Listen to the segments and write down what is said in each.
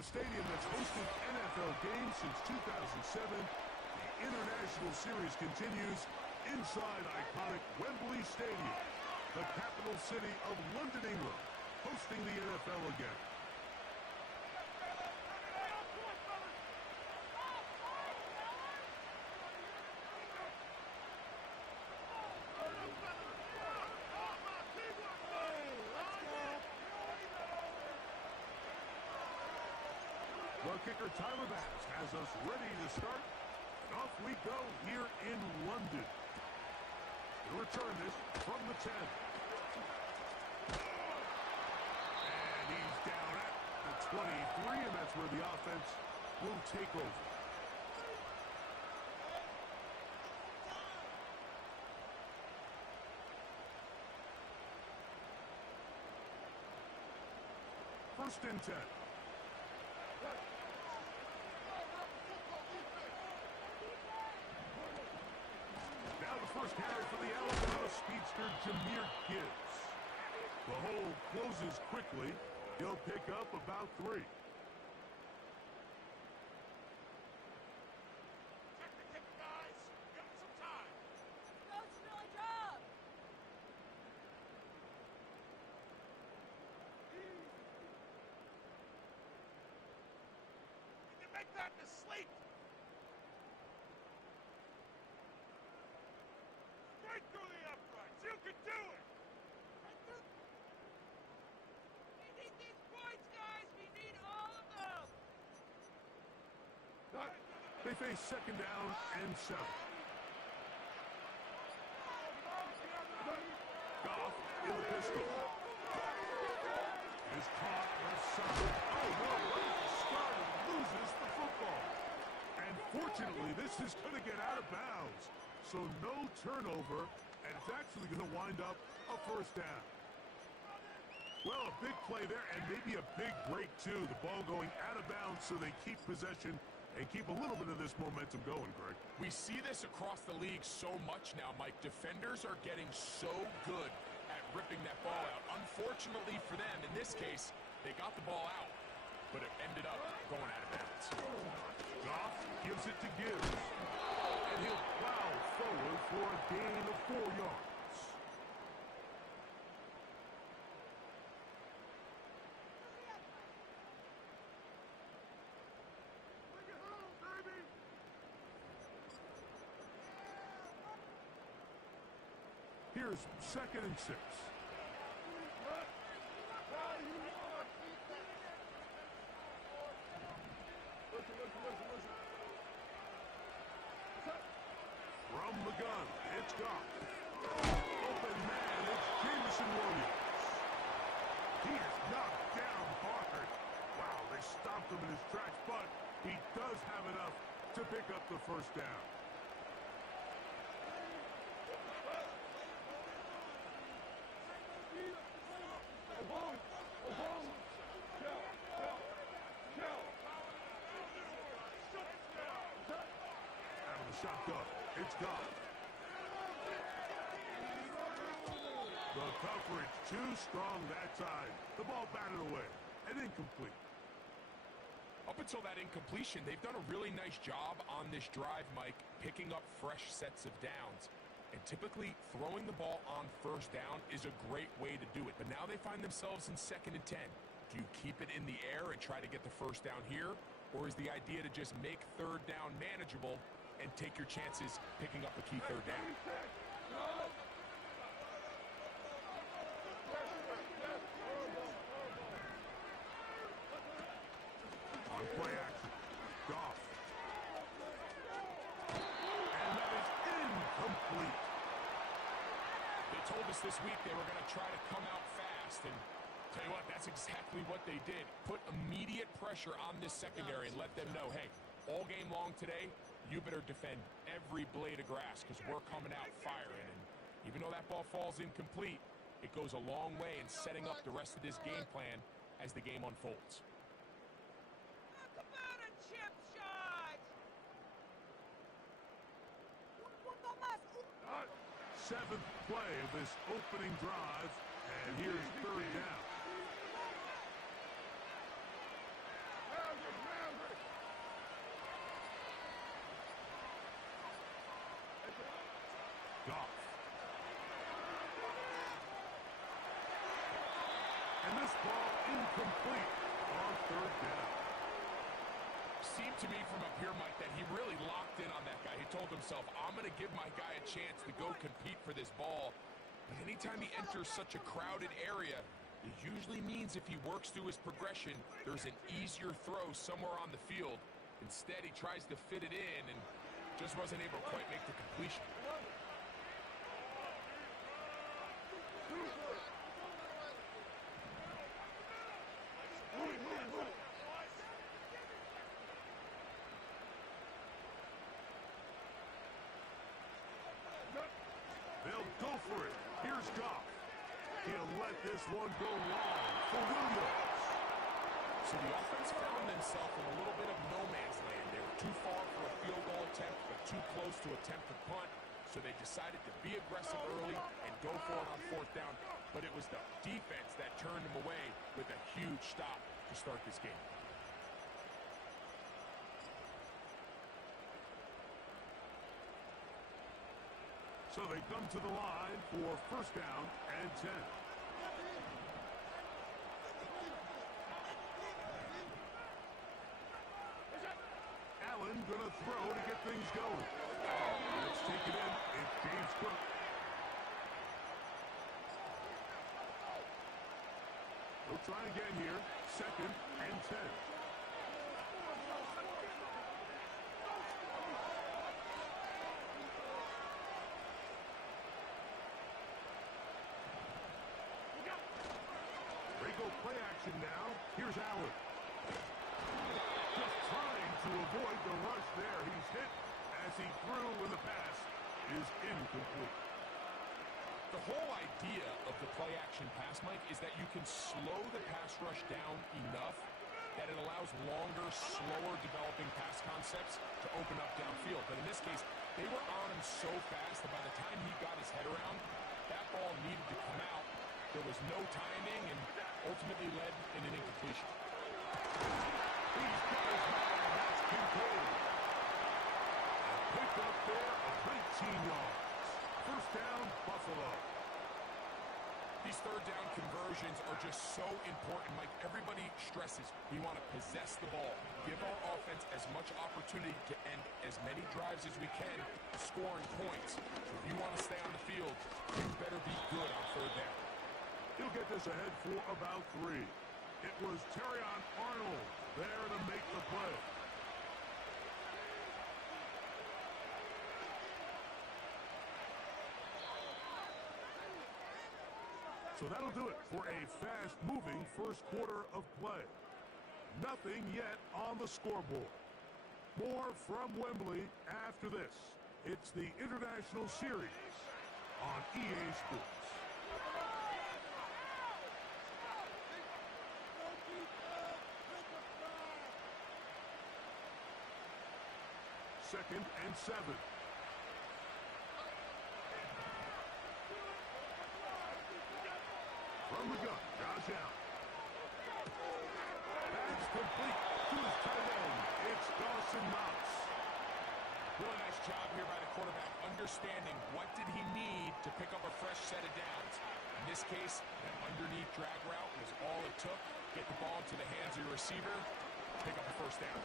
a stadium that's hosted NFL games since 2007, the International Series continues inside iconic Wembley Stadium, the capital city of London, England, hosting the NFL again. Well, kicker Tyler Bass has us ready to start. And off we go here in London. To return this from the 10. And he's down at the 23, and that's where the offense will take over. First and 10. Now the first carry for the Alabama speedster, Jahmyr Gibbs. The hole closes quickly. He'll pick up about 3. Check the kick, guys. Give him some time. Coach, really job. You can make that in his sleep. Right through the uprights. You can do it. We need these points, guys. We need all of them. They face second down and 7. Goff in the pistol. Is caught left side. Oh, no, right at the start, and loses the football. And fortunately, this is going to get out of bounds. So no turnover, and it's actually going to wind up a first down. Well, a big play there, and maybe a big break, too. The ball going out of bounds, so they keep possession and keep a little bit of this momentum going, Greg. We see this across the league so much now, Mike. Defenders are getting so good at ripping that ball out. Unfortunately for them, in this case, they got the ball out, but it ended up going out of bounds. Goff gives it to Gibbs, and he'll plow forward for a gain of 4 yards. Here's second and 6. From the gun, it's Goff. Open man, it's Jameson Williams. He is knocked down hard. Wow, they stopped him in his tracks, but he does have enough to pick up the first down. Out of the shotgun, it's Goff. The coverage too strong that time. The ball batted away and incomplete. Up until that incompletion, they've done a really nice job on this drive, Mike, picking up fresh sets of downs. And typically, throwing the ball on first down is a great way to do it. But now they find themselves in second and 10. Do you keep it in the air and try to get the first down here? Or is the idea to just make third down manageable and take your chances picking up a key third down? On play action, Goff. And that is incomplete. They told us this week they were going to try to come out fast, and tell you what, that's exactly what they did. Put immediate pressure on this secondary and let them know, hey, all game long today, you better defend every blade of grass because we're coming out firing. And even though that ball falls incomplete, it goes a long way in setting up the rest of this game plan as the game unfolds. Talk about a chip shot. Seventh play of this opening drive, and here's third down. to me from up here, Mike, that he really locked in on that guy. He told himself, I'm going to give my guy a chance to go compete for this ball. But anytime he enters such a crowded area, it usually means if he works through his progression, there's an easier throw somewhere on the field. Instead, he tries to fit it in and just wasn't able to quite make the completion. They'll go for it. Here's Goff. He'll let this one go long for Williams. So the offense found themselves in a little bit of no man's land. They were too far for a field goal attempt, but too close to attempt a punt. So they decided to be aggressive early and go for it on fourth down. But it was the defense that turned them away with a huge stop to start this game. So they come to the line for first down and 10. Allen gonna throw to get things going. Let's take it in. It's James Cook. They'll try again here. Second and 10. Play action now. Here's Allen. Just trying to avoid the rush there. He's hit as he threw when the pass is incomplete. The whole idea of the play action pass, Mike, is that you can slow the pass rush down enough that it allows longer, slower developing pass concepts to open up downfield. But in this case, they were on him so fast that by the time he got his head around, that ball needed to come out. There was no timing and ultimately led in an incompletion. He's got his man, and that's Kincaid. Pick up there of 19 yards. First down, Buffalo. These third down conversions are just so important. Like everybody stresses, we want to possess the ball. Give our offense as much opportunity to end as many drives as we can, scoring points. If you want to stay on the field, you better be good on third down. He'll get this ahead for about 3. It was Terrion Arnold there to make the play. So that'll do it for a fast-moving first quarter of play. Nothing yet on the scoreboard. More from Wembley after this. It's the International Series on EA Sports. Second and 7. From the gun, Josh Allen. Pass complete to his tight end. It's Dawson Knox. Really nice job here by the quarterback, understanding what did he need to pick up a fresh set of downs. In this case, that underneath drag route was all it took. Get the ball into the hands of your receiver, pick up a first down.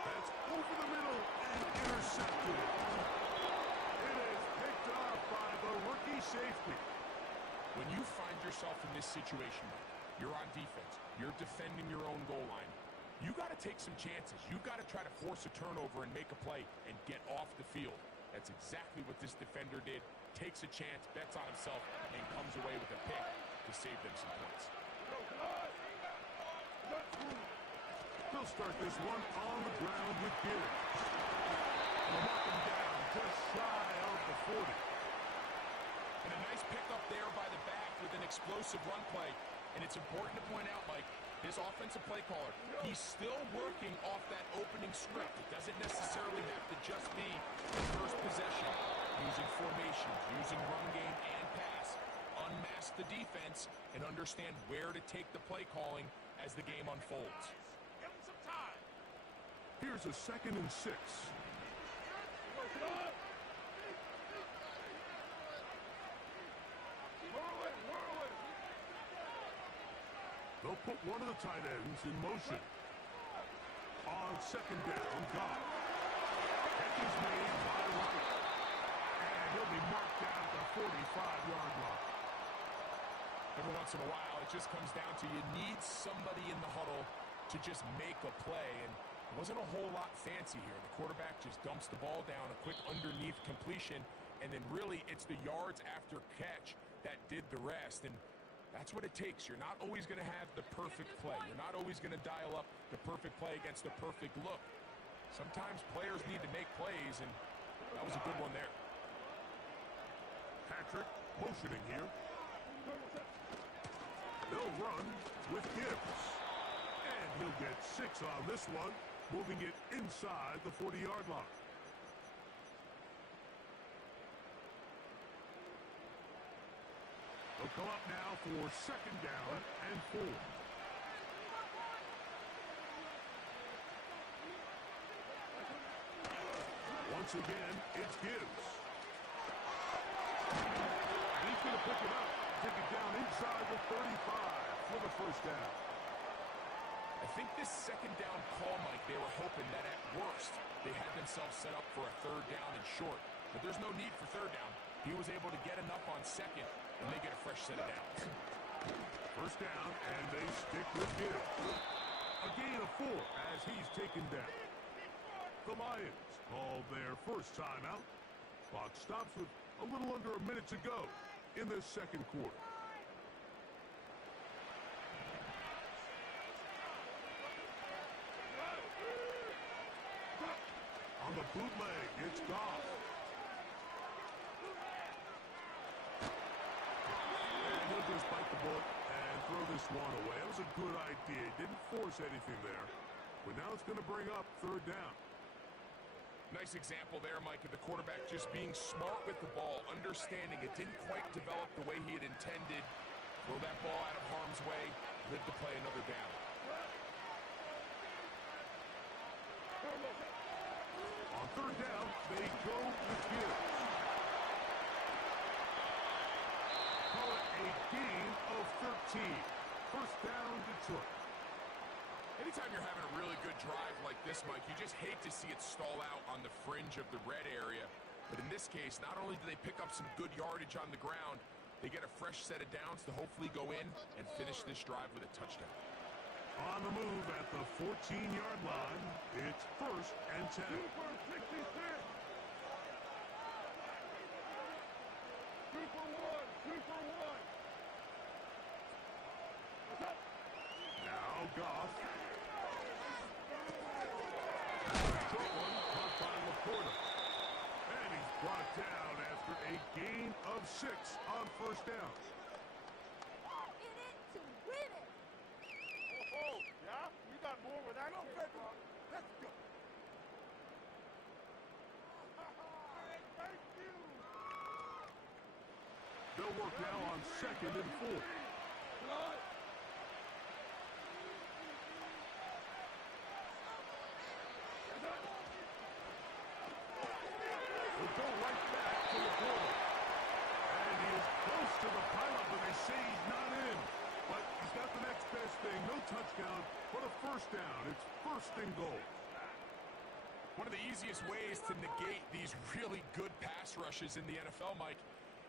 That's over the middle and intercepted. It is picked off by the rookie safety. When you find yourself in this situation, you're on defense, you're defending your own goal line, you got to take some chances. You got to try to force a turnover and make a play and get off the field. That's exactly what this defender did. Takes a chance, bets on himself, and comes away with a pick to save them some points. They'll start this one on the ground with Gibbs. They'll knock him down just shy of the 40. And a nice pickup there by the back with an explosive run play. And it's important to point out, Mike, his offensive play caller, he's still working off that opening script. It doesn't necessarily have to just be the first possession. Using formations, using run game and pass. Unmask the defense and understand where to take the play calling as the game unfolds. Give him some time. Here's a 2nd and 6. They'll put one of the tight ends in motion. On second down. Goff. Catch is made by Wright. And he'll be marked down at the 45-yard line. Every once in a while, it just comes down to you need somebody in the huddle to just make a play. And it wasn't a whole lot fancy here. The quarterback just dumps the ball down, a quick underneath completion, and then really it's the yards after catch that did the rest. And that's what it takes. You're not always going to have the perfect play. You're not always going to dial up the perfect play against the perfect look. Sometimes players need to make plays, and that was a good one there. Patrick motioning here. They'll run with Gibbs. And he'll get 6 on this one, moving it inside the 40-yard line. They'll come up now for second down and 4. Once again, it's Gibbs. And he's going to pick it up. Take it down inside the 35 for the first down. I think this second down call, Mike, they were hoping that at worst they had themselves set up for a third down and short. But there's no need for third down. He was able to get enough on second, and they get a fresh set of downs. First down, and they stick with Gibbs. A gain of 4 as he's taken down. The Lions call their first timeout. Clock stops with a little under a minute to go in the second quarter. On the bootleg, it's Goff. And he'll just bite the bullet and throw this one away. That was a good idea. He didn't force anything there. But now it's going to bring up third down. Nice example there, Mike, of the quarterback just being smart with the ball, understanding it didn't quite develop the way he had intended. Throw that ball out of harm's way, live to play another down. On third down, they go with Gibbs. Call it a gain of 13. First down, Detroit. Anytime you're having a really good drive like this, Mike, you just hate to see it stall out on the fringe of the red area. But in this case, not only do they pick up some good yardage on the ground, they get a fresh set of downs to hopefully go in and finish this drive with a touchdown. On the move at the 14-yard line, it's first and 10. Now Goff. Short one, caught by Laporta. And he's brought down after a gain of 6 on first down. In it to win it. Oh, yeah? You got more where that came from. Let's go. Thank you. They'll work now on second and 4. They'll go right back to Laporta. And he is close to the pile-up, but they say he's not in. But he's got the next best thing. No touchdown, but a first down. It's first and goal. One of the easiest ways to negate these really good pass rushes in the NFL, Mike,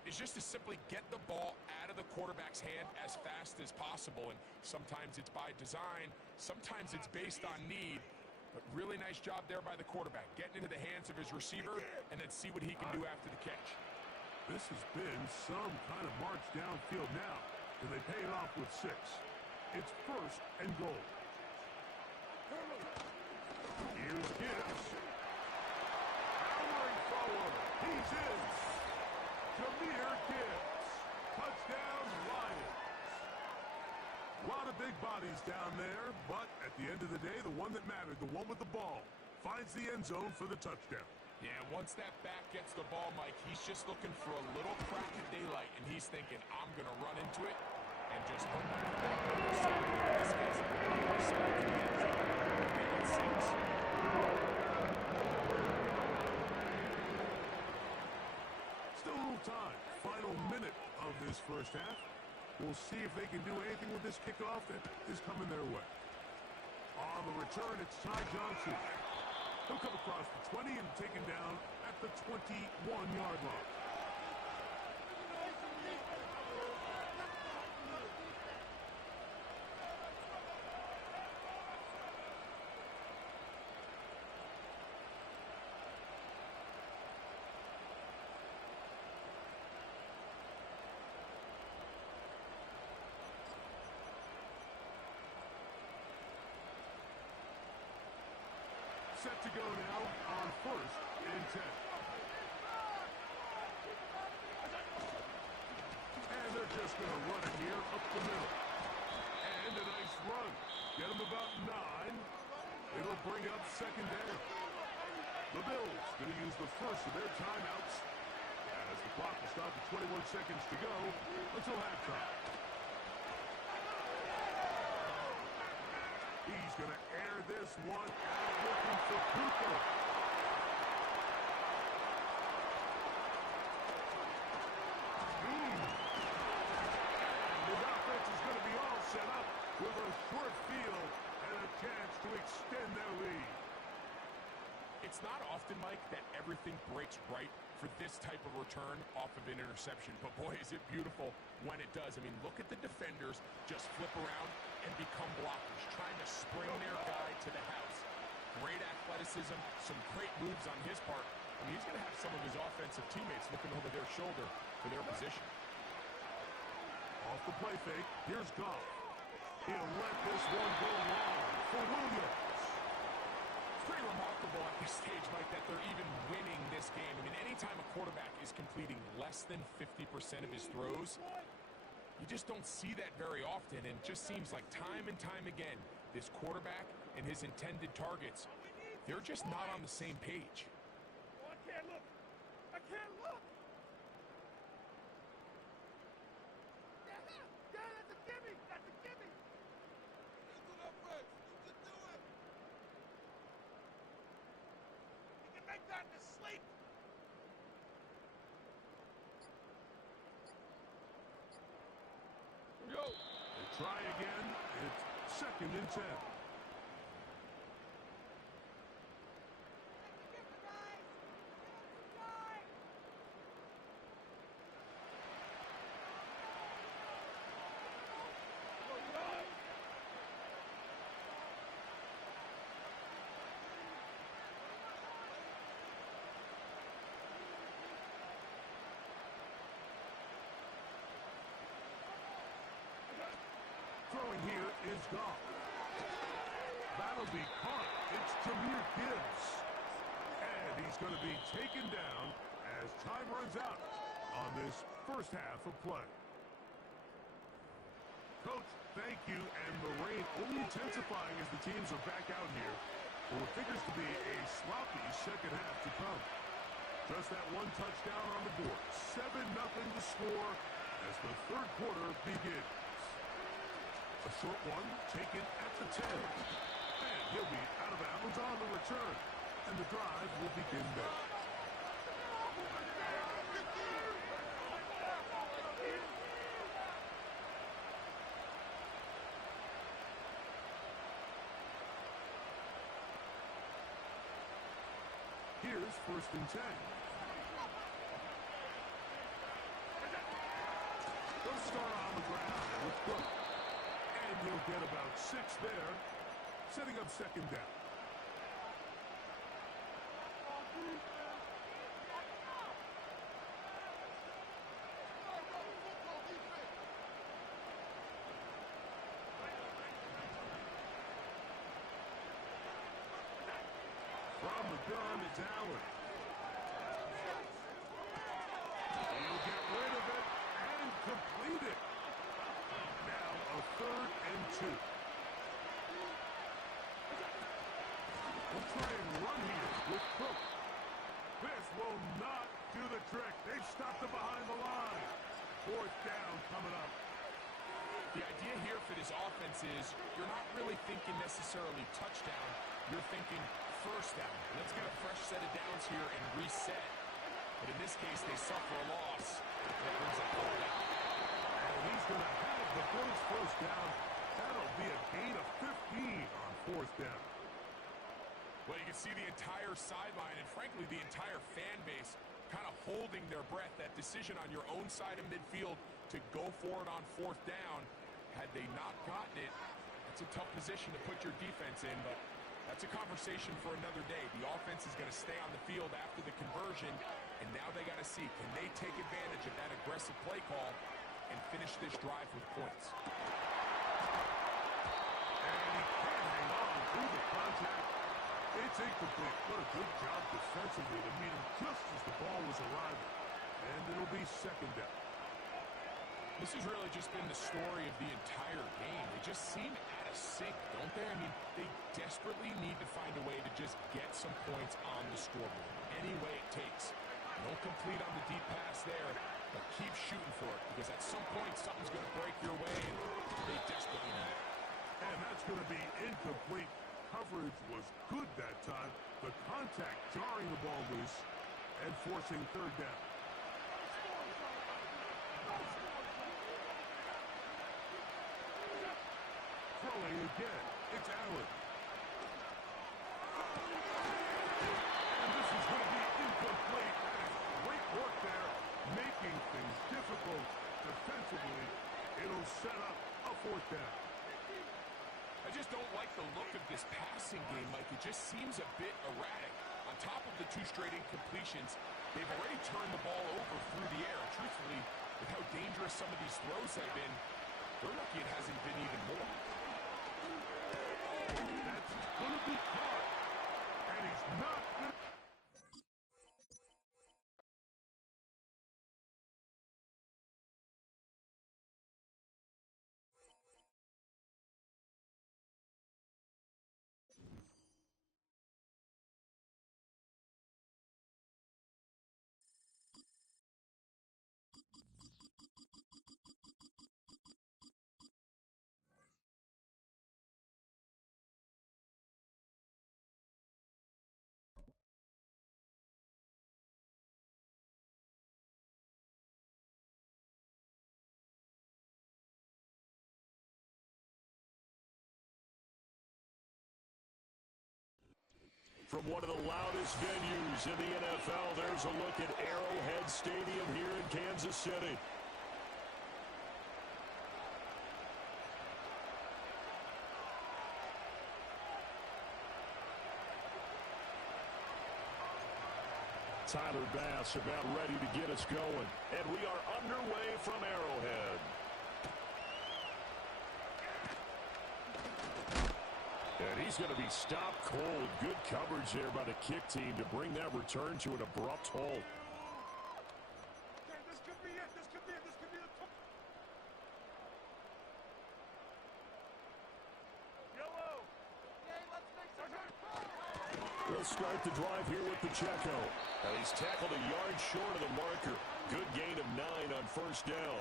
is just to simply get the ball out of the quarterback's hand as fast as possible. And sometimes it's by design, sometimes it's based on need. But really nice job there by the quarterback, getting into the hands of his receiver and then see what he can do after the catch. This has been some kind of march downfield now, and they pay it off with 6. It's first and goal. Here's Gibbs. Powering forward. He's in. Jahmyr Gibbs. Touchdown, Lions. A lot of big bodies down there, but at the end of the day, the one that mattered, the one with the ball, finds the end zone for the touchdown. Yeah, once that back gets the ball, Mike, he's just looking for a little crack of daylight, and he's thinking, I'm going to run into it and just hope I can get the receiver. In this case, the side of the end zone. And it sinks. Still a little time. Final minute of this first half. We'll see if they can do anything with this kickoff that is coming their way. On the return, it's Ty Johnson. He'll come across the 20 and taken down at the 21-yard line. Set to go now on 1st and 10. And they're just going to run it here up the middle. And a nice run. Get them about 9. It'll bring up 2nd down. The Bills going to use the first of their timeouts as the clock will stop at 21 seconds to go until halftime. He's going to air this one out, looking for Cooper. The offense is going to be all set up with a short field and a chance to extend their lead. It's not often, Mike, that everything breaks right for this type of return off of an interception. But boy, is it beautiful when it does. I mean, look at the defenders just flip around and become blockers, trying to spring their guy to the house. Great athleticism, some great moves on his part. I mean, he's going to have some of his offensive teammates looking over their shoulder for their position. Off the play fake, here's Goff. He'll let this one go long for Williams. It's pretty remarkable at this stage, Mike, that they're even winning this game. I mean, anytime a quarterback is completing less than 50% of his throws, you just don't see that very often, and it just seems like time and time again, this quarterback and his intended targets, they're just not on the same page. Oh, I can't look. I can't look. Yeah, that's a gimme. That's a gimme. You do that, Rex. You can do it. You can make that in his sleep. Yo. They try again. It's 2nd and 10. Throwing here is Goff. That'll be caught. It's Jahmyr Gibbs. And he's going to be taken down as time runs out on this first half of play. Coach, thank you. And the rain only intensifying as the teams are back out here for what figures to be a sloppy second half to come. Just that one touchdown on the board. 7-0 to score as the third quarter begins. A short one taken at the 10. And he'll be out of bounds on the return. And the drive will begin there. Here's 1st and 10. They'll start on the ground with Cook. And he'll get about 6 there, setting up 2nd down. From the gun, it's Allen. He'll get rid of it and complete it. Now a 3rd and 2. We'll try and run here with Cook. This will not do the trick. They've stopped him behind the line. 4th down coming up. The idea here for this offense is you're not really thinking necessarily touchdown. You're thinking first down. Let's get a fresh set of downs here and reset. But in this case, they suffer a loss. That brings up 4th down. And he's going to have the Bills first down. That'll be a gain of 15 on fourth down. Well, you can see the entire sideline and, frankly, the entire fan base kind of holding their breath. That decision on your own side of midfield to go for it on fourth down, had they not gotten it, it's a tough position to put your defense in, but that's a conversation for another day. The offense is going to stay on the field after the conversion, and now they got to see, can they take advantage of that aggressive play call and finish this drive with points? And he can't hang on through the contact. It's incomplete. What a good job defensively to meet him just as the ball was arriving. And it'll be second down. This has really just been the story of the entire game. They just seem out of sync, don't they? I mean, they desperately need to find a way to just get some points on the scoreboard. Any way it takes. Don't complete on the deep pass there, but keep shooting for it, because at some point something's going to break your way, and they desperately need it. And that's going to be incomplete. Coverage was good that time. The contact jarring the ball loose and forcing third down. Throwing again. It's Allen. And this is going to be incomplete. Great work there, making things difficult defensively. It'll set up a fourth down. I just don't like the look of this passing game, Mike. It just seems a bit erratic. On top of the 2 straight incompletions, they've already turned the ball over through the air. Truthfully, with how dangerous some of these throws have been, they're lucky it hasn't been even more. That's going to be caught. And he's not going to... From one of the loudest venues in the NFL, there's a look at Arrowhead Stadium here in Kansas City. Tyler Bass about ready to get us going. And we are underway from Arrowhead. And he's going to be stopped cold. Good coverage there by the kick team to bring that return to an abrupt halt. Okay, this could be it. This could be it. This could be the... Yellow. Okay, let's make some... We'll start the drive here with Pacheco. Now he's tackled a yard short of the marker. Good gain of 9 on first down.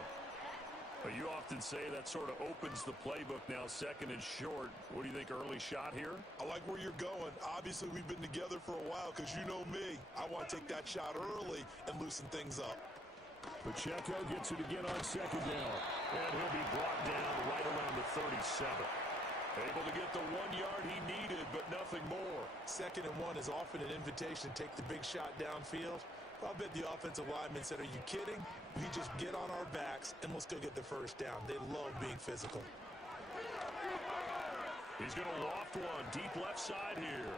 But you often say that sort of opens the playbook now, second and short. What do you think, early shot here? I like where you're going. Obviously, we've been together for a while because you know me. I want to take that shot early and loosen things up. Pacheco gets it again on second down. And he'll be brought down right around the 37. Able to get the 1 yard he needed, but nothing more. 2nd and 1 is often an invitation to take the big shot downfield. I'll bet the offensive lineman said, are you kidding? We just get on our backs and let's go get the first down. They love being physical. He's going to loft one deep left side here.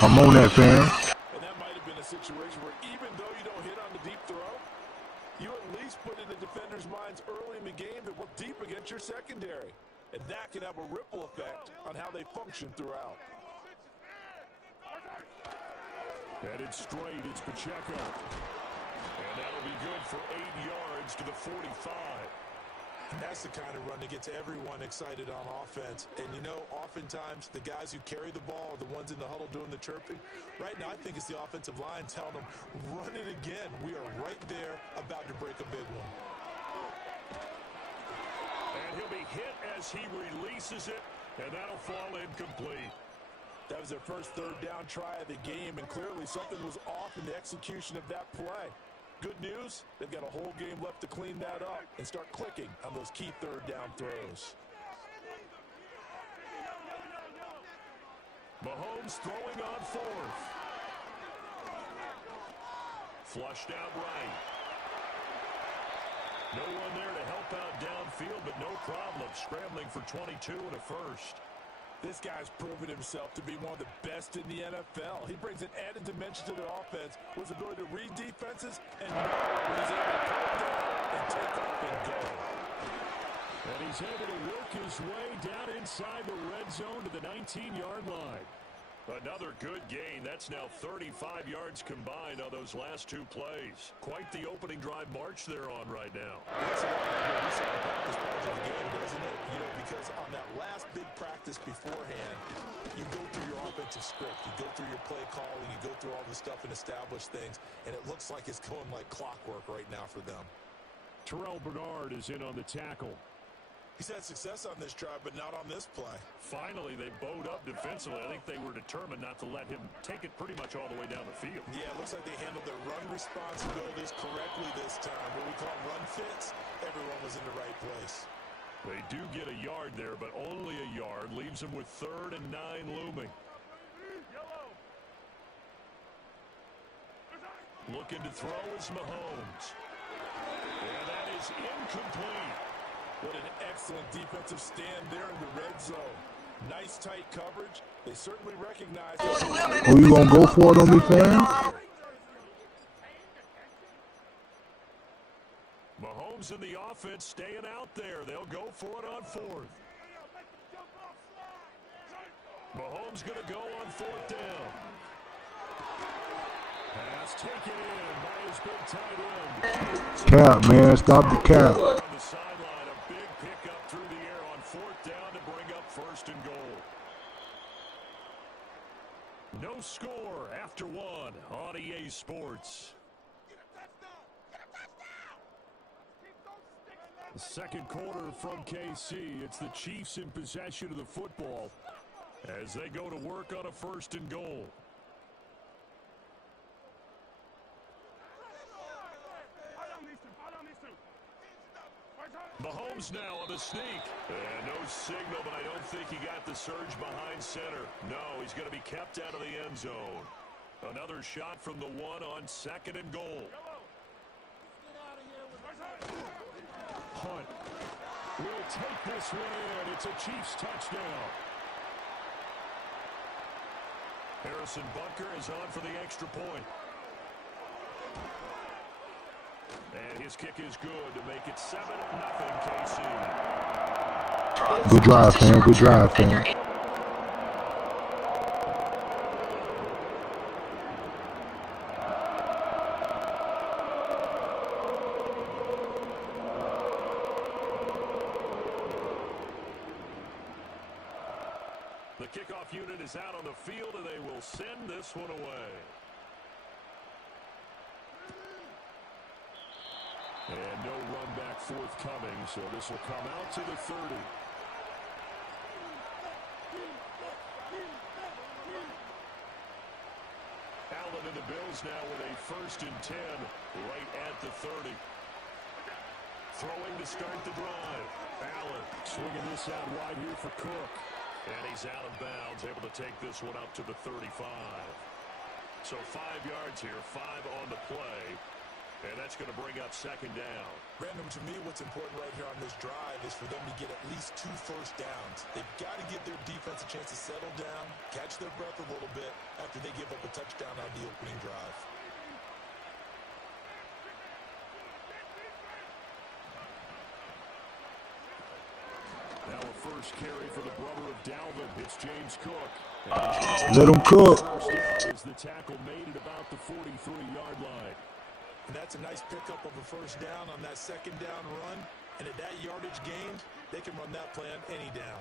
I'm on that, fam. And that might have been a situation where even though you don't hit on the deep throw, you at least put in the defender's minds early in the game that we're deep against your secondary. And that can have a ripple effect on how they function throughout. Headed straight, it's Pacheco. And that'll be good for 8 yards to the 45. And that's the kind of run that gets everyone excited on offense. And, you know, oftentimes the guys who carry the ball are the ones in the huddle doing the chirping. Right now, I think it's the offensive line telling them, run it again. We are right there about to break a big one. And he'll be hit as he releases it, and that'll fall incomplete. That was their first third down try of the game, and clearly something was off in the execution of that play. Good news, they've got a whole game left to clean that up and start clicking on those key third down throws. Mahomes throwing on fourth. Flushed out right. No one there to help out downfield, but no problem. Scrambling for 22 and a first. This guy's proven himself to be one of the best in the NFL. He brings an added dimension to the offense with his ability to read defenses and know when he's able to come down and take off and go. And he's able to work his way down inside the red zone to the 19-yard line. Another good gain. That's now 35 yards combined on those last two plays. Quite the opening drive march they're on right now. That's a practice part of the game, doesn't it? You know, because on that last big practice beforehand, you go through your offensive script, you go through your play calling, you go through all the stuff and establish things, and it looks like it's going like clockwork right now for them. Terrell Bernard is in on the tackle. He's had success on this drive, but not on this play. Finally, they bowed up defensively. I think they were determined not to let him take it pretty much all the way down the field. Yeah, it looks like they handled their run responsibilities correctly this time. What we call run fits, everyone was in the right place. They do get a yard there, but only a yard. Leaves them with 3rd and 9 looming. Looking to throw is Mahomes. And that is incomplete. What an excellent defensive stand there in the red zone. Nice tight coverage. They certainly recognize it. Oh, you gonna go for it on me, fans? Mahomes and the offense staying out there. They'll go for it on 4th. Mahomes going to go on 4th down. Pass taken in by his big tight end. Cap, man, stop the cap. On the sideline, a big pickup through the air on 4th down to bring up 1st and goal. No score after 1 on EA Sports. The second quarter from KC. It's the Chiefs in possession of the football as they go to work on a 1st and goal. Mahomes now on the sneak. And no signal, but I don't think he got the surge behind center. No, he's going to be kept out of the end zone. Another shot from the 1 on 2nd and goal. Hunt will take this one in. It's a Chiefs touchdown. Harrison Butker is on for the extra point. And his kick is good to make it 7-0 KC. Good drive, fam. Good drive, fam. The kickoff unit is out on the field, and they will send this one away. And no run back forthcoming, so this will come out to the 30. Allen and the Bills now with a 1st and 10 right at the 30. Throwing to start the drive. Allen swinging this out wide here for Cook. And he's out of bounds, able to take this one up to the 35. So 5 yards here, 5 on the play. And that's going to bring up 2nd down. Random, to me, what's important right here on this drive is for them to get at least 2 first downs. They've got to give their defense a chance to settle down, catch their breath a little bit after they give up a touchdown on the opening drive. Now a first carry for the brother of Dalvin. It's James Cook. Let him cook. As the tackle made it about the 43-yard line. And that's a nice pickup of a first down on that 2nd down run. And at that yardage gained, they can run that play on any down.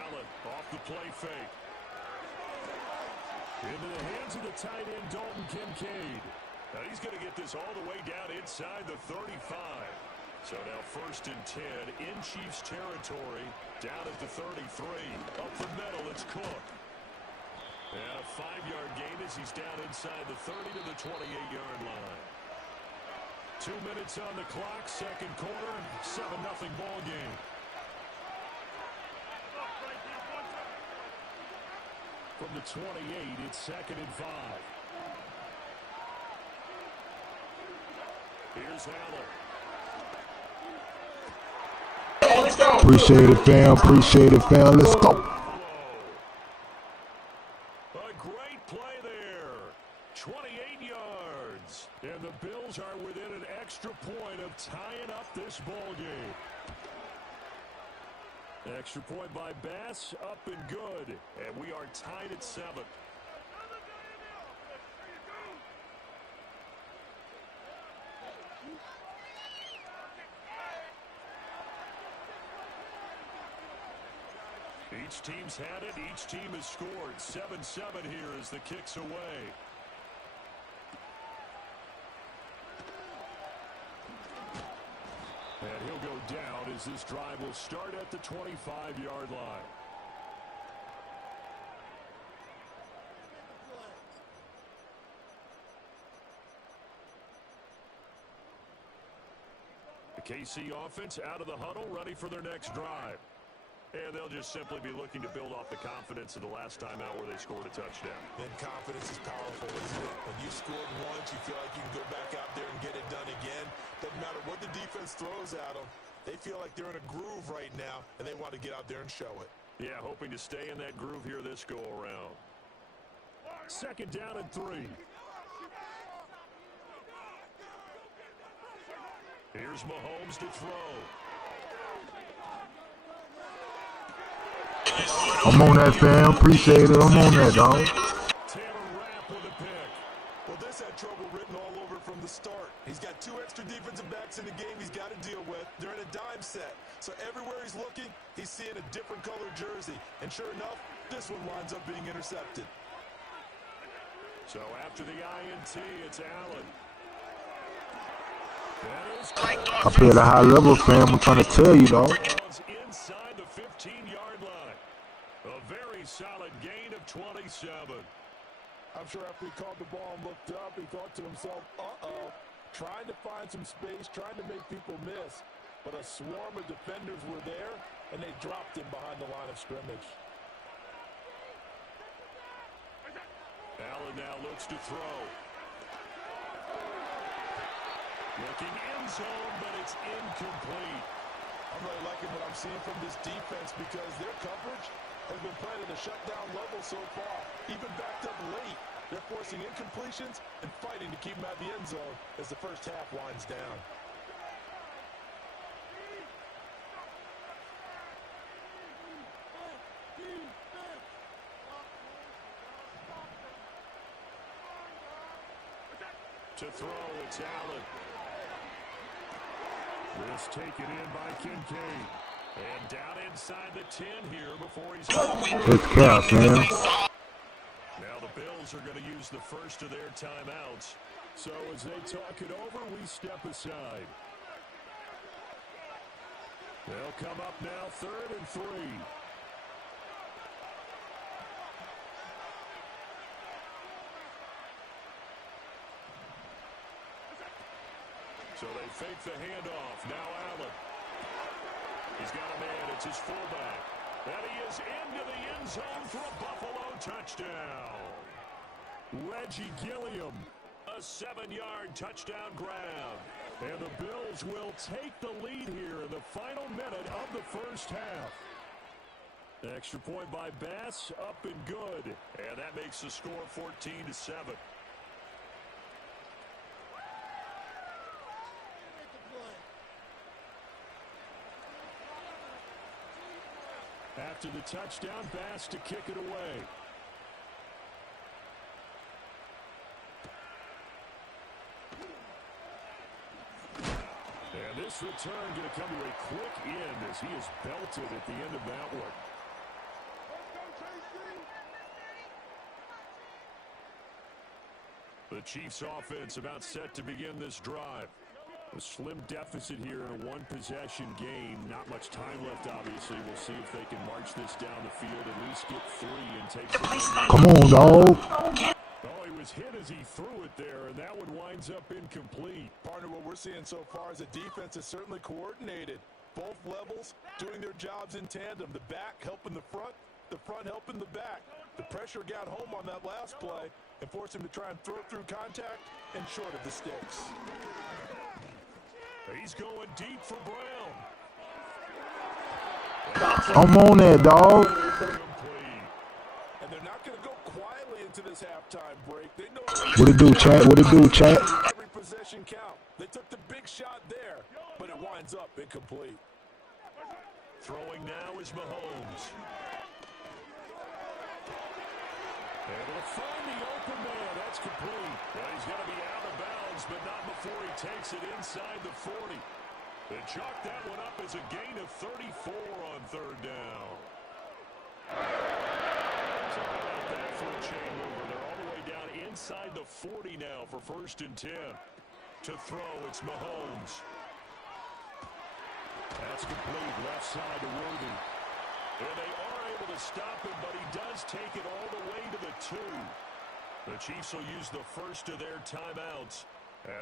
Allen off the play fake. Into the hands of the tight end, Dalton Kincaid. Now he's going to get this all the way down inside the 35. So now 1st and 10 in Chiefs territory, down at the 33. Up the middle, it's Cook. And a 5-yard gain as he's down inside the 30 to the 28-yard line. 2 minutes on the clock, second quarter, 7-0 ball game. From the 28, it's 2nd and 5. Here's Allen. Appreciate it, fam. Appreciate it, fam. Let's go. A great play there. 28 yards. And the Bills are within an extra point of tying up this ball game. Extra point by Bass, up and good. And we are tied at 7. Each team's had it. Each team has scored. 7-7 here as the kick's away. And he'll go down as this drive will start at the 25-yard line. The KC offense out of the huddle, ready for their next drive. And they'll just simply be looking to build off the confidence of the last time out where they scored a touchdown. And confidence is powerful, isn't it? When you scored once, you feel like you can go back out there and get it done again. Doesn't matter what the defense throws at them. They feel like they're in a groove right now, and they want to get out there and show it. Yeah, hoping to stay in that groove here this go-around. 2nd down and 3. Here's Mahomes to throw. I'm on that, fam. Appreciate it. I'm on that, dog. Well, this had trouble written all over from the start. He's got 2 extra defensive backs in the game he's got to deal with. They're in a dime set. So everywhere he's looking, he's seeing a different colored jersey. And sure enough, this one winds up being intercepted. So after the INT, it's Allen. I play at a high level, fam. I'm trying to tell you, dog. Inside the 15-yard line. A very solid gain of 27. I'm sure after he caught the ball and looked up, he thought to himself, uh-oh, trying to find some space, trying to make people miss. But a swarm of defenders were there, and they dropped him behind the line of scrimmage. Allen now looks to throw. Looking end zone, but it's incomplete. I'm really liking what I'm seeing from this defense because their coverage has been playing at a shutdown level so far, even backed up late. They're forcing incompletions and fighting to keep them at the end zone as the first half winds down. To throw, it's Allen. This taken in by Kincaid. And down inside the 10 here before he's... It's chaos, man. Now the Bills are going to use the first of their timeouts. So as they talk it over, we step aside. They'll come up now 3rd and 3. So they fake the handoff. Now Allen. He's got a man. It's his fullback. And he is into the end zone for a Buffalo touchdown. Reggie Gilliam, a 7-yard touchdown grab. And the Bills will take the lead here in the final minute of the first half. Extra point by Bass, up and good. And that makes the score 14-7. After the touchdown, Bass to kick it away. And this return going to come to a quick end as he is belted at the end of that one. The Chiefs offense about set to begin this drive. A slim deficit here in a one-possession game. Not much time left, obviously. We'll see if they can march this down the field, at least get 3 and take some. Come on, dog. Oh, he was hit as he threw it there, and that one winds up incomplete. Partner, what we're seeing so far is the defense is certainly coordinated. Both levels doing their jobs in tandem. The back helping the front helping the back. The pressure got home on that last play and forced him to try and throw through contact and short of the sticks. He's going deep for Brown. I'm on that, dog. And they're not going to go quietly into this halftime break. They know What it do, chat? What it do, chat? every possession count. They took the big shot there, but it winds up incomplete. Throwing now is Mahomes. Able to find the open man. That's complete. Well, he's going to be out of bounds, but not before he takes it inside the 40. They chalk that one up as a gain of 34 on third down. So how about that for a chain mover? They're all the way down inside the 40 now for 1st and 10. To throw, it's Mahomes. That's complete. Left side to Worthy. And they are able to stop him, but he does take it all the way to the 2. The Chiefs will use the first of their timeouts,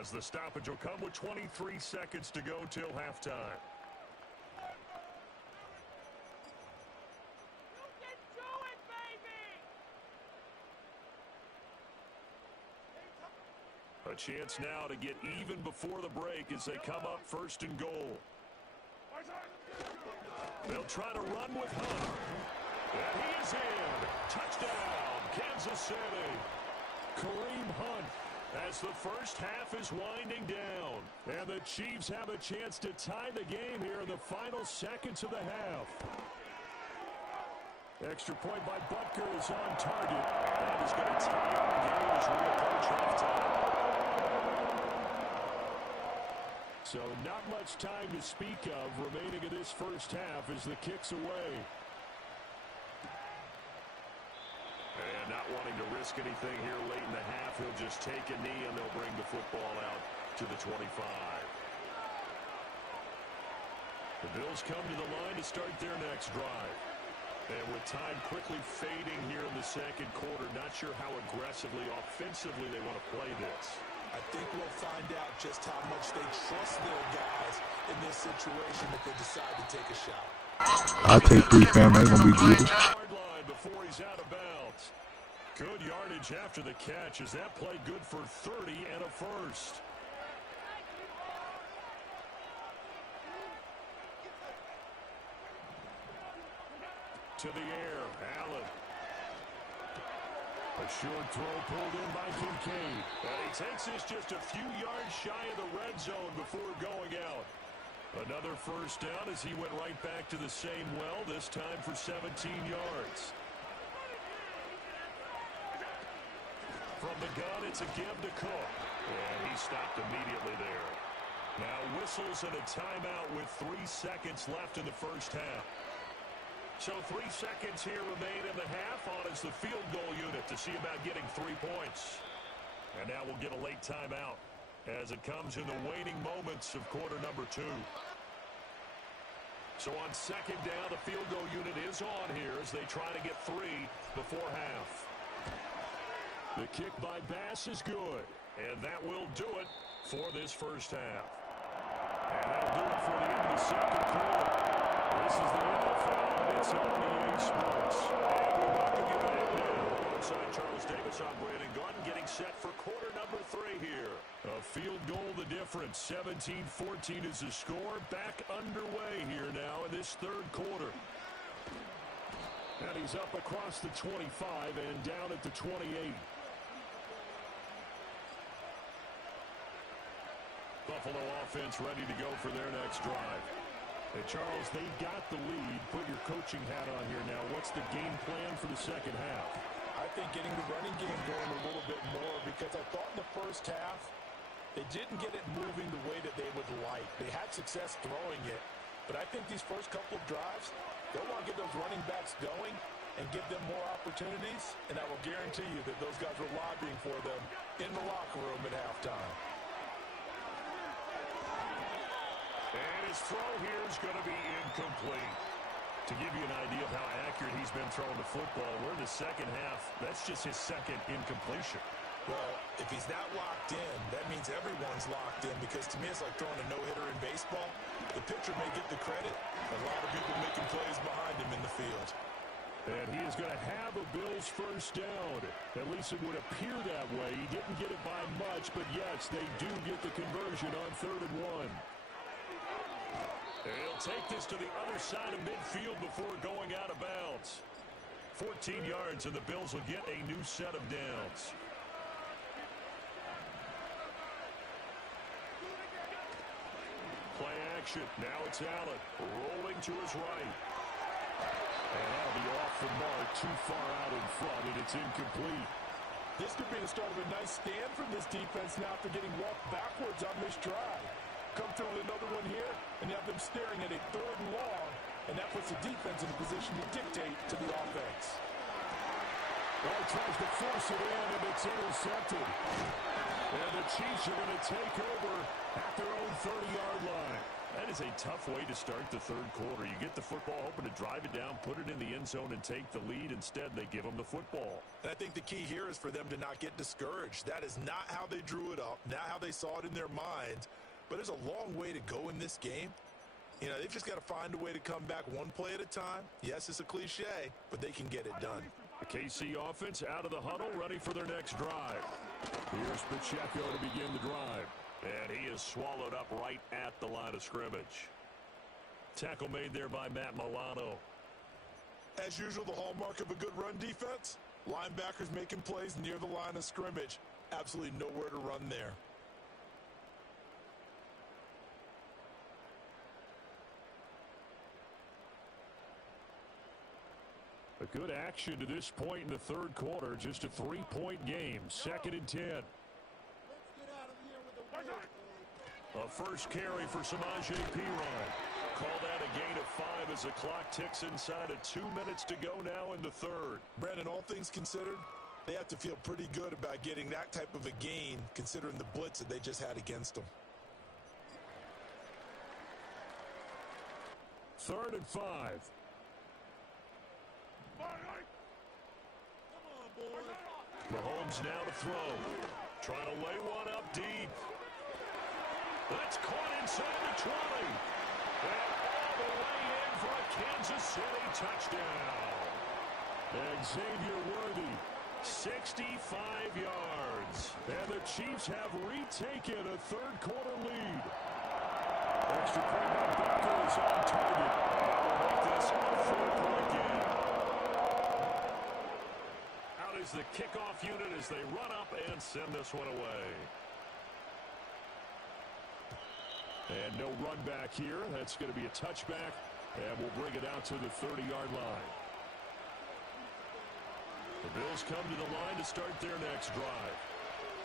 as the stoppage will come with 23 seconds to go till halftime. You can do it, baby! A chance now to get even before the break as they come up 1st and goal. They'll try to run with Hunt. And he is in. Touchdown, Kansas City. Kareem Hunt, as the first half is winding down. And the Chiefs have a chance to tie the game here in the final seconds of the half. Extra point by Butker is on target. That is going to tie up the game as we approach halftime. So not much time to speak of remaining in this first half as the kick's away. And not wanting to risk anything here late in the half, he'll just take a knee and they'll bring the football out to the 25. The Bills come to the line to start their next drive. And with time quickly fading here in the second quarter, not sure how aggressively, offensively they want to play this. I think we'll find out just how much they trust their guys in this situation if they decide to take a shot. I'll take 3, fam. I ain't gonna be greedy. Line before he's out of bounds. Good yardage after the catch. Is that play good for 30 and a first? To the air, Allen. A short throw pulled in by Kincaid. And he takes this just a few yards shy of the red zone before going out. Another first down as he went right back to the same well, this time for 17 yards. From the gun, it's a give to Cook. And he stopped immediately there. Now whistles and a timeout with 3 seconds left in the first half. So 3 seconds here remain in the half. On is the field goal unit to see about getting 3 points. And now we'll get a late timeout as it comes in the waning moments of quarter number 2. So on second down, the field goal unit is on here as they try to get 3 before half. The kick by Bass is good. And that will do it for this first half. And that'll do it for the end of the second quarter. This is the NFL, and it's on EA Sports. And we welcome you back now. Alongside Charles Davis, I'm Brandon Gordon, getting set for quarter number 3 here. A field goal the difference. 17-14 is the score. Back underway here now in this third quarter. And he's up across the 25 and down at the 28. Buffalo offense ready to go for their next drive. Hey, Charles, they got the lead. Put your coaching hat on here now. What's the game plan for the second half? I think getting the running game going a little bit more, because I thought in the first half they didn't get it moving the way that they would like. They had success throwing it, but I think these first couple of drives, they'll want to get those running backs going and give them more opportunities, and I will guarantee you that those guys were lobbying for them in the locker room at halftime. his throw here is going to be incomplete. To give you an idea of how accurate he's been throwing the football, we're in the second half. That's just his second incompletion. Well, if he's that locked in, that means everyone's locked in, because to me it's like throwing a no-hitter in baseball. The pitcher may get the credit, a lot of people making plays behind him in the field. And he is going to have a Bills first down. At least it would appear that way. He didn't get it by much, but yes, they do get the conversion on 3rd and 1. And he'll take this to the other side of midfield before going out of bounds. 14 yards, and the Bills will get a new set of downs. Play action. Now it's Allen rolling to his right. And that'll be off the mark, too far out in front, and it's incomplete. This could be the start of a nice stand from this defense now after getting walked backwards on this drive. Come through with another one here, and you have them staring at a 3rd and long, and that puts the defense in a position to dictate to the offense. Well, he tries to force it in, and it's intercepted. And the Chiefs are going to take over at their own 30-yard line. That is a tough way to start the 3rd quarter. You get the football, hoping to drive it down, put it in the end zone, and take the lead. Instead, they give them the football. And I think the key here is for them to not get discouraged. That is not how they drew it up, not how they saw it in their minds. But there's a long way to go in this game. You know, they've just got to find a way to come back one play at a time. Yes, it's a cliche, but they can get it done. The KC offense out of the huddle, ready for their next drive. Here's Pacheco to begin the drive. And he is swallowed up right at the line of scrimmage. Tackle made there by Matt Milano. As usual, the hallmark of a good run defense, linebackers making plays near the line of scrimmage. Absolutely nowhere to run there. A good action to this point in the 3rd quarter. Just a 3-point game. 2nd and 10. A first carry for Samaje Perine. Call that a gain of 5 as the clock ticks inside of 2 minutes to go now in the 3rd. Brandon, all things considered, they have to feel pretty good about getting that type of a gain, considering the blitz that they just had against them. 3rd and 5. Mahomes now to throw. Trying to lay one up deep. That's caught inside the 20. And all the way in for a Kansas City touchdown. And Xavier Worthy, 65 yards. And the Chiefs have retaken a 3rd quarter lead. Extra point by Baker is on target. That will make this a 4-point game. Out is the kickoff unit as they run up and send this one away. And no run back here. That's going to be a touchback. And we'll bring it out to the 30-yard line. The Bills come to the line to start their next drive.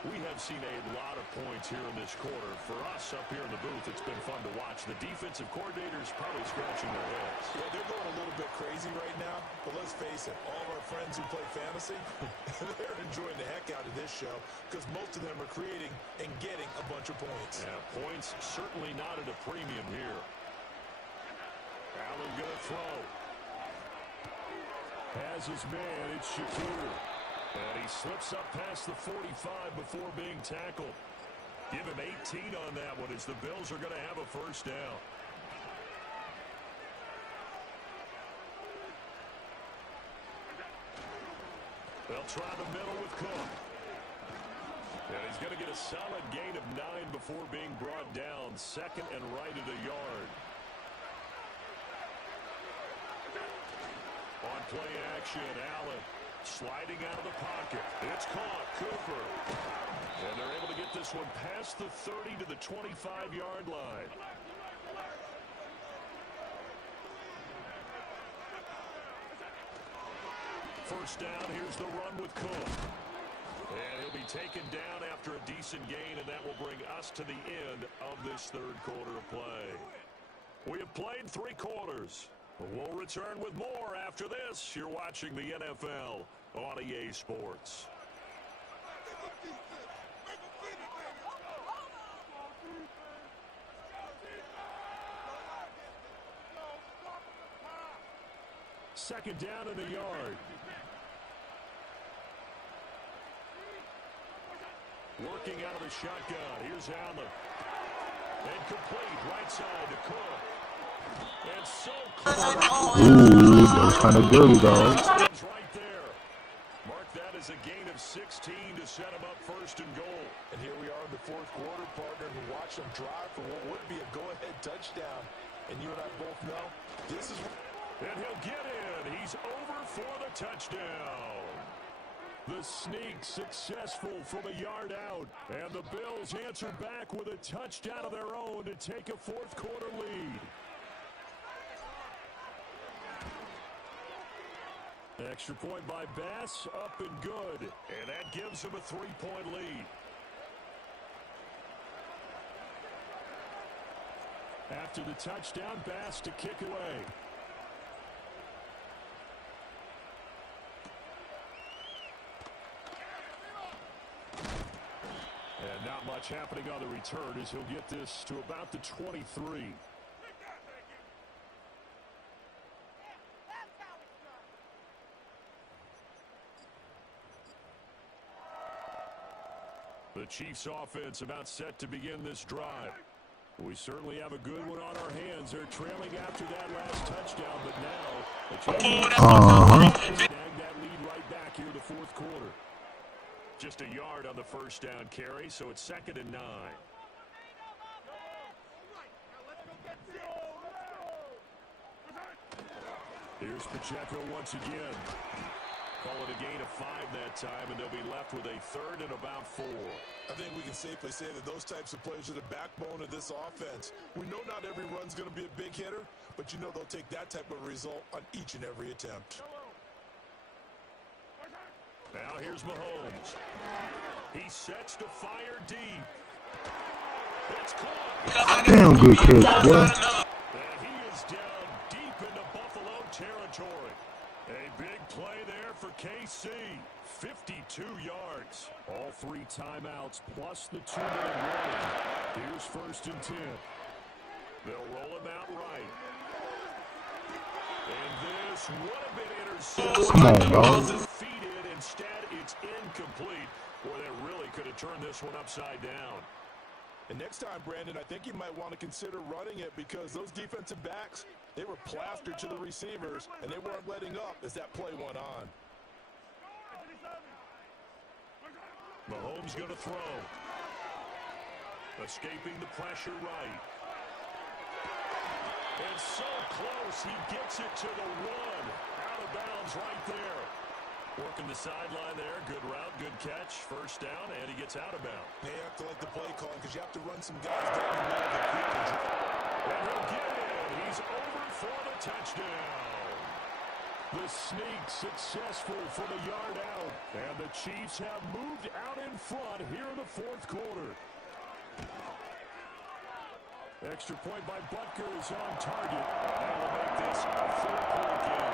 We have seen a lot of points here in this quarter. For us up here in the booth, it's been fun to watch. The defensive coordinators probably scratching their heads. Yeah, they're going a little bit crazy right now, but let's face it, all of our friends who play fantasy, they're enjoying the heck out of this show because most of them are creating and getting a bunch of points. Yeah, points certainly not at a premium here. Allen going to throw. Has his man, it's Shakir. And he slips up past the 45 before being tackled. Give him 18 on that one as the Bills are going to have a first down. They'll try the middle with Cook. And he's going to get a solid gain of 9 before being brought down. 2nd and right at a yard. On play action, Allen sliding out of the pocket. It's caught. Cooper. And they're able to get this one past the 30 to the 25-yard line. First down, here's the run with Cook. And he'll be taken down after a decent gain, and that will bring us to the end of this 3rd quarter of play. We have played 3 quarters. We'll return with more after this. You're watching the NFL on EA Sports. second down and a yard. Working out of the shotgun. Here's Allen. Incomplete. Right side to Cook. And so close. Ooh, that was kind of dirty, dog. Right there. Mark that as a gain of 16 to set him up first and goal. And here we are in the fourth quarter, partner, and watch them drive for what would be a go-ahead touchdown. And you and I both know this is... And he'll get in. He's over for the touchdown. The sneak successful from a yard out. And the Bills answer back with a touchdown of their own to take a fourth quarter lead. Extra point by Bass, up and good. And that gives him a 3-point lead. After the touchdown, Bass to kick away. And not much happening on the return as he'll get this to about the 23. The Chiefs offense about set to begin this drive. We certainly have a good one on our hands. They're trailing after that last touchdown, but now the Chiefs snag that lead right back here in the fourth quarter. Just a yard on the first down carry, so it's 2nd and 9. Here's Pacheco once again. Call it a gain of 5 that time, and they'll be left with a 3rd and about 4. I think we can safely say that those types of plays are the backbone of this offense. We know not every run's going to be a big hitter, but you know they'll take that type of result on each and every attempt. Now here's Mahomes. He sets to fire deep. It's caught. Damn good catch, boy. And he is down deep into Buffalo territory. A big play there for KC. 52 yards. All 3 timeouts plus the 2-minute warning. Here's 1st and 10. They'll roll him out right. And this would have been intercepted. Come on, dog. Defeated. Instead, it's incomplete. Boy, they really could have turned this one upside down. And next time, Brandon, I think you might want to consider running it because those defensive backs, they were plastered to the receivers, and they weren't letting up as that play went on. Mahomes going to throw. Escaping the pressure right. And so close, he gets it to the 1. Out of bounds right there. Working the sideline there. Good route, good catch. First down, and he gets out of bounds. They have to like the play call because you have to run some guys down the middle of the field. And he'll get in. He's over for the touchdown. The sneak successful from a yard out. And the Chiefs have moved out in front here in the fourth quarter. Extra point by Butker is on target. And will make this a 4-point game.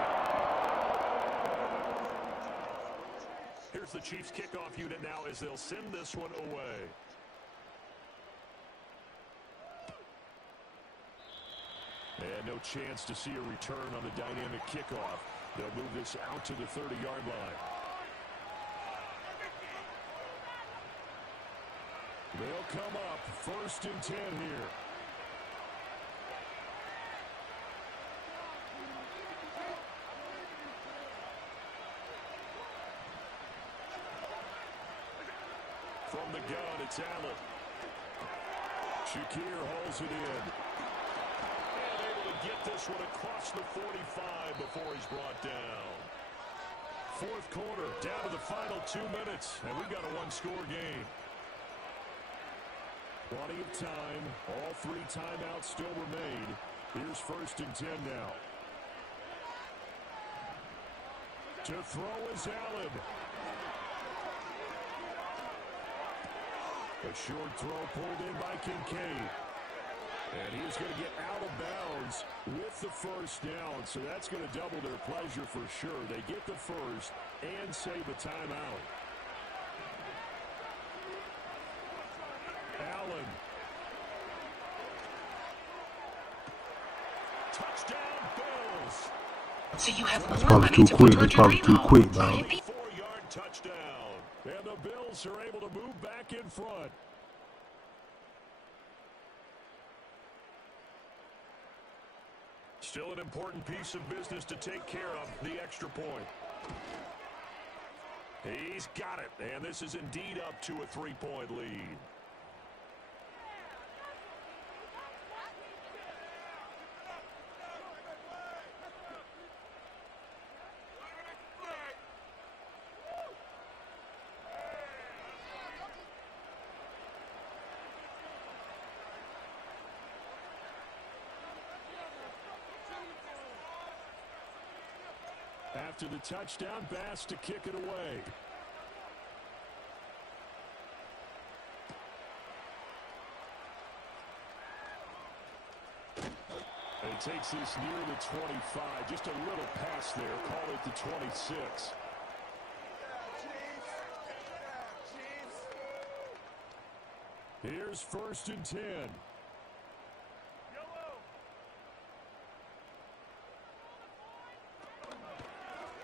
Here's the Chiefs kickoff unit now as they'll send this one away. And no chance to see a return on the dynamic kickoff. They'll move this out to the 30-yard line. They'll come up 1st and 10 here. From the gun, it's Allen. Shakir hauls it in. And able to get this one across the 45 before he's brought down. Fourth quarter, down to the final 2 minutes, and we got a 1-score game. Plenty of time. All 3 timeouts still remain. Here's 1st and 10 now. To throw is Allen. A short throw pulled in by Kincaid. And he's going to get out of bounds with the first down. So that's going to double their pleasure for sure. They get the first and save a timeout. Allen. Touchdown, Bills. That's probably too quick. That's probably too quick, dog. 4-yard touchdown. And the Bills are able to move back in front. Still an important piece of business to take care of, the extra point. He's got it, and this is indeed up to a 3-point lead. After the touchdown, Bass to kick it away. It takes this near the 25. Just a little pass there. Call it the 26. Here's 1st and 10.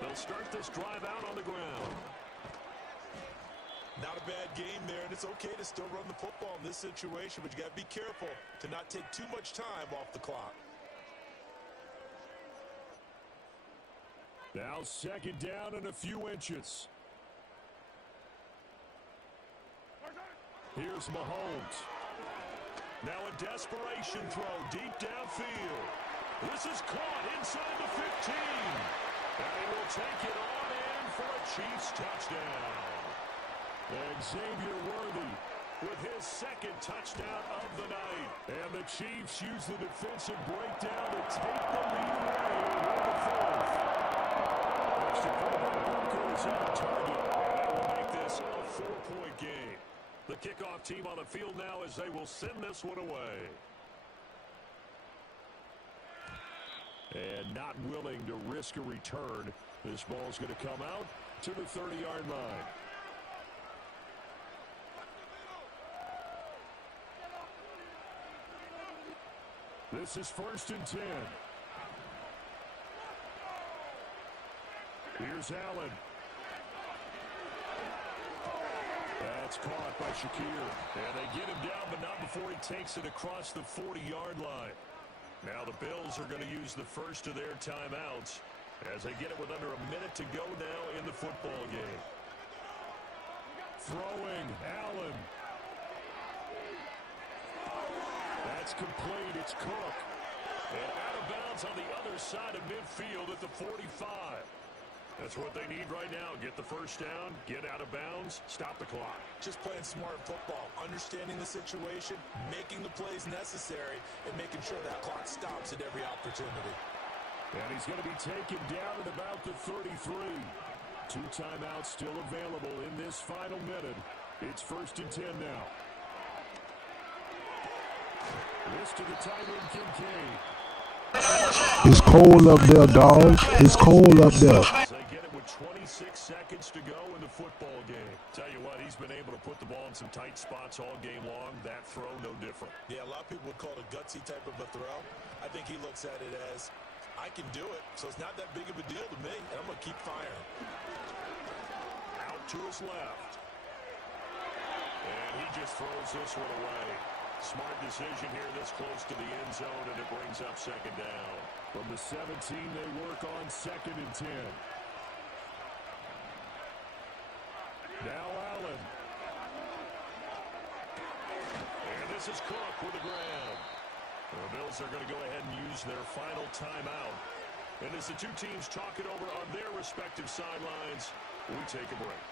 They'll start this drive out on the ground. Not a bad game there, and it's okay to still run the football in this situation, but you got to be careful to not take too much time off the clock. Now 2nd down and a few inches. Here's Mahomes. Now a desperation throw deep downfield. This is caught inside the 15. And he will take it on in for a Chiefs touchdown. Xavier Worthy with his 2nd touchdown of the night. And the Chiefs use the defensive breakdown to take the lead away with the 4th. Extra quarterback Booker is on target. And that will make this a 4-point game. The kickoff team on the field now as they will send this one away. And not willing to risk a return. This ball's going to come out to the 30-yard line. This is 1st and 10. Here's Allen. That's caught by Shakir. And they get him down, but not before he takes it across the 40-yard line. Now the Bills are going to use the first of their timeouts as they get it with under a minute to go now in the football game. Throwing, Allen. That's complete. It's Cook. And out of bounds on the other side of midfield at the 45. That's what they need right now. Get the first down, get out of bounds, stop the clock. Just playing smart football, understanding the situation, making the plays necessary, and making sure that clock stops at every opportunity. And he's going to be taken down at about the 33. 2 timeouts still available in this final minute. It's 1st and 10 now. This to the tight end, Kincaid. It's cold up there, dog. It's cold up there. They get it with 26 seconds to go in the football game. Tell you what, he's been able to put the ball in some tight spots all game long. That throw, no different. Yeah, a lot of people would call it a gutsy type of a throw. I think he looks at it as, I can do it, so it's not that big of a deal to me, and I'm going to keep firing. Out to his left. And he just throws this one away. Smart decision here this close to the end zone, and it brings up 2nd down. From the 17, they work on 2nd and 10. Now Allen. And this is Cook with the grab. The Bills are going to go ahead and use their final timeout. And as the two teams talk it over on their respective sidelines, we take a break.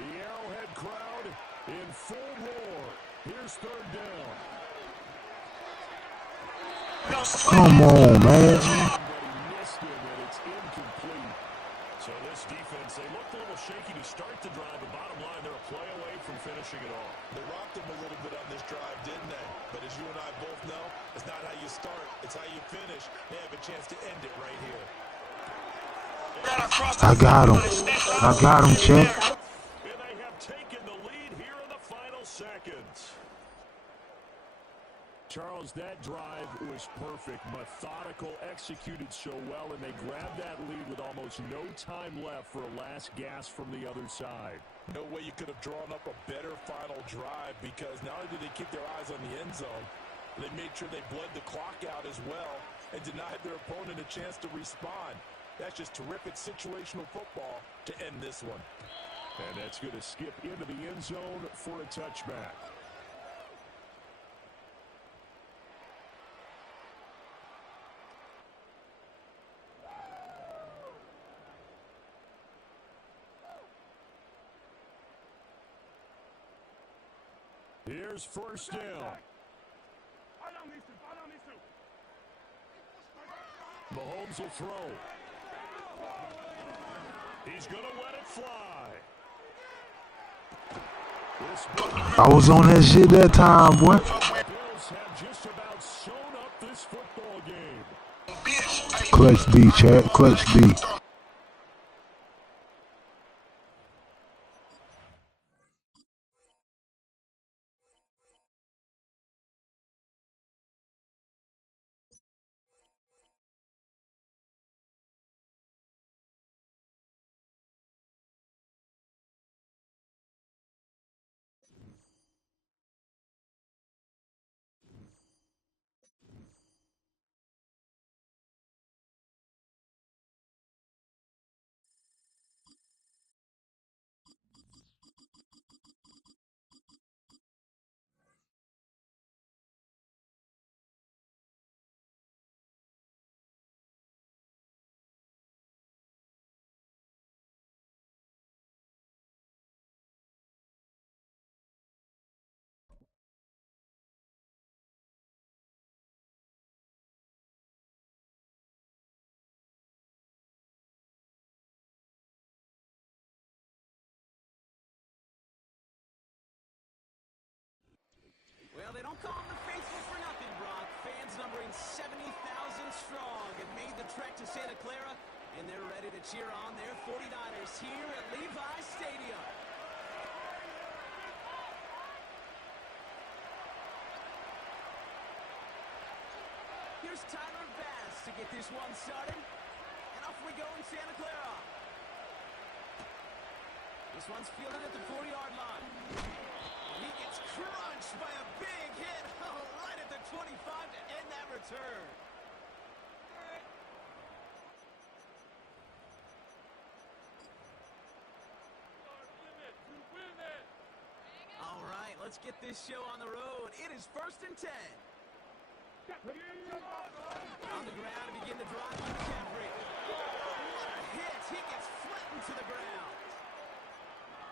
The Arrowhead crowd in full roar. Here's 3rd down. Come on, man. Missed him, and it's incomplete. So this defense, they looked a little shaky to start the drive, but bottom line, they're a play away from finishing it off. They rocked them a little bit on this drive, didn't they? But as you and I both know, it's not how you start, it's how you finish. They have a chance to end it right here. I got him. I got him, champ. And they have taken the lead here in the final seconds. Charles, that drive was perfect. Methodical, executed so well, and they grabbed that lead with almost no time left for a last gasp from the other side. No way you could have drawn up a better final drive, because not only did they keep their eyes on the end zone, they made sure they bled the clock out as well and denied their opponent a chance to respond. That's just terrific situational football to end this one. And that's going to skip into the end zone for a touchback. Here's first down. Mahomes will throw. He's going to let it fly. I was on that shit that time, boy. The Bills have just about sewn up this football game. Clutch B, Chad. Clutch B. Well, they don't call them the faithful for nothing, Brock. Fans numbering 70,000 strong have made the trek to Santa Clara, and they're ready to cheer on their 49ers here at Levi Stadium. Here's Tyler Bass to get this one started, and off we go in Santa Clara. This one's fielded at the 40-yard line. He gets crunched by a big hit right at the 25 to end that return. All right, let's get this show on the road. It is 1st and 10. On the ground to begin the drive on McCaffrey. What a hit. He gets flattened to the ground.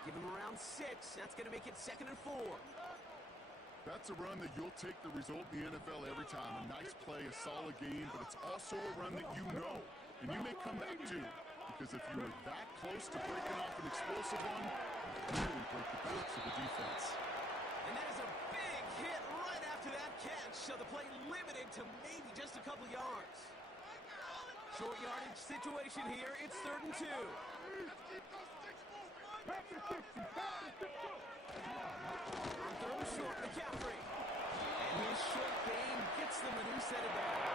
Give him around 6. That's going to make it 2nd and 4. That's a run that you'll take the result in the NFL every time. A nice play, a solid game, but it's also a run that you know, and you may come back to, because if you were that close to breaking off an explosive one, you really break the backs of the defense. And that is a big hit right after that catch, so the play limited to maybe just a couple yards. Short yardage situation here. It's 3rd and 2. Throw short, McCaffrey. And his short game gets them a new set of downs.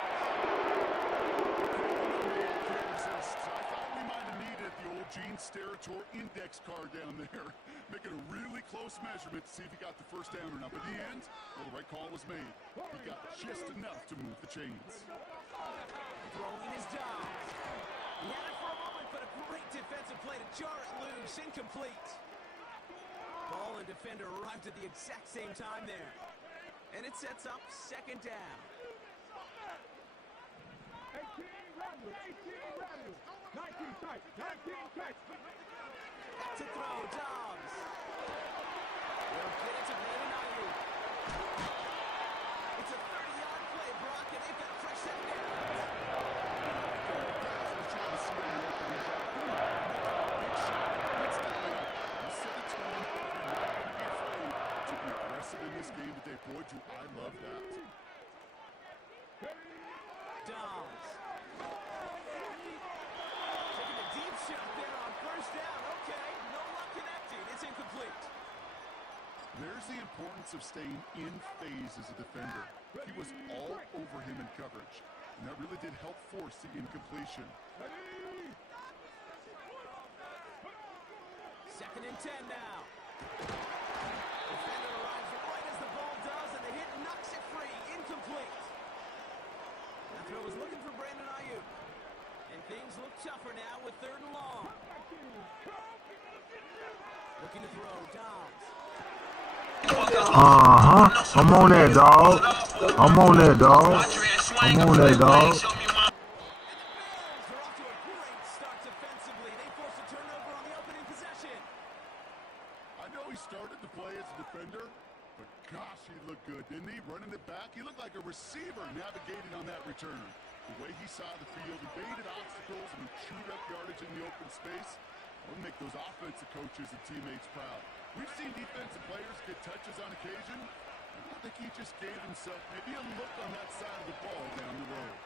I thought we might have needed the old Gene Steratore index card down there, making a really close measurement to see if he got the first down or not. But in the end, well, the right call was made. He got just enough to move the chains. Throwing his dive. He had it for a moment, but a great defensive play to jar it loose. Incomplete. Ball and defender arrived at the exact same time there. And it sets up 2nd down. 18 ready. 19 tight. 19 tight. Back to throw, Dobbs. They'll get it to Maddden. It's a 30-yard play, Brock, and they've got a fresh set down. In this game today, boy, do I love that. Dobbs. Taking a deep shot there on 1st down. Okay, no luck connecting. It's incomplete. There's the importance of staying in phase as a defender. He was all over him in coverage, and that really did help force the incompletion. Second and 10 now. Defender arrives right as the ball does, and the hit knocks it free. Incomplete. That throw was looking for Brandon Ayuk. And things look tougher now with 3rd and long. Looking to throw, Dobbs. I'm on that, dog. I'm on that, dog. I'm on that, dog. And the Bills are off to a great start defensively. They force a turnover on the opening possession. I know he started to play as a defender, but gosh, he looked good, didn't he? Running it back, he looked like a receiver navigating on that return. The way he saw the field, evaded obstacles, and chewed up yardage in the open space. Will make those offensive coaches and teammates proud. We've seen defensive players get touches on occasion. I think he just gave himself maybe a look on that side of the ball down the road.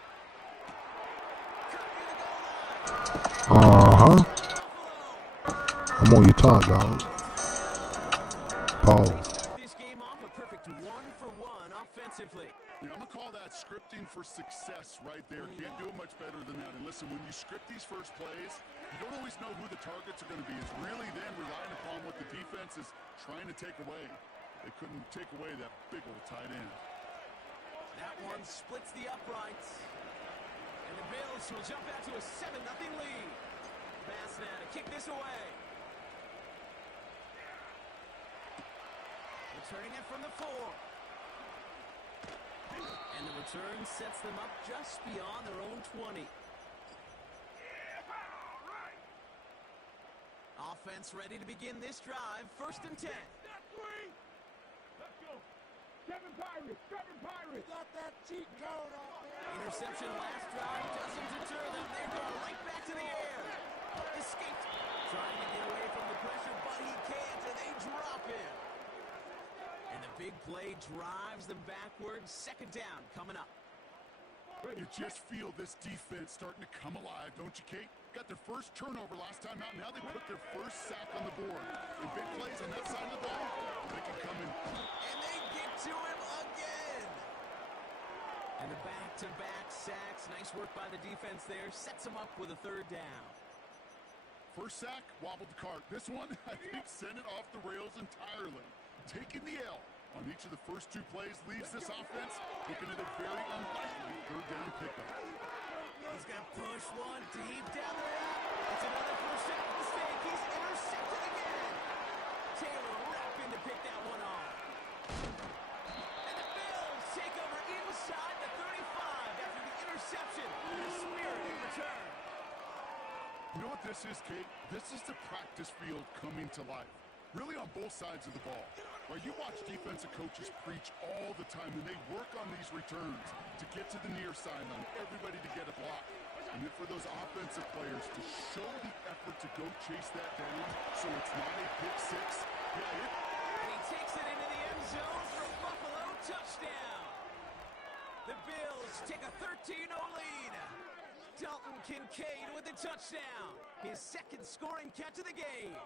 I'm on your top, dog. Pause. This game off a perfect 1-for-1 offensively. Yeah, I'm going to call that scripting for success right there. Can't do it much better than that. And listen, when you script these first plays, you don't always know who the targets are going to be. It's really then relying upon what the defense is trying to take away. They couldn't take away that big old tight end. That one splits the uprights. And the Bills will jump out to a 7-0 lead. Pass now to kick this away. Returning it from the 4. And the return sets them up just beyond their own 20. Offense ready to begin this drive. 1st and 10. Let's go. Seven Pirates. Got that cheat code on there. Interception last drive doesn't deter them. They're going right back to the air. Escaped. Trying to get away from the pressure, but he can't, and they drop him. And the big play drives them backwards. 2nd down coming up. You just feel this defense starting to come alive, don't you, Kate? Got their first turnover last time out. Now they put their first sack on the board. And big plays on that side of the ball, they can come in. And they get to him again. And the back-to-back sacks. Nice work by the defense there. Sets them up with a 3rd down. First sack, wobbled the cart. This one, I think, sent it off the rails entirely. Taking the L on each of the first 2 plays leaves this offense looking at a very unlikely 3rd down pickup. He's going to push one deep down the middle. It's another first down mistake. He's intercepted again. Taylor rapping to pick that one off. And the Bills take over inside the 35 after the interception. And a spirited return. You know what this is, Kate? This is the practice field coming to life. Really on both sides of the ball. Right, you watch defensive coaches preach all the time, and they work on these returns to get to the near sideline, everybody to get a block. And then for those offensive players to show the effort to go chase that down so it's not a pick six. And he takes it into the end zone for a Buffalo touchdown. The Bills take a 13-0 lead. Dalton Kincaid with the touchdown. His 2nd scoring catch of the game.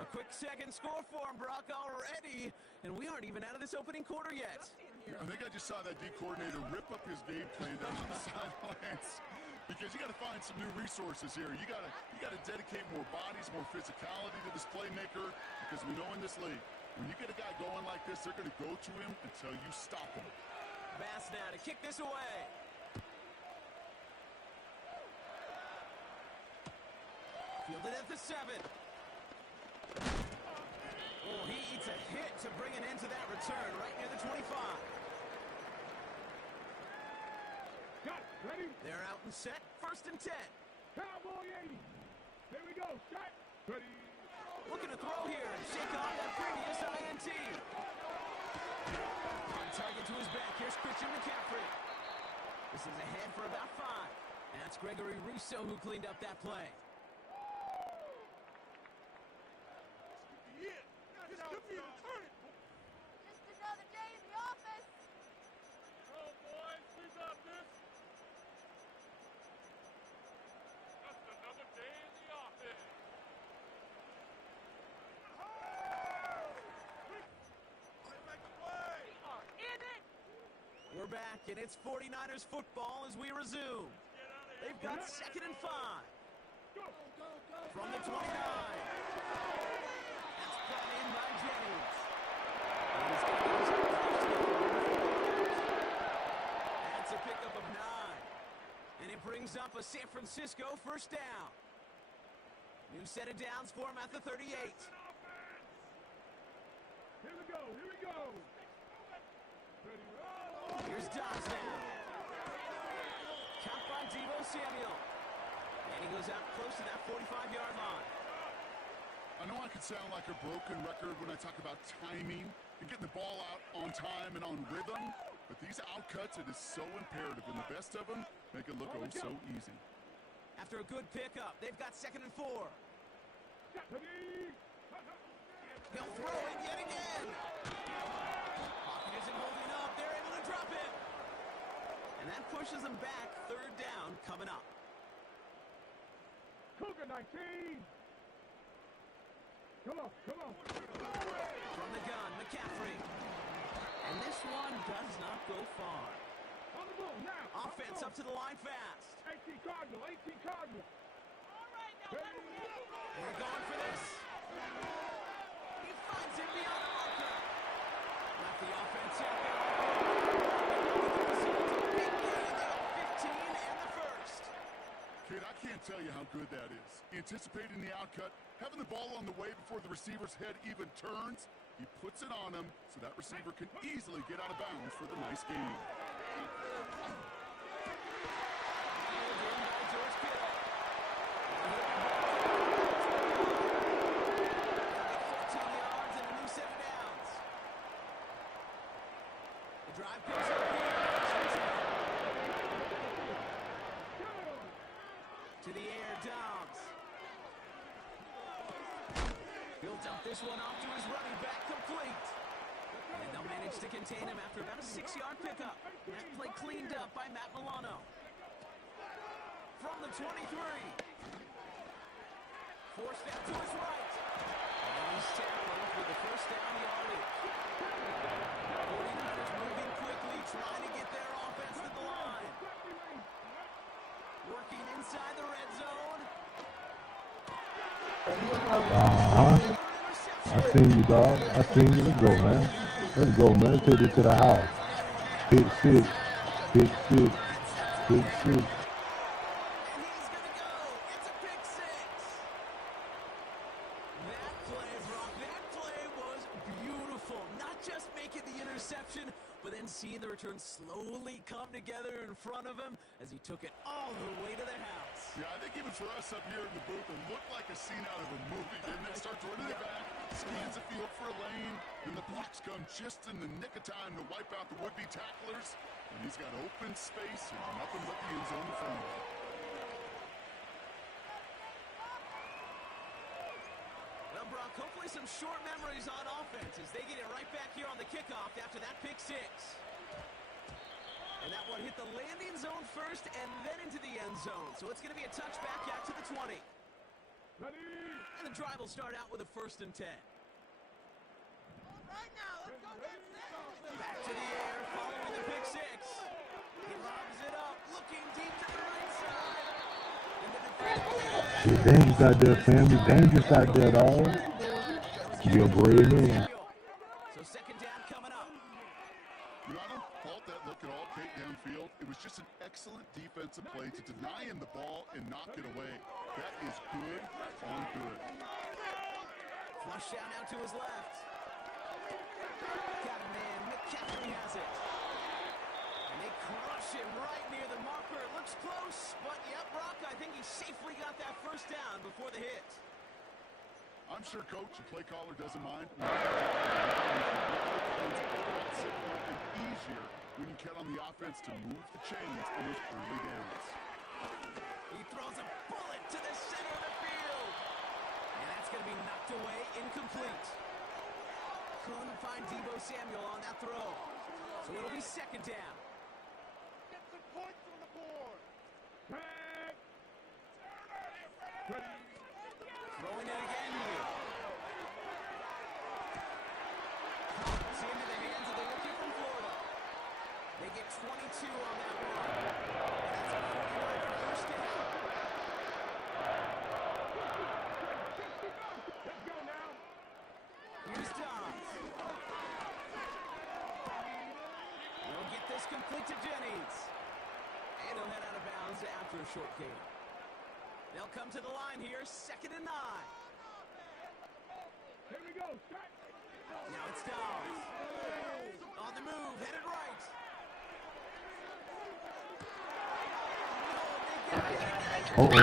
A quick 2nd score for him, Brock, already. And we aren't even out of this opening quarter yet. I think I just saw that D coordinator rip up his game plan down on the sidelines. Because you got to find some new resources here. You got to dedicate more bodies, more physicality to this playmaker. Because we know in this league, when you get a guy going like this, they're going to go to him until you stop him. Bass now to kick this away. Fielded at the 7. Oh, he eats a hit to bring it into that return right near the 25. Got it. Ready? They're out and set. 1st and 10. Cowboy 80. There we go. Shot. Ready. Looking to throw here and shake off that previous INT. On target to his back. Here's Christian McCaffrey. This is ahead for about 5. And that's Gregory Rousseau who cleaned up that play. Just another day in the office. Oh, boys, we got this. Just another day in the office. We back, and it's 49ers football as we resume. They've got 2nd and 5. From the 29. That's brought in by Jennings. That's a pickup of 9. And it brings up a San Francisco first down. New set of downs for him at the 38. Here we go, here we go. Here's Dobbs now. Caught by Deebo Samuel. And he goes out close to that 45-yard line. I know I could sound like a broken record when I talk about timing and getting the ball out on time and on rhythm, but these outcuts, it is so imperative, and the best of them make it look oh so easy. After a good pickup, they've got 2nd and 4. He'll throw it yet again. Pocket isn't holding up. They're able to drop it. And that pushes them back. 3rd down coming up. Cougar 19. Come on, come on. From the gun, McCaffrey. And this one does not go far. On the ball now. Offense up to the line fast. 18 Cardinal, 18 Cardinal. They're going for this. He finds him beyond the marker. Left the offense out there. 15 and the first. Kid, I can't tell you how good that is. Anticipating the outcut, having the ball on the way before the receiver's head even turns, he puts it on him so that receiver can easily get out of bounds for the nice gain. To the air, Dobbs. He'll dump this one off to his running back, complete. And they'll manage to contain him after about a 6-yard pickup. That play cleaned up by Matt Milano. From the 23. Forced out to his right. And he's tackled for the first down yardage. 49ers moving quickly, trying to get their offense to the line. Working inside the red zone. I seen you, dog. I seen you. Let's go, man. Let's go, man. Let's take this to the house. Pick 6. Pick 6. Pick 6. And he's going to go. It's a pick 6. That play, Brock, that play was beautiful. Not just making the interception, but then seeing the return slowly come together in front of him as he took it all the way to their house. Yeah, I think even for us up here in the booth, it looked like a scene out of a movie. Didn't it? Starts running it back, scans the field for a lane, and the blocks come just in the nick of time to wipe out the would-be tacklers. And he's got open space and nothing but the end zone in front of him. Well, Brock, hopefully some short memories on offense as they get it right back here on the kickoff after that pick 6. And that one hit the landing zone first and then into the end zone. So it's going to be a touchback out to the 20. Ready? And the drive will start out with a 1st and 10. Right now, let's go get this. Back to the air, following the pick 6. He lobs it up, looking deep to the right side. And the defender. It's dangerous out there, fam. It's dangerous out there, dog. You're a brave man. So 2nd down coming up. You know, I don't fault that look at all, Kate, downfield. It was just an excellent defensive play to deny him the ball and knock it away. That is good on good. Flush down now to his left. Got a man. McCaffrey has it. And they crush him right near the marker. It looks close, but yep, Brock, I think he safely got that 1st down before the hit. I'm sure coach and play caller doesn't mind. Easier when you count on the offense to move the chains in those early downs. He throws a bullet to the center of the field. And that's going to be knocked away, incomplete. Couldn't find Deebo Samuel on that throw. So it'll be 2nd down. Get some points on the board. Back. Ready? Throwing it again here. It's into the hands of the rookie from Florida. They get 20 is complete to Jennings. And he'll head out of bounds after a short gain. They'll come to the line here, 2nd and 9. Here we go. Strike. Now it's Downs. On the move, headed right. Uh-oh.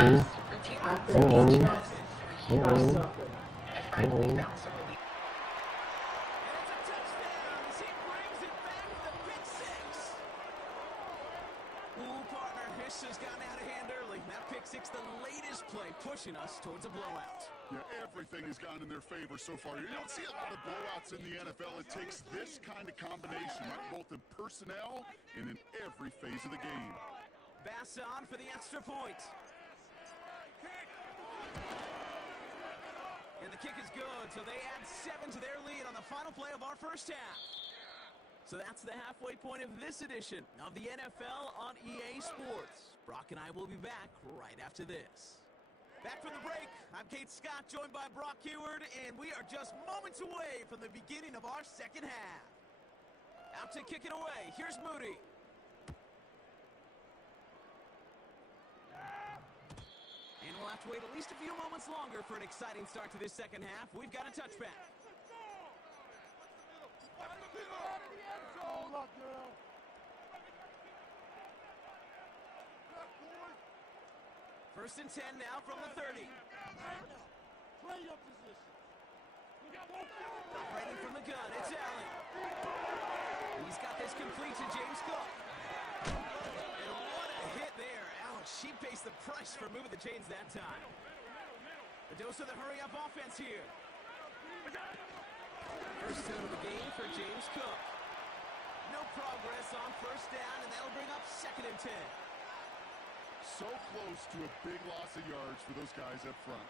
Has gotten out of hand early. That pick six, the latest play, pushing us towards a blowout. Yeah, everything has gone in their favor so far. You don't see a lot of blowouts in the NFL. It takes this kind of combination, right? Both in personnel and in every phase of the game. Bass on for the extra point. And the kick is good, so they add 7 to their lead on the final play of our first half. So that's the halfway point of this edition of the NFL on EA Sports. Brock and I will be back right after this. Back from the break, I'm Kate Scott, joined by Brock Heward, and we are just moments away from the beginning of our second half. Out to kick it away, here's Moody. And we'll have to wait at least a few moments longer for an exciting start to this second half. We've got a touchback. First and 10 now from the 30. Play your position. Operating from the gun, it's Allen. He's got this complete to James Cook. And what a hit there. Ouch, she pays the price for moving the chains that time. A dose of the hurry-up offense here. First down of the game for James Cook. No progress on first down, and that'll bring up 2nd and 10. So close to a big loss of yards for those guys up front.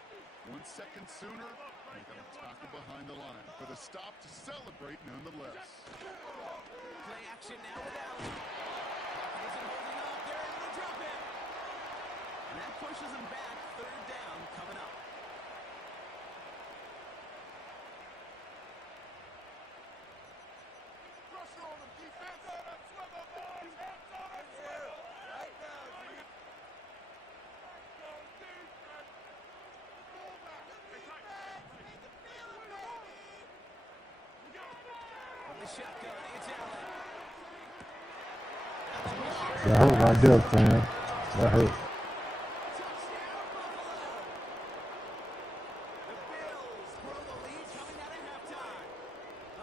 1 second sooner, they got to tackle behind the line. But a stop to celebrate nonetheless. Play action now with Allen. Isn't holding up. They're able to drop it. And that pushes them back. 3rd down coming up. Pressure on them, defense. Hands on that swivel, boys. Hands on that swivel. Right now, G. Go defense. Fullback. Defense. Make it feel it, baby. From the shotgun, it's Allen. That hurt right there, fam. That hurt. Touchdown, Buffalo. The Bills grow the lead coming out of halftime.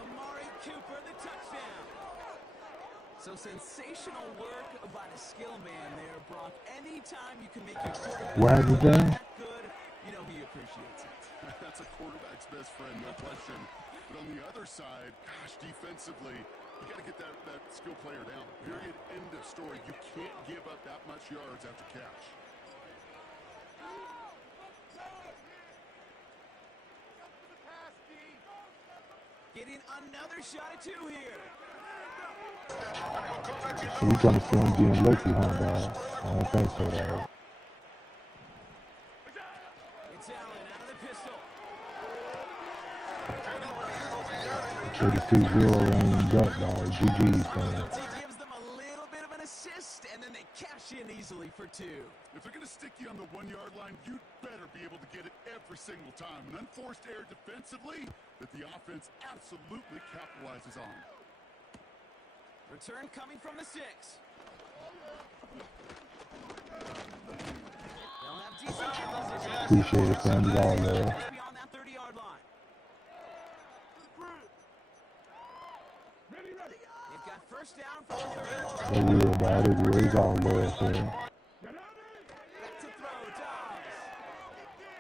Amari Cooper, the touchdown. So sensational work by the skill man there, Brock. Anytime you can make your quarterback What happened there? that good, you know he appreciates it. That's a quarterback's best friend, no question. But on the other side, gosh, defensively, you got to get that skill player down. Period. End of story. You can't give up that much yards after catch. Getting another shot at 2 here. So we trying to see him being lucky, huh, dog? I don't think so, dog. It's Allen out of the pistol. 32-0 and duck, dog. GG's, man. He gives them a little bit of an assist, and then they cash in easily for 2. If they're going to stick you on the 1-yard line, you'd better be able to get it every single time. An unforced error defensively that the offense absolutely capitalizes on. Return coming from the 6. They'll have decent position. Appreciate it, fam. You all love. Beyond that 30-yard line. They've got first down for the 30. They will, dog. They will. It's all love, fam. Back to throw, Dobbs.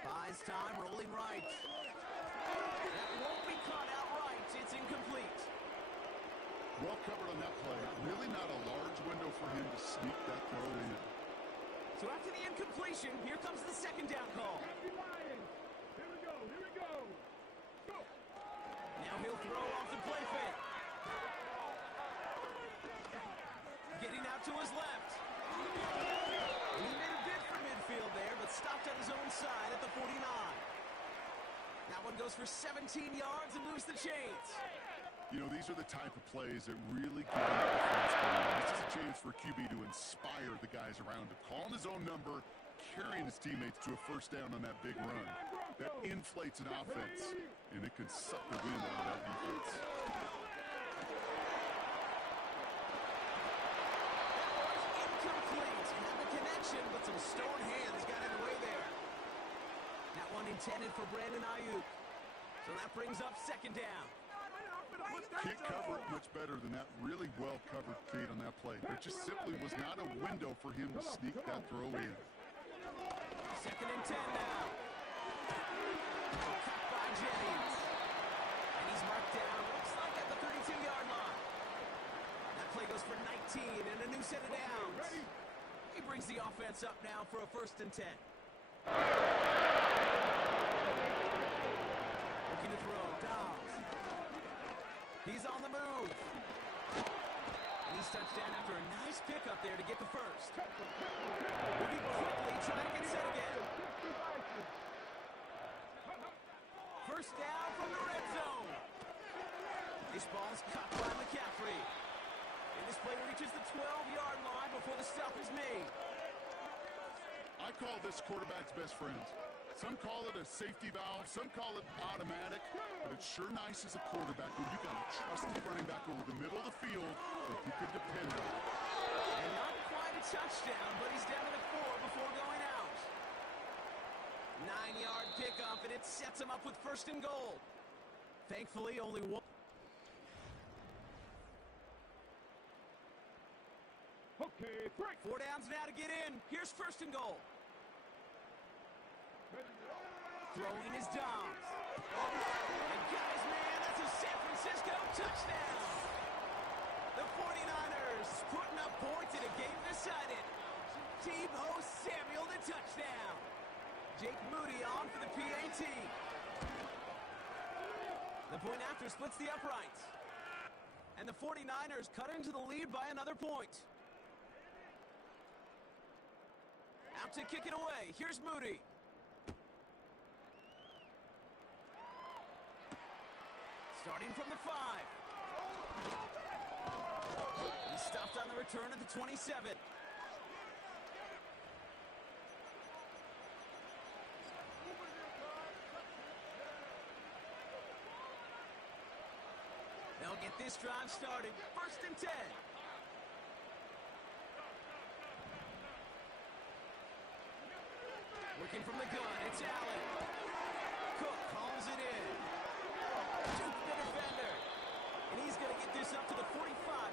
Buys time, rolling right. That won't be caught outright. It's incomplete. Well covered on that play. Really not a large window for him to sneak that throw in. So after the incompletion, here comes the 2nd down call. Here we go. Here we go. Go. Now he'll throw off the play fake. Getting out to his left. He made a bid for midfield there, but stopped on his own side at the 49. That one goes for 17 yards and moves the chains. You know, these are the type of plays that really get the offense going. This is a chance for QB to inspire the guys around him. Calling his own number, carrying his teammates to a first down on that big run. That inflates an offense, and it can suck the wind out of that defense. Incomplete. Had the connection, but some stone hands got in the way there. That one intended for Brandon Ayuk. So that brings up second down. Can't cover it much better than that really well-covered feed on that play. There just simply was not a window for him to sneak that throw in. Second and 10 now. Cut by Jennings. And he's marked down, looks like at the 32-yard line. That play goes for 19 and a new set of downs. He brings the offense up now for a first and 10. Looking to throw. Dobbs. He's on the move. And he's touchdown after a nice pickup there to get the first. Moving quickly, trying to get set again. First down from the red zone. This ball's caught by McCaffrey. And this play reaches the 12-yard line before the stop is made. I call this quarterback's best friend. Some call it a safety valve, some call it automatic, but it's sure nice as a quarterback when you got a trusty running back over the middle of the field that you can depend on. And not quite a touchdown, but he's down to the 4 before going out. 9-yard pickup, and it sets him up with first and goal. Thankfully, only one. Okay, 4 downs now to get in. Here's first and goal. Throwing his Dobbs. And guys, man, that's a San Francisco touchdown. The 49ers putting up points in a game decided. Tebow Samuel the touchdown. Jake Moody on for the PAT. The point after splits the uprights. And the 49ers cut into the lead by another point. Out to kick it away. Here's Moody. Starting from the 5. He stopped on the return at the 27. They'll get this drive started. First and 10. Working from the gun, it's Allen. Cook calls it in. Duke the defender. And he's going to get this up to the 45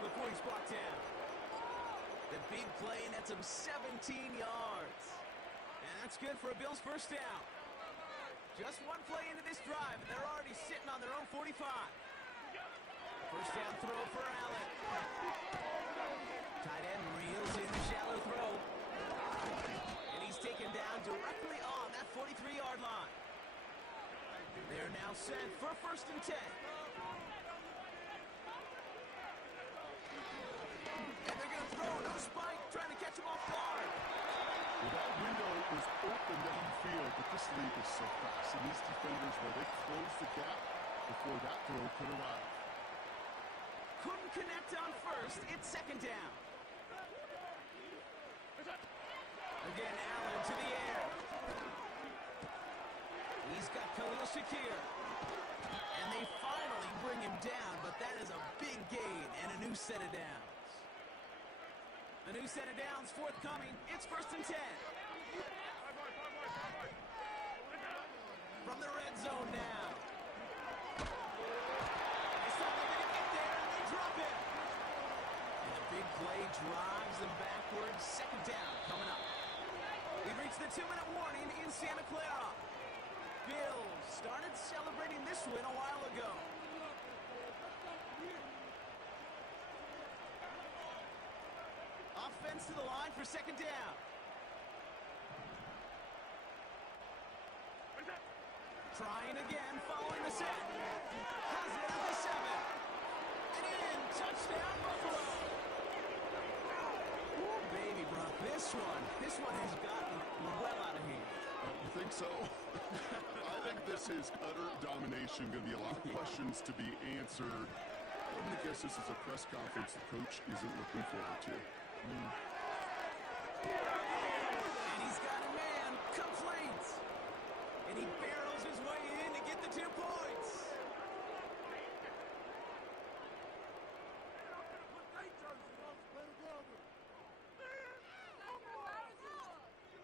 before he's brought down. The big play, and that's him 17 yards. And that's good for a Bills first down. Just one play into this drive, and they're already sitting on their own 45. First down throw for Allen. Tight end reels in the shallow throw. And he's taken down directly on that 43-yard line. They're now set for first and 10. And they're going to throw. No spike. Trying to catch him off guard. Well, that window was open downfield, but this league is so fast. And these defenders, where they close the gap before that throw could arrive. Couldn't connect on first. It's second down. Again, Allen to the air. He's got Khalil Shakir. And they finally bring him down, but that is a big gain and a new set of downs. A new set of downs forthcoming. It's first and 10. From the red zone now. It's not going to get there, and they drop it. And the big play drives them backwards. Second down coming up. We've reached the 2-minute warning in Santa Clara. Bills started celebrating this win a while ago. Offense to the line for second down. Trying again, following the set. Has it at the 7. And in, touchdown Buffalo. Ooh, baby, bro, this one has gotten well out of hand. You think so? I think this is utter domination. Going to be a lot of questions to be answered. to guess this is a press conference the coach isn't looking forward to. And he's got a man complete. And he barrels his way in to get the 2 points.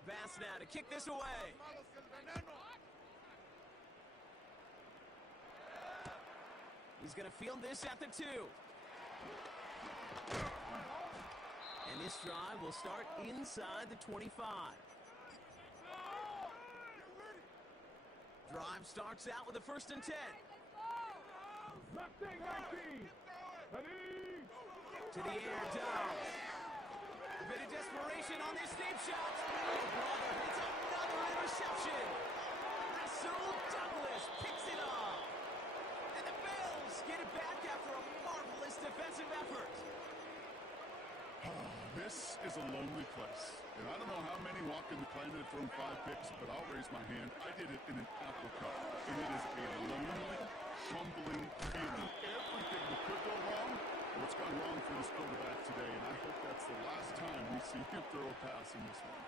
Bass now to kick this away. He's going to field this at the 2. And this drive will start inside the 25. Drive starts out with a 1st and 10. To the air, Dobbs. A bit of desperation on this deep shot. Oh, brother, it's another interception. Russell Douglas picks it up. And the Bills get it back after a marvelous defensive effort. This is a lonely place. And I don't know how many walk in the climate from 5 picks, but I'll raise my hand. I did it in an apple cup. And it is a lonely, humbling feeling. Everything that could go wrong, what's gone wrong for this quarterback today, and I hope that's the last time we see him throw a pass in this one.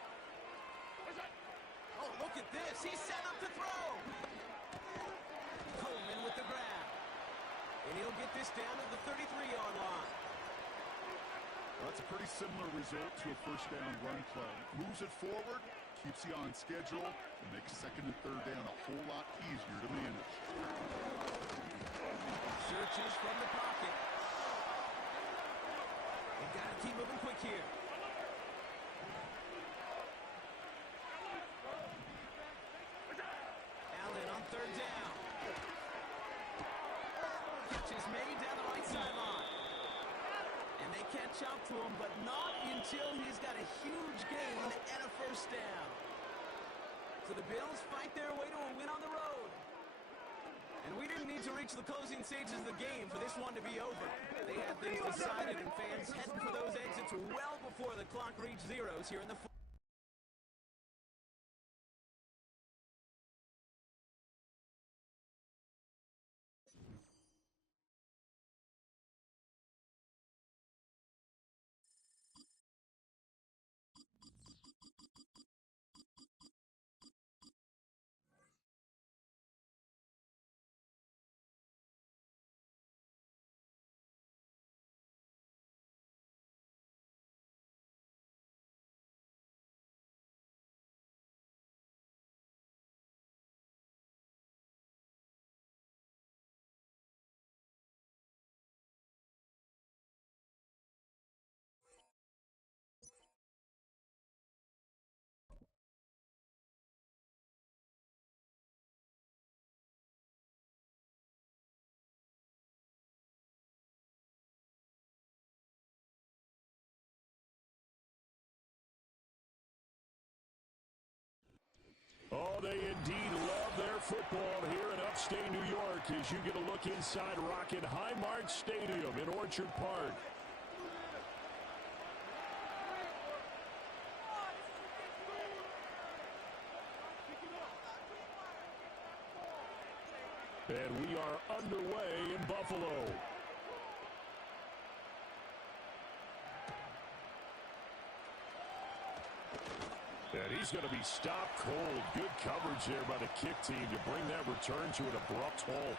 Oh, look at this. He's set up to throw. Coleman with the grab. And he'll get this down to the 33-yard line. Well, that's a pretty similar result to a 1st down run play. Moves it forward, keeps you on schedule, and makes 2nd and 3rd down a whole lot easier to manage. Searches from the pocket. They got to keep moving quick here. Allen on 3rd down. Catches many down the right sideline. And they catch up to him, but not until he's got a huge gain and a 1st down. So the Bills fight their way to a win on the road. And we didn't need to reach the closing stages of the game for this one to be over. They had things decided, and fans heading for those exits well before the clock reached zeros here in the fourth. Oh, they indeed love their football here in upstate New York as you get a look inside Rocket Highmark Stadium in Orchard Park. And we are underway in Buffalo. And he's going to be stopped cold. Good coverage there by the kick team to bring that return to an abrupt halt.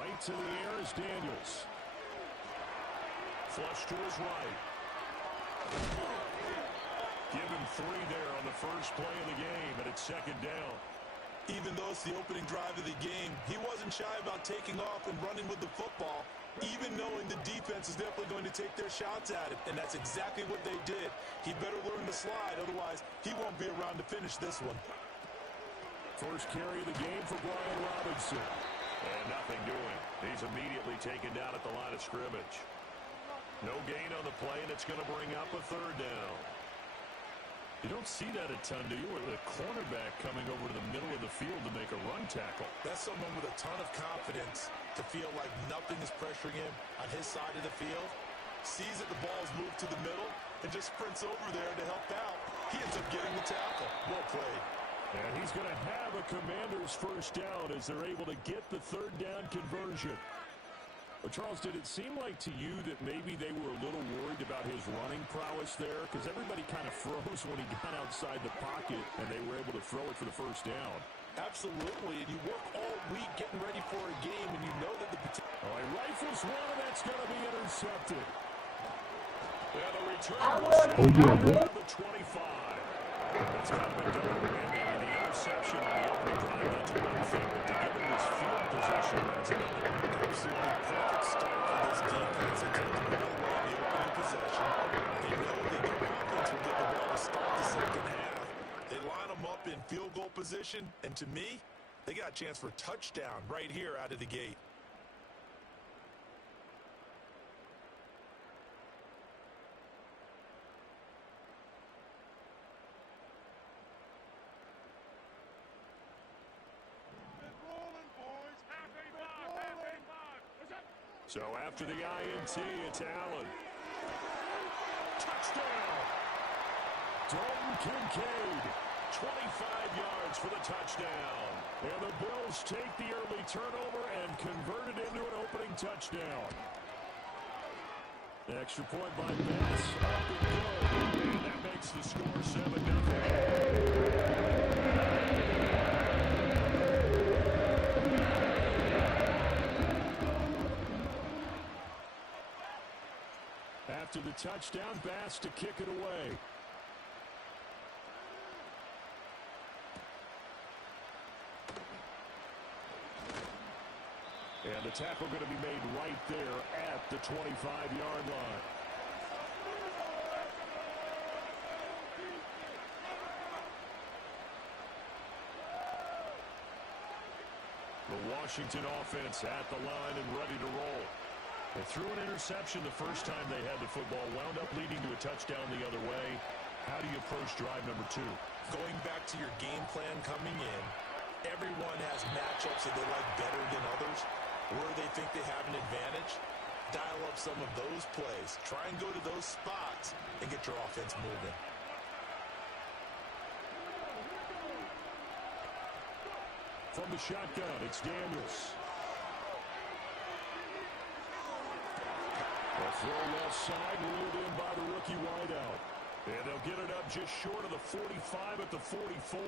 Right to the air is Daniels. Flush to his right. Give him 3 there on the first play of the game, and it's 2nd down. Even though it's the opening drive of the game, he wasn't shy about taking off and running with the football, even knowing the defense is definitely going to take their shots at him, and that's exactly what they did. He better learn to slide, otherwise he won't be around to finish this one. First carry of the game for Brian Robinson. And nothing doing. He's immediately taken down at the line of scrimmage. No gain on the play, and it's going to bring up a 3rd down. You don't see that a ton, do you? With a cornerback coming over to the middle of the field to make a run tackle. That's someone with a ton of confidence to feel like nothing is pressuring him on his side of the field. Sees that the ball is moved to the middle and just sprints over there to help out. He ends up getting the tackle. Well played. And he's going to have a Commanders first down as they're able to get the third down conversion. Well, Charles, did it seem like to you that maybe they were a little worried about his running prowess there? Because everybody kind of froze when he got outside the pocket and they were able to throw it for the first down. Absolutely, and you work all week getting ready for a game, and you know that the potential. Oh, he rifles one, and that's going to be intercepted. And the return bro. the 25. That's kind of a double whammy. The interception on the opening drive, that's one thing, but to give him this field position, that's another. Absolutely perfect start for this defense. They take the ball away in the opening possession. They know that their offense will get the ball to start the second half. They line them up in field goal position, and to me, they got a chance for a touchdown right here out of the gate. So after the INT, it's Allen. Touchdown! Dalton Kincaid, 25 yards for the touchdown. And the Bills take the early turnover and convert it into an opening touchdown. Extra point by Bass, up and good. And that makes the score 7-0. After the touchdown, Bass to kick it away. And the tackle going to be made right there at the 25-yard line. The Washington offense at the line and ready to roll. They threw an interception the first time they had the football, wound up leading to a touchdown the other way. How do you approach drive number 2? Going back to your game plan coming in, everyone has matchups that they like better than others, where they think they have an advantage. Dial up some of those plays. Try and go to those spots and get your offense moving. From the shotgun, it's Daniels. A throw left side, ruled in by the rookie wideout. And they'll get it up just short of the 45 at the 44.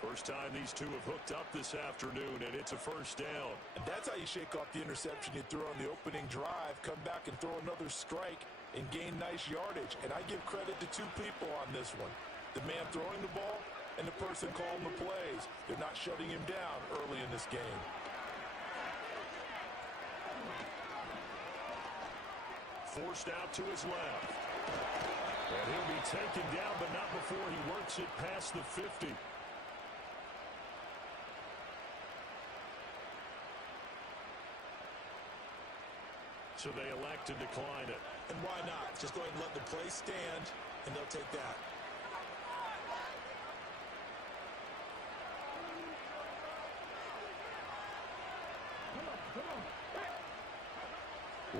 First time these two have hooked up this afternoon, and it's a first down. And that's how you shake off the interception you threw on the opening drive, come back and throw another strike and gain nice yardage. And I give credit to two people on this one. The man throwing the ball and the person calling the plays. They're not shutting him down early in this game. Forced out to his left. And he'll be taken down, but not before he works it past the 50. So they elect to decline it. And why not? Just go ahead and let the play stand, and they'll take that.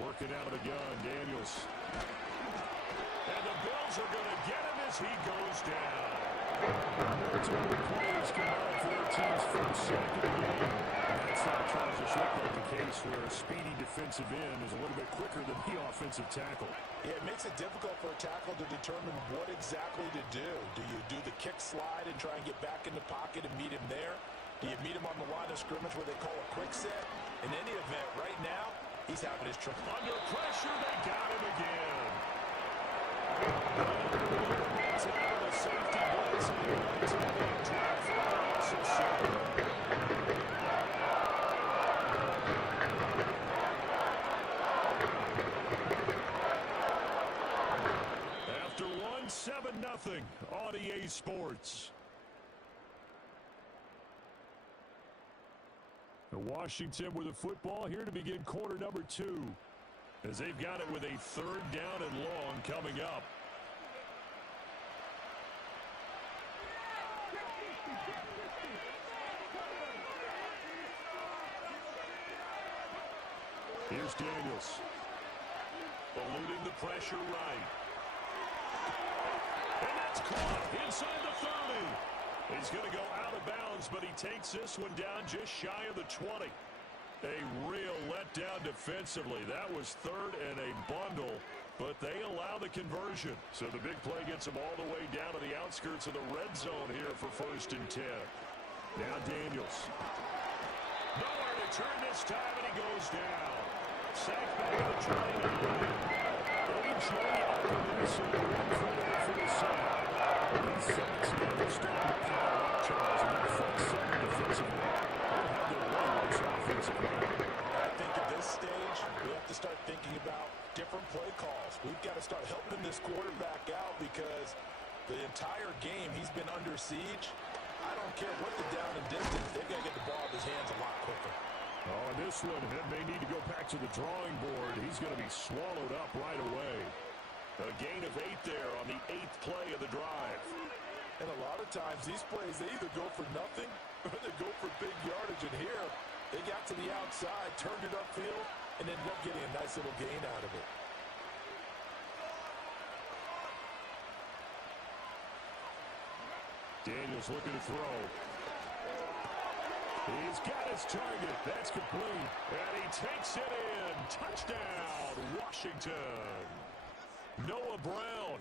Working out of the gun, Daniels. And the Bills are going to get him as he goes down. Multiple players combined for their team's first sack of the game. That's not transition like the case where a speedy defensive end is a little bit quicker than the offensive tackle. Yeah, it makes it difficult for a tackle to determine what exactly to do. Do you do the kick slide and try and get back in the pocket and meet him there? Do you meet him on the line of scrimmage where they call a quick set? In any event, right now, he's having his trouble. Under pressure, they got him again. Safety blitz, and it's going to be a drop for a loss of 7. After 1-7-0 on EA Sports. Washington with the football here to begin quarter number 2. As they've got it with a third down and long coming up. Here's Daniels. Eluding the pressure right. And that's caught inside the 30. He's going to go out of bounds, but he takes this one down just shy of the 20. A real letdown defensively. That was third and a bundle, but they allow the conversion. So the big play gets them all the way down to the outskirts of the red zone here for 1st and 10. Now Daniels. Nowhere to turn this time, and he goes down. Sacked back to the 20. A.J. Arthur for the sack. These sacks now are starting to pile up, Charles, and that front seven defensively. They'll have their way with this offensive line. I think at this stage, we have to start thinking about different play calls. We've got to start helping this quarterback out because the entire game he's been under siege. I don't care what the down and distance, they've got to get the ball in his hands a lot quicker. Oh, and this one may need to go back to the drawing board. He's going to be swallowed up right away. A gain of 8 there on the 8th play of the drive. And a lot of times, these plays, they either go for nothing or they go for big yardage. And here, they got to the outside, turned it upfield, and ended up getting a nice little gain out of it. Daniels looking to throw. He's got his target. That's complete. And he takes it in. Touchdown, Washington. Noah Brown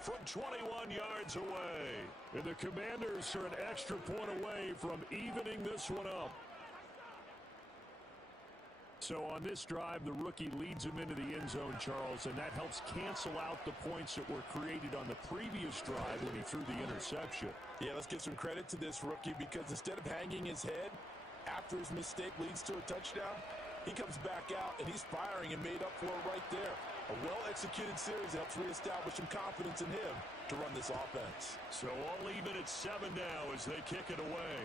from 21 yards away. And the Commanders are an extra point away from evening this one up. So on this drive, the rookie leads him into the end zone, Charles, and that helps cancel out the points that were created on the previous drive when he threw the interception. Yeah, let's give some credit to this rookie because instead of hanging his head after his mistake leads to a touchdown, he comes back out and he's firing and made up for it right there. A well-executed series helps reestablish some confidence in him to run this offense. So all even at 7 now as they kick it away.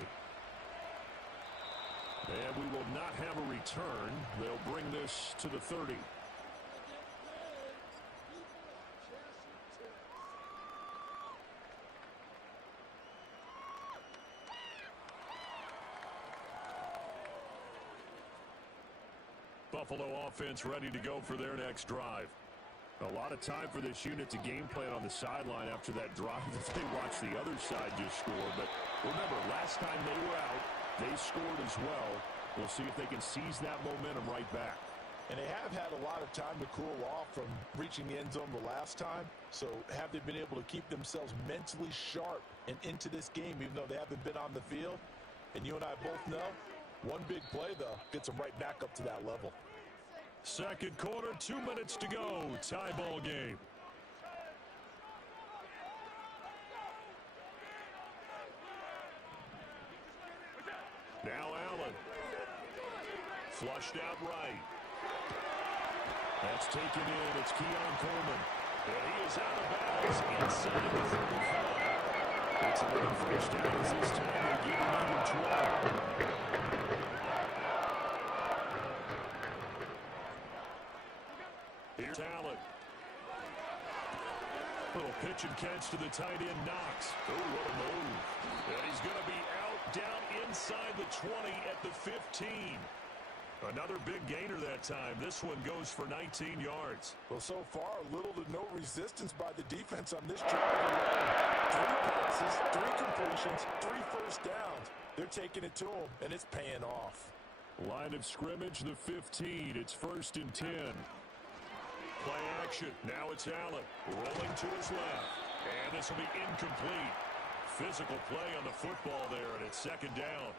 And we will not have a return. They'll bring this to the 30. Buffalo offense ready to go for their next drive. A lot of time for this unit to game plan on the sideline after that drive that they watched the other side just score. But remember, last time they were out, they scored as well. We'll see if they can seize that momentum right back. And they have had a lot of time to cool off from reaching the end zone the last time. So have they been able to keep themselves mentally sharp and into this game even though they haven't been on the field? And you and I both know, one big play, though, gets them right back up to that level. Second quarter, 2 minutes to go. Tie ball game. Now Allen. Flushed out right. That's taken in. It's Keon Coleman. And he is out of bounds inside the 35. It's another first down as this time they get him under 12. Here's Allen. Little pitch and catch to the tight end, Knox. Oh, what a move. And he's going to be out down inside the 20 at the 15. Another big gainer that time. This one goes for 19 yards. Well, so far, little to no resistance by the defense on this drive. 3 passes, 3 completions, 3 first downs. They're taking it to them, and it's paying off. Line of scrimmage, the 15. It's 1st and 10. Play action. Now it's Allen rolling to his left. And this will be incomplete. Physical play on the football there, and it's 2nd down.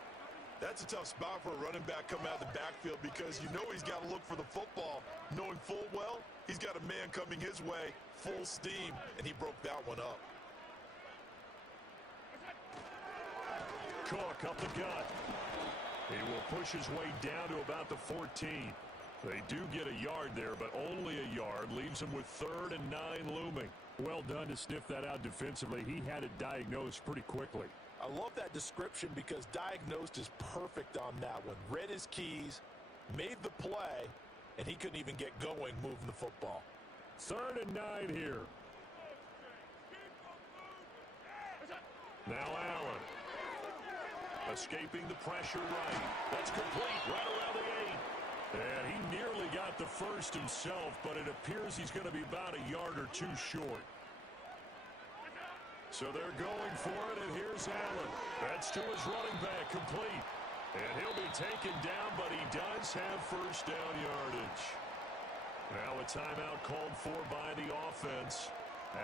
That's a tough spot for a running back coming out of the backfield because you know he's got to look for the football, knowing full well he's got a man coming his way, full steam, and he broke that one up. Cook up the gut. He will push his way down to about the 14. They do get a yard there, but only a yard. Leaves him with 3rd and 9 looming. Well done to sniff that out defensively. He had it diagnosed pretty quickly. I love that description because diagnosed is perfect on that one. Read his keys, made the play, and he couldn't even get going moving the football. 3rd and 9 here. Now Allen. Escaping the pressure right. That's complete right around the 8. And he nearly got got the first himself, but it appears he's going to be about a yard or two short. So they're going for it, and here's Allen. That's to his running back, complete. And he'll be taken down, but he does have first down yardage. Now a timeout called for by the offense,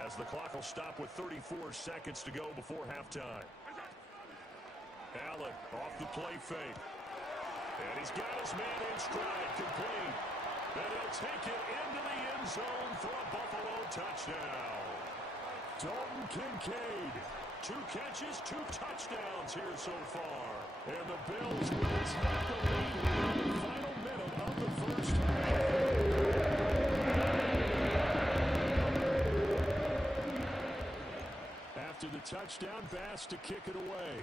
as the clock will stop with 34 seconds to go before halftime. Allen off the play fake. And he's got his man in stride, complete. And he'll take it into the end zone for a Buffalo touchdown. Dalton Kincaid, 2 catches, 2 touchdowns here so far. And the Bills will take the lead in the final minute of the first half. After the touchdown, Bass to kick it away.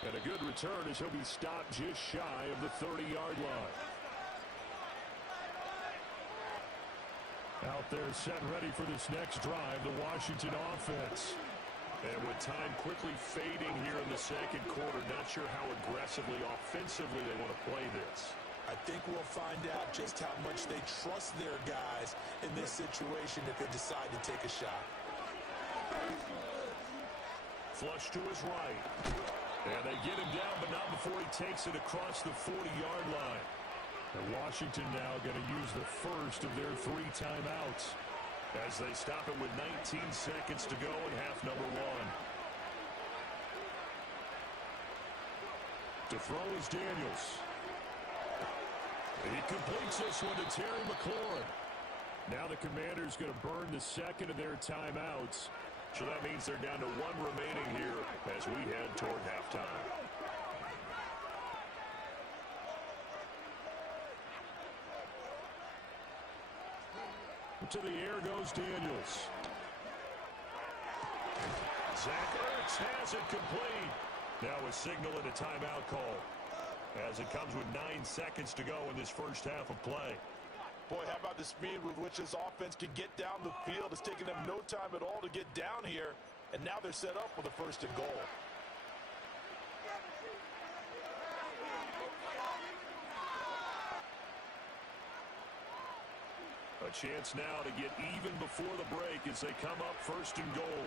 And a good return as he'll be stopped just shy of the 30-yard line. Out there set ready for this next drive, the Washington offense. And with time quickly fading here in the second quarter, not sure how aggressively, offensively they want to play this. I think we'll find out just how much they trust their guys in this situation if they decide to take a shot. Flush to his right. And they get him down, but not before he takes it across the 40-yard line. And Washington now going to use the first of their 3 timeouts as they stop it with 19 seconds to go in half number 1. To throw is Daniels. He completes this one to Terry McLaurin. Now the Commanders going to burn the second of their timeouts. So that means they're down to 1 remaining here as we head toward halftime. To the air goes Daniels. Zach Ertz has it complete. Now a signal and a timeout call as it comes with 9 seconds to go in this first half of play. Boy, how about the speed with which this offense can get down the field? It's taking them no time at all to get down here, and now they're set up with a 1st and goal. A chance now to get even before the break as they come up 1st and goal.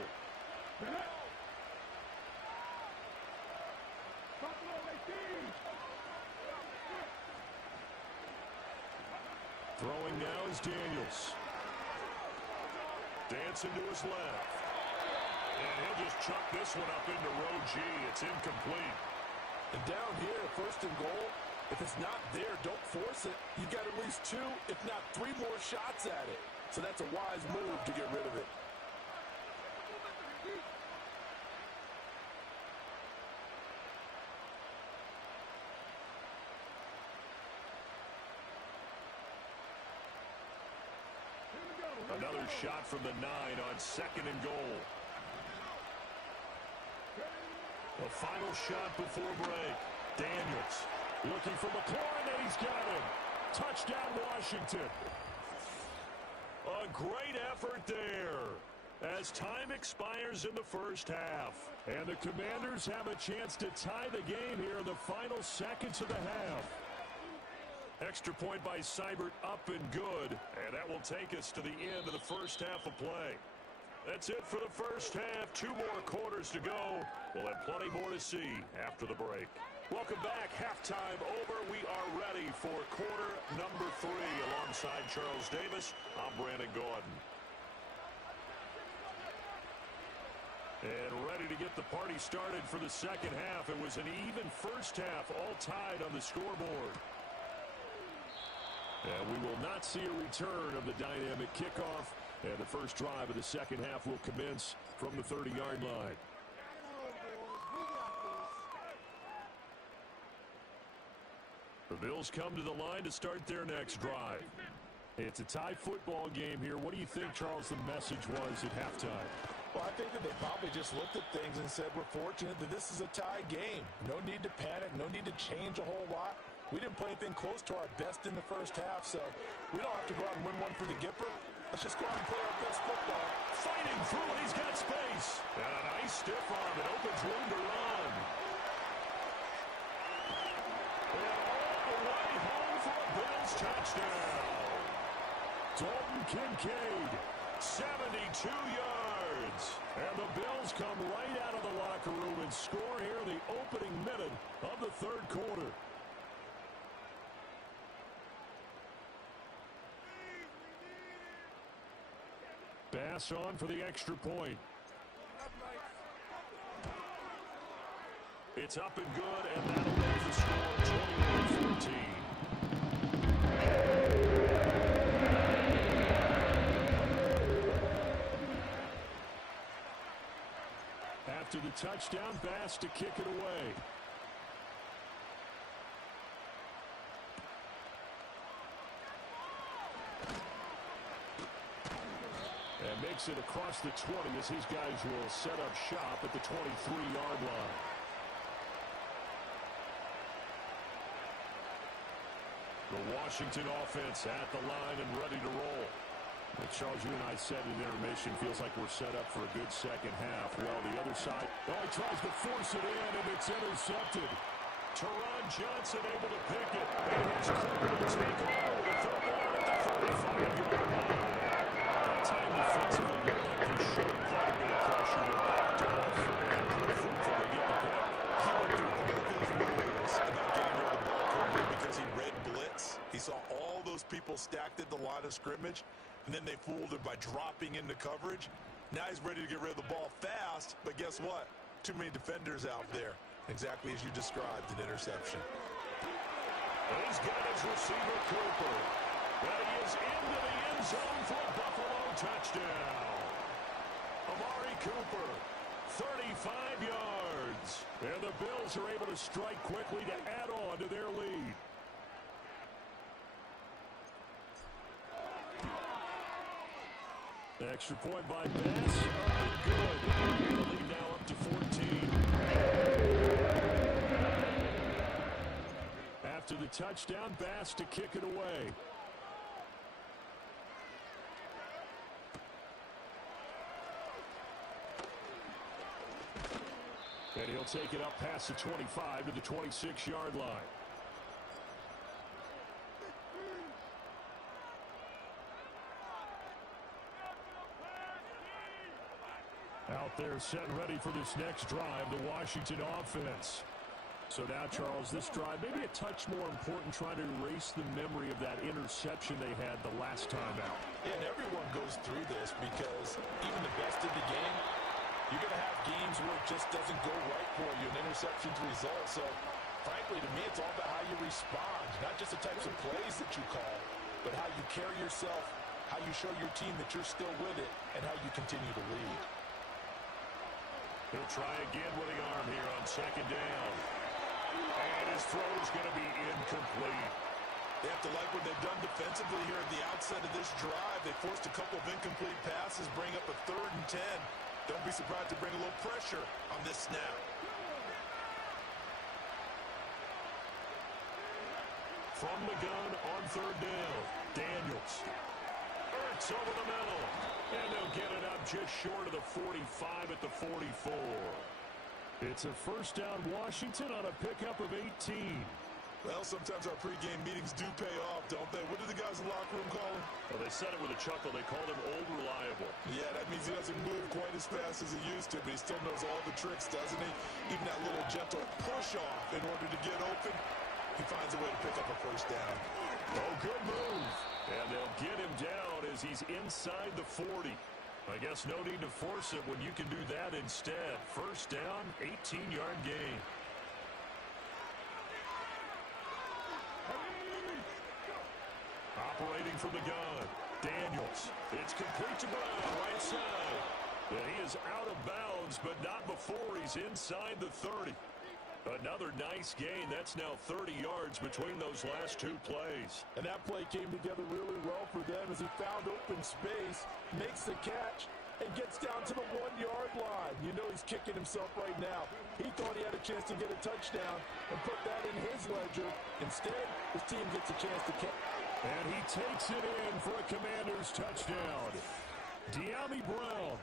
Throwing now is Daniels. Dancing to his left. And he'll just chuck this one up into row G. It's incomplete. And down here, 1st and goal, if it's not there, don't force it. You got at least 2, if not 3 more shots at it. So that's a wise move to get rid of it. Another shot from the 9 on 2nd and goal. A final shot before break. Daniels looking for McLaurin, and he's got him. Touchdown, Washington. A great effort there as time expires in the first half. And the Commanders have a chance to tie the game here in the final seconds of the half. Extra point by Seibert, up and good. And that will take us to the end of the first half of play. That's it for the first half. 2 more quarters to go. We'll have plenty more to see after the break. Welcome back. Halftime over. We are ready for quarter number 3. Alongside Charles Davis, I'm Brandon Gordon. And ready to get the party started for the second half. It was an even first half, all tied on the scoreboard. And we will not see a return of the dynamic kickoff. And the first drive of the second half will commence from the 30-yard line. The Bills come to the line to start their next drive. It's a tie football game here. What do you think, Charles, the message was at halftime? Well, I think that they probably just looked at things and said, we're fortunate that this is a tie game. No need to panic, no need to change a whole lot. We didn't play anything close to our best in the first half, so we don't have to go out and win one for the Gipper. Let's just go out and play our best football. Fighting through, and he's got space. And a nice stiff arm. It opens Dalton Kincaid, 72 yards. And the Bills come right out of the locker room and score here in the opening minute of the third quarter. Bass on for the extra point. It's up and good, and that'll make the score 21-14. After the touchdown, Bass to kick it away. And makes it across the 20 as these guys will set up shop at the 23-yard line. The Washington offense at the line and ready to roll. And Charles, you and I said in intermission, feels like we're set up for a good second half. Well, the other side, he tries to force it in, and it's intercepted. Teron Johnson able to pick it, and his crew will take over the football at the 45-yard line. That's how defensively look like they showed quite a bit of pressure. They're backed off, and pretty fruitful to get the pick. He went through both his moves about getting rid of the ball quickly because he read blitz. He saw all those people stacked at the line of scrimmage, and then they fooled him by dropping into coverage. Now he's ready to get rid of the ball fast, but guess what? Too many defenders out there. Exactly as you described, an interception. And he's got his receiver, Cooper. And he is into the end zone for a Buffalo touchdown. Amari Cooper, 35 yards. And the Bills are able to strike quickly to add on to their lead. Extra point by Bass. Good. The lead now up to 14. After the touchdown, Bass to kick it away. And he'll take it up past the 25 to the 26-yard line. Out there set and ready for this next drive, the Washington offense. So now, Charles, this drive maybe a touch more important, trying to erase the memory of that interception they had the last time out. Yeah, and everyone goes through this because even the best in the game, you're going to have games where it just doesn't go right for you, an interception's result. So, frankly, to me, it's all about how you respond, not just the types of plays that you call, but how you carry yourself, how you show your team that you're still with it, and how you continue to lead. He'll try again with the arm here on second down. And his throw is going to be incomplete. They have to like what they've done defensively here at the outset of this drive. They forced a couple of incomplete passes, bring up a 3rd and 10. Don't be surprised to bring a little pressure on this snap. From the gun on 3rd down, Daniels. Ertz over the middle. And they'll get it up just short of the 45 at the 44. It's a first down Washington on a pickup of 18. Well, sometimes our pregame meetings do pay off, don't they? What do the guys in the locker room call him? Well, they said it with a chuckle. They called him Old Reliable. Yeah, that means he doesn't move quite as fast as he used to, but he still knows all the tricks, doesn't he? Even that little gentle push-off in order to get open, he finds a way to pick up a first down. Oh, good move. And they'll get him down as he's inside the 40. I guess no need to force it when you can do that instead. First down, 18-yard gain. Operating from the gun, Daniels. It's complete to Brown, right side. And he is out of bounds, but not before he's inside the 30. Another nice gain. That's now 30 yards between those last 2 plays. And that play came together really well for them as he found open space, makes the catch, and gets down to the 1-yard line. You know he's kicking himself right now. He thought he had a chance to get a touchdown and put that in his ledger. Instead, his team gets a chance to catch. And he takes it in for a Commanders touchdown. De'Ami Brown,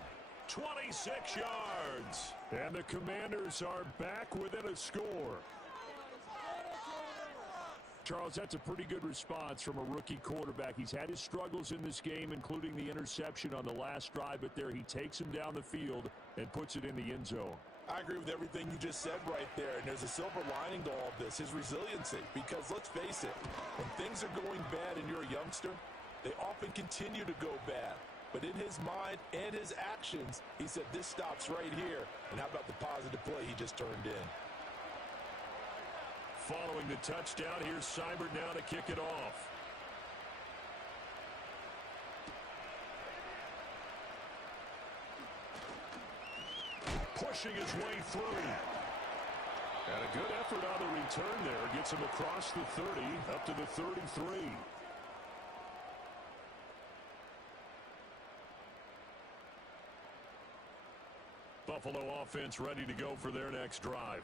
26 yards. And the Commanders are back within a score. Charles, that's a pretty good response from a rookie quarterback. He's had his struggles in this game, including the interception on the last drive, but there he takes him down the field and puts it in the end zone. I agree with everything you just said right there, and there's a silver lining to all of this, his resiliency. Because let's face it, when things are going bad and you're a youngster, they often continue to go bad. But in his mind and his actions, he said, this stops right here. And how about the positive play he just turned in? Following the touchdown, here's Seibert now to kick it off. Pushing his way through. And a good effort on the return there. Gets him across the 30, up to the 33. Buffalo offense ready to go for their next drive.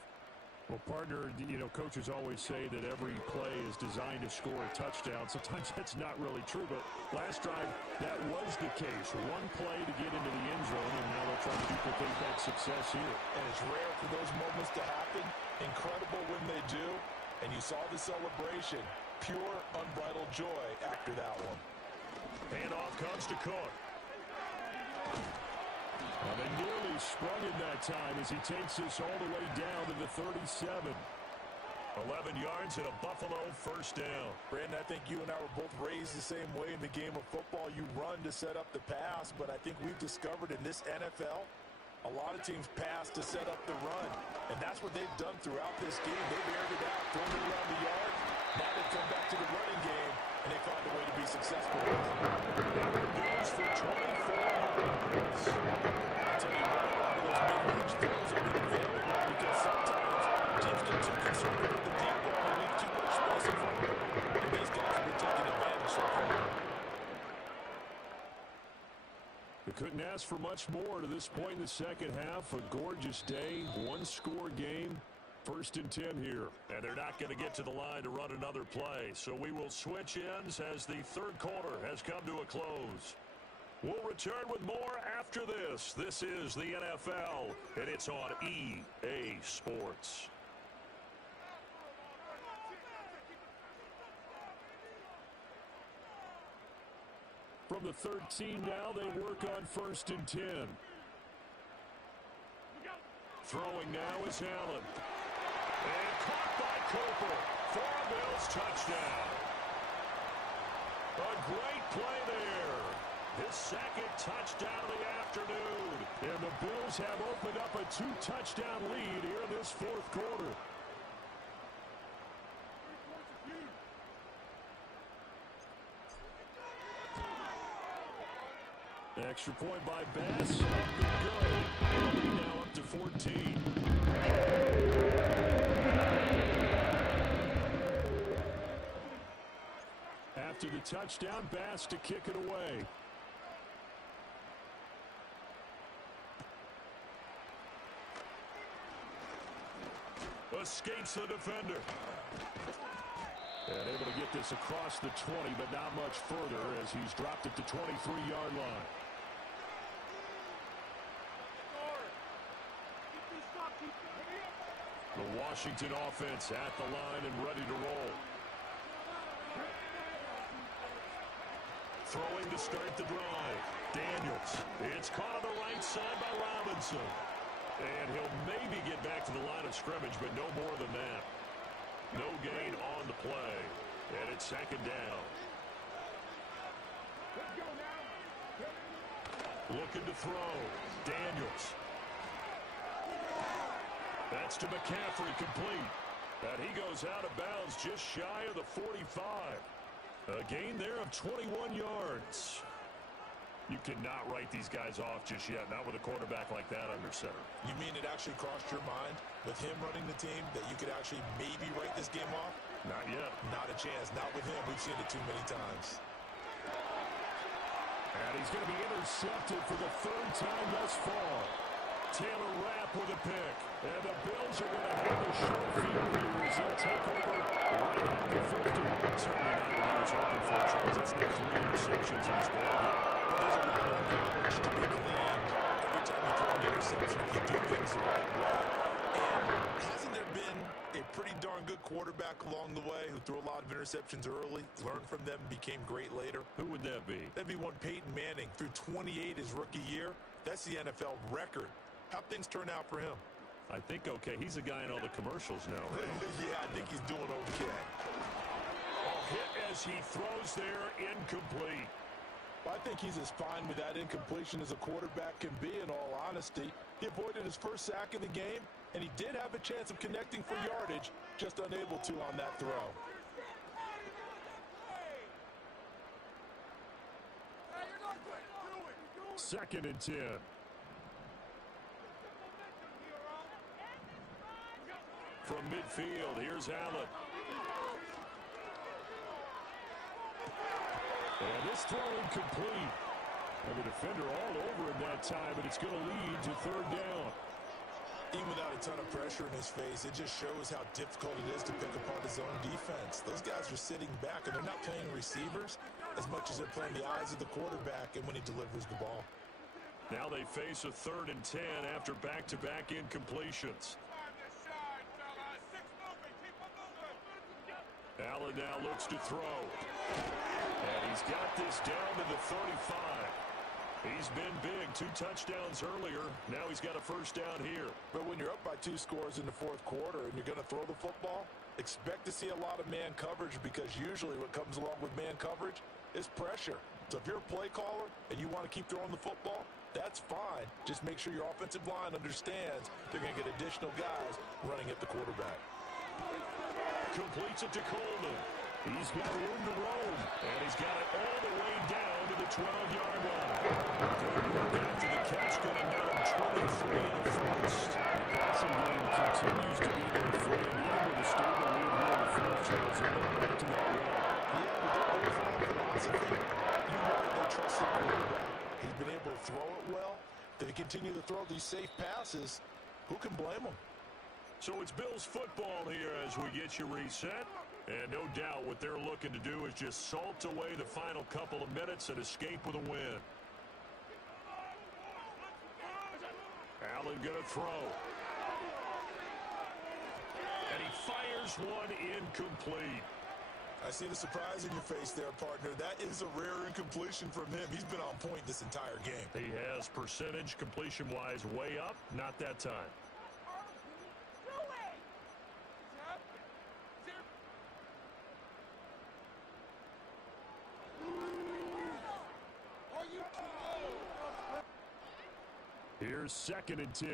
Well, partner, you know, coaches always say that every play is designed to score a touchdown. Sometimes that's not really true, but last drive, that was the case. One play to get into the end zone, and now they'll try to duplicate that success here. And it's rare for those moments to happen. Incredible when they do. And you saw the celebration. Pure, unbridled joy after that one. Handoff comes to Cook. Well, they nearly sprung it that time as he takes this all the way down to the 37. 11 yards and a Buffalo first down. Brandon, I think you and I were both raised the same way in the game of football. You run to set up the pass, but I think we've discovered in this NFL, a lot of teams pass to set up the run. And that's what they've done throughout this game. They've aired it out, thrown it around the yard. Now they come back to the running game, and they find a way to be successful. Goes for 24 yards. I'll tell you what, a lot of those mid-range throws have been available because sometimes teams get too conservative with the deep ball and leave too much space in front of them. And these guys have been taking advantage so far. They couldn't ask for much more to this point in the second half. A gorgeous day, one-score game. 1st and 10 here. And they're not going to get to the line to run another play. So we will switch ends as the third quarter has come to a close. We'll return with more after this. This is the NFL, and it's on EA Sports. From the 13 now, they work on 1st and 10. Throwing now is Allen. And caught by Cooper for a Bills touchdown. A great play there. His second touchdown of the afternoon. And the Bills have opened up a 2-touchdown lead here in this fourth quarter. Extra point by Bass. Up and go. Now up to 14. After the touchdown, Bass to kick it away. Escapes the defender. And able to get this across the 20, but not much further as he's dropped it to 23-yard line. The Washington offense at the line and ready to roll. Throwing to start the drive. Daniels. It's caught on the right side by Robinson. And he'll maybe get back to the line of scrimmage, but no more than that. No gain on the play. And it's second down. Looking to throw. Daniels. That's to McCaffrey, complete. And he goes out of bounds just shy of the 45. A gain there of 21 yards. You cannot write these guys off just yet, not with a quarterback like that under center. You mean it actually crossed your mind with him running the team that you could actually maybe write this game off? Not yet. Not a chance. Not with him. We've seen it too many times. And he's going to be intercepted for the third time thus far. Taylor Rapp with a pick. And the Bills are going to have a short field here as they'll take over right at the 50. Certainly not what he was hoping for, Charles. That's the 3 interceptions in his ball game. There's a lot of coverage to be cleaned. Every time you throw an interception, if you do things the right way. And hasn't there been a A pretty darn good quarterback along the way who threw a lot of interceptions early, learned from them, became great later. Who would that be? That'd be one Peyton Manning. Threw 28 his rookie year. That's the NFL record. How'd things turn out for him? I think okay. He's a guy in all the commercials now, right? Yeah, I think he's doing okay. Hit as he throws there, incomplete. I think he's as fine with that incompletion as a quarterback can be, in all honesty. He avoided his first sack of the game, and he did have a chance of connecting for yardage, just unable to on that throw. Second and 10. From midfield, here's Allen. And this throw incomplete. And the defender all over him that time, but it's going to lead to third down. Even without a ton of pressure in his face, it just shows how difficult it is to pick apart his own defense. Those guys are sitting back, and they're not playing receivers as much as they're playing the eyes of the quarterback and when he delivers the ball. Now they face a 3rd and 10 after back-to-back incompletions. Allen now looks to throw. And he's got this down to the 35. He's been big, 2 touchdowns earlier. Now he's got a first down here. But when you're up by 2 scores in the 4th quarter and you're going to throw the football, expect to see a lot of man coverage, because usually what comes along with man coverage is pressure. So if you're a play caller and you want to keep throwing the football, that's fine. Just make sure your offensive line understands they're going to get additional guys running at the quarterback. Completes it to Coleman. He's got room to roam, and he's got it all the way down to the 12-yard line. Good work after the catch, getting down 23 in the first. The passing game continues to be their friend, even with a stable lead here in the first. Charles, they're going back to that run. Yeah, with their overall philosophy, you know they trust the quarterback. He's been able to throw it well. They continue to throw these safe passes. Who can blame them? So it's Bills football here as we get you reset. And no doubt what they're looking to do is just salt away the final couple of minutes and escape with a win. Allen going to throw. And he fires one incomplete. I see the surprise in your face there, partner. That is a rare incompletion from him. He's been on point this entire game. He has percentage completion-wise way up. Not that time. Here's 2nd and 10.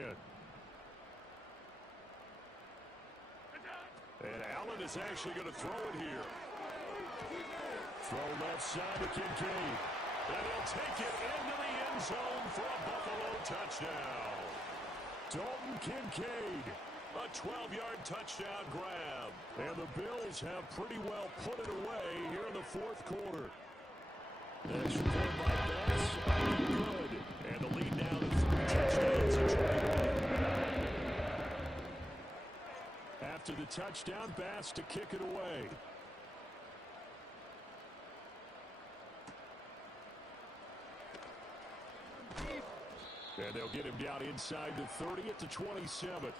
And Allen is actually going to throw it here. Throw left side to Kincaid. And he'll take it into the end zone for a Buffalo touchdown. Dalton Kincaid, a 12-yard touchdown grab. And the Bills have pretty well put it away here in the 4th quarter. Extra point by Bass, good. And the lead now to 3 touchdowns and 21. After the touchdown, Bass to kick it away. And they'll get him down inside the 30 at the 27.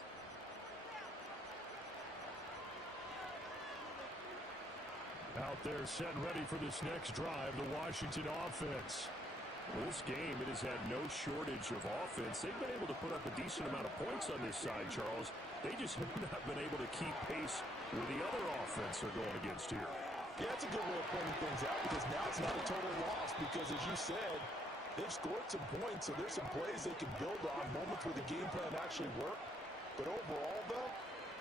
Out there set and ready for this next drive, the Washington offense. Well, this game, it has had no shortage of offense. They've been able to put up a decent amount of points on this side, Charles. They just have not been able to keep pace with the other offense they're going against here. Yeah, that's a good way of pointing things out, because now it's not a total loss, because as you said, they've scored some points, so there's some plays they can build on, moments where the game plan actually worked. But overall, though,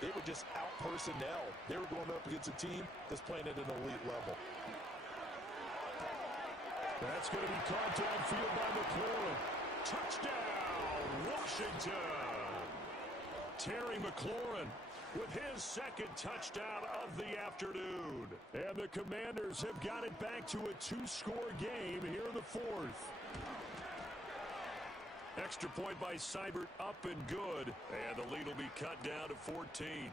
they were just out personnel. They were going up against a team that's playing at an elite level. That's going to be caught downfield by McLaurin. Touchdown, Washington! Terry McLaurin with his 2nd touchdown of the afternoon. And the Commanders have got it back to a 2-score game here in the 4th. Extra point by Seibert, up and good. And the lead will be cut down to 14.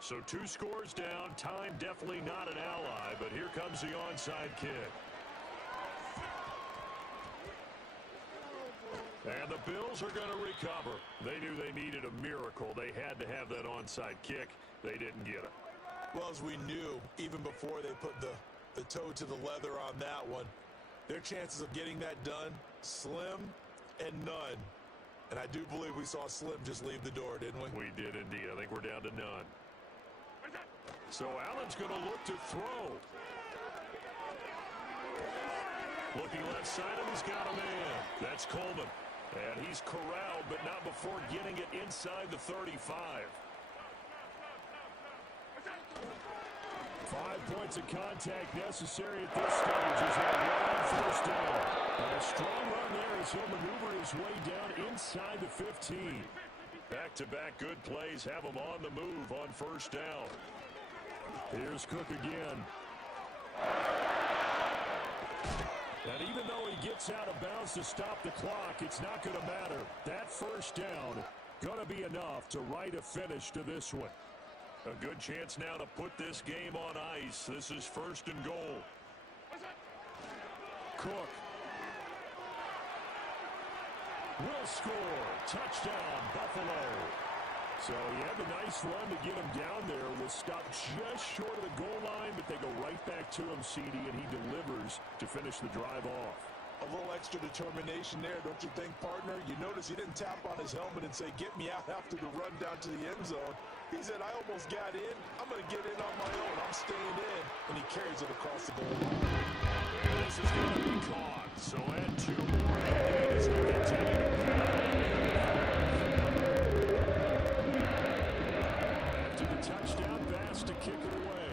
So 2 scores down. Time definitely not an ally, but here comes the onside kick. And the Bills are going to recover. They knew they needed a miracle. They had to have that onside kick. They didn't get it. Well, as we knew, even before they put the toe to the leather on that one, their chances of getting that done, slim and none. And I do believe we saw Slim just leave the door, didn't we? We did indeed. I think we're down to none. So Allen's going to look to throw. Looking left side, and he's got a man. That's Coleman. And he's corralled, but not before getting it inside the 35. 5 points of contact necessary at this stage as that long first down. And a strong run there as he'll maneuver his way down inside the 15. Back-to-back good plays have him on the move on first down. Here's Cook again. And even though he gets out of bounds to stop the clock, it's not going to matter. That first down going to be enough to write a finish to this one. A good chance now to put this game on ice. This is first and goal. Cook will score. Touchdown, Buffalo. So he had the nice run to get him down there. Was stopped just short of the goal line, but they go right back to him, CD, and he delivers to finish the drive off. A little extra determination there, don't you think, partner? You notice he didn't tap on his helmet and say, get me out after the run down to the end zone. He said, I almost got in. I'm going to get in on my own. I'm staying in. And he carries it across the goal line. This is going to be caught. So add 2 more. And it's going to continue. After the touchdown pass to kick it away.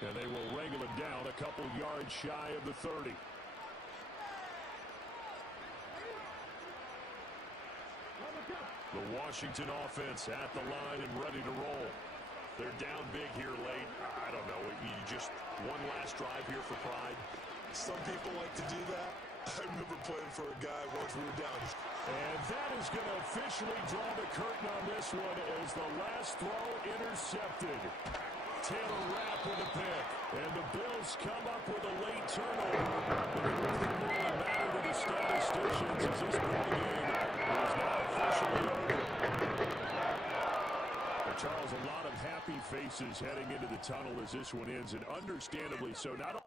And they will wrangle it down a couple yards shy of the 30. The Washington offense at the line and ready to roll. They're down big here late. I don't know. You just one last drive here for pride. Some people like to do that. I remember playing for a guy once we were down. And that is going to officially draw the curtain on this one as the last throw intercepted. Taylor Rapp with a pick. And the Bills come up with a late turnover. But the nothing more than matter to the statisticians as this ball game is now officially over. Well, Charles, a lot of happy faces heading into the tunnel as this one ends, and understandably so. Not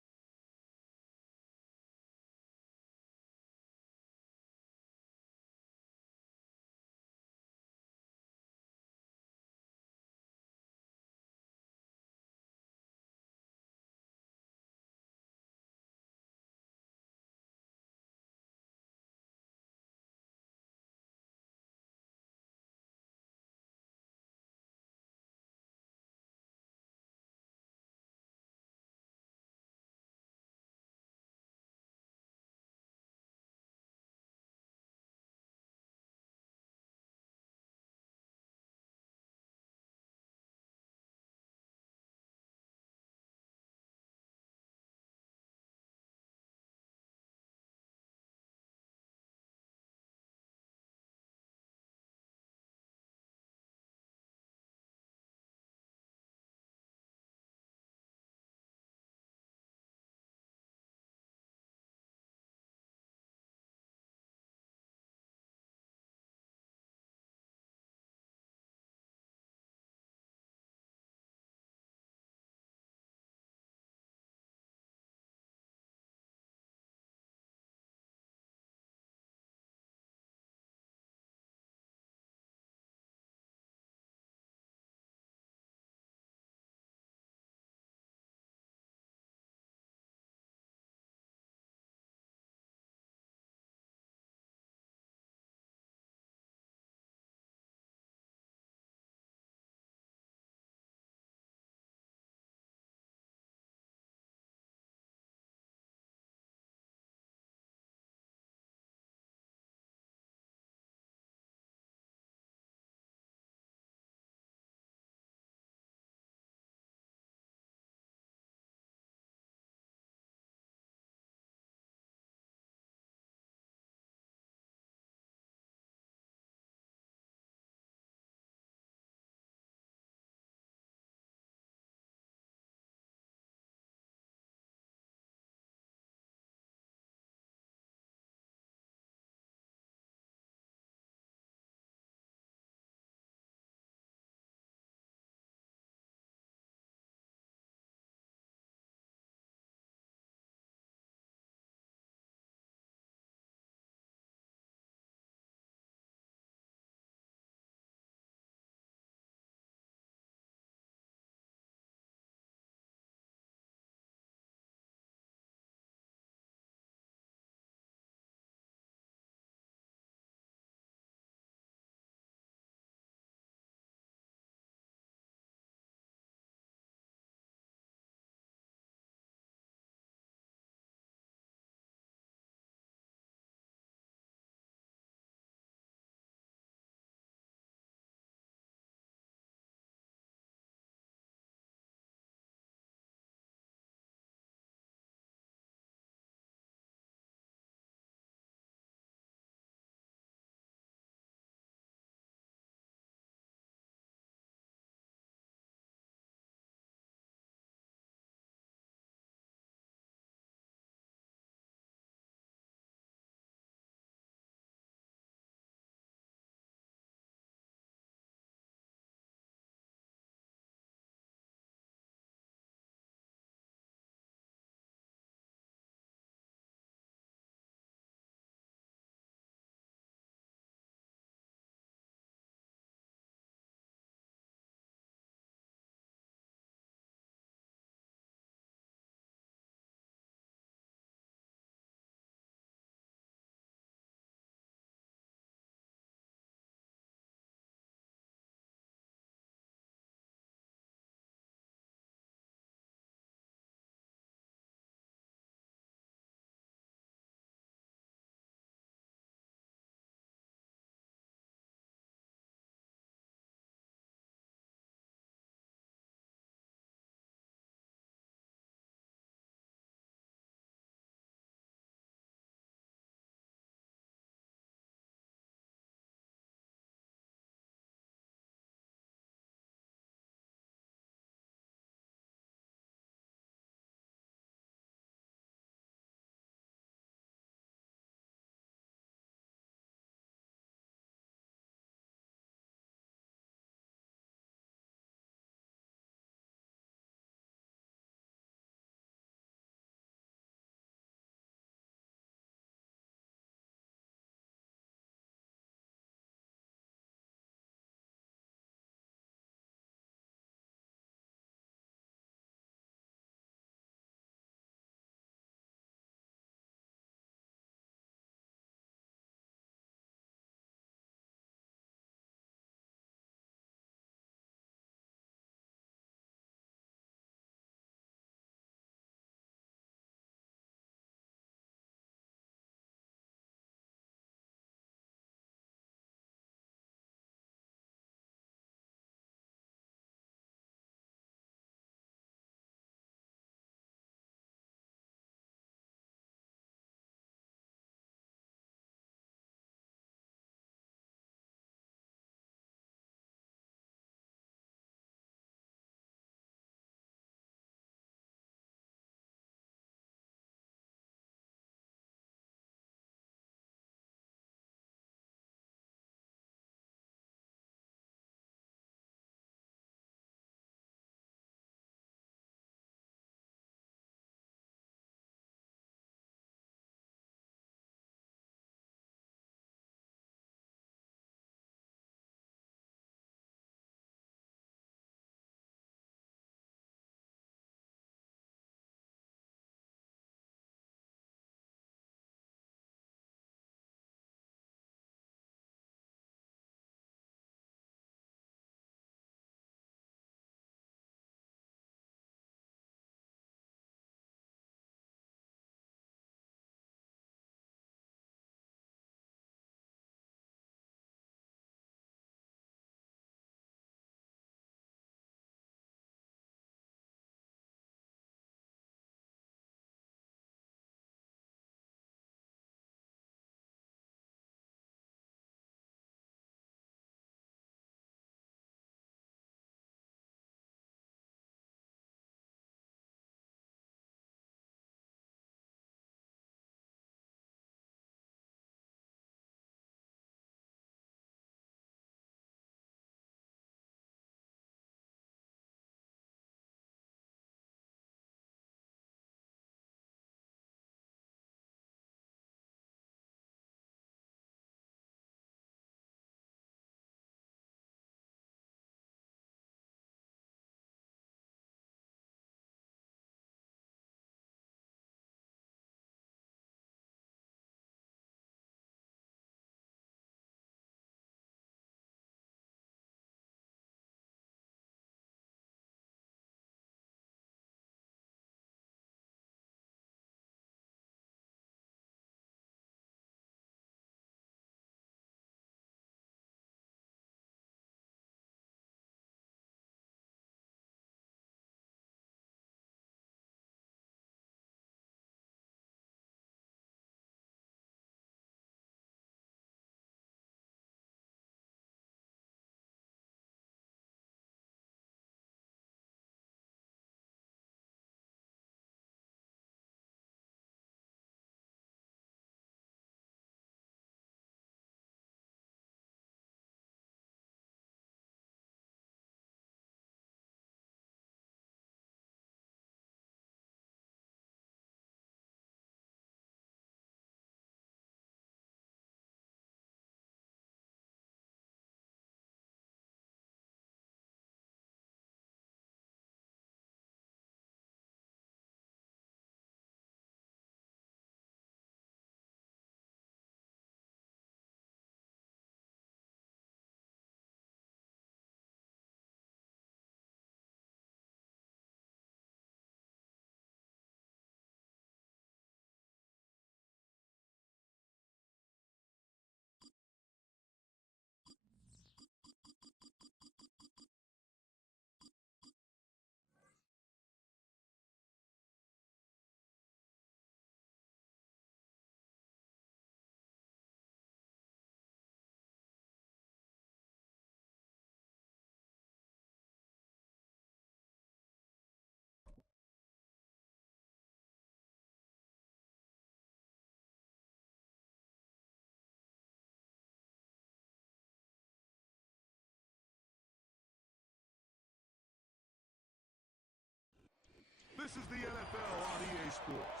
This is the NFL on EA Sports,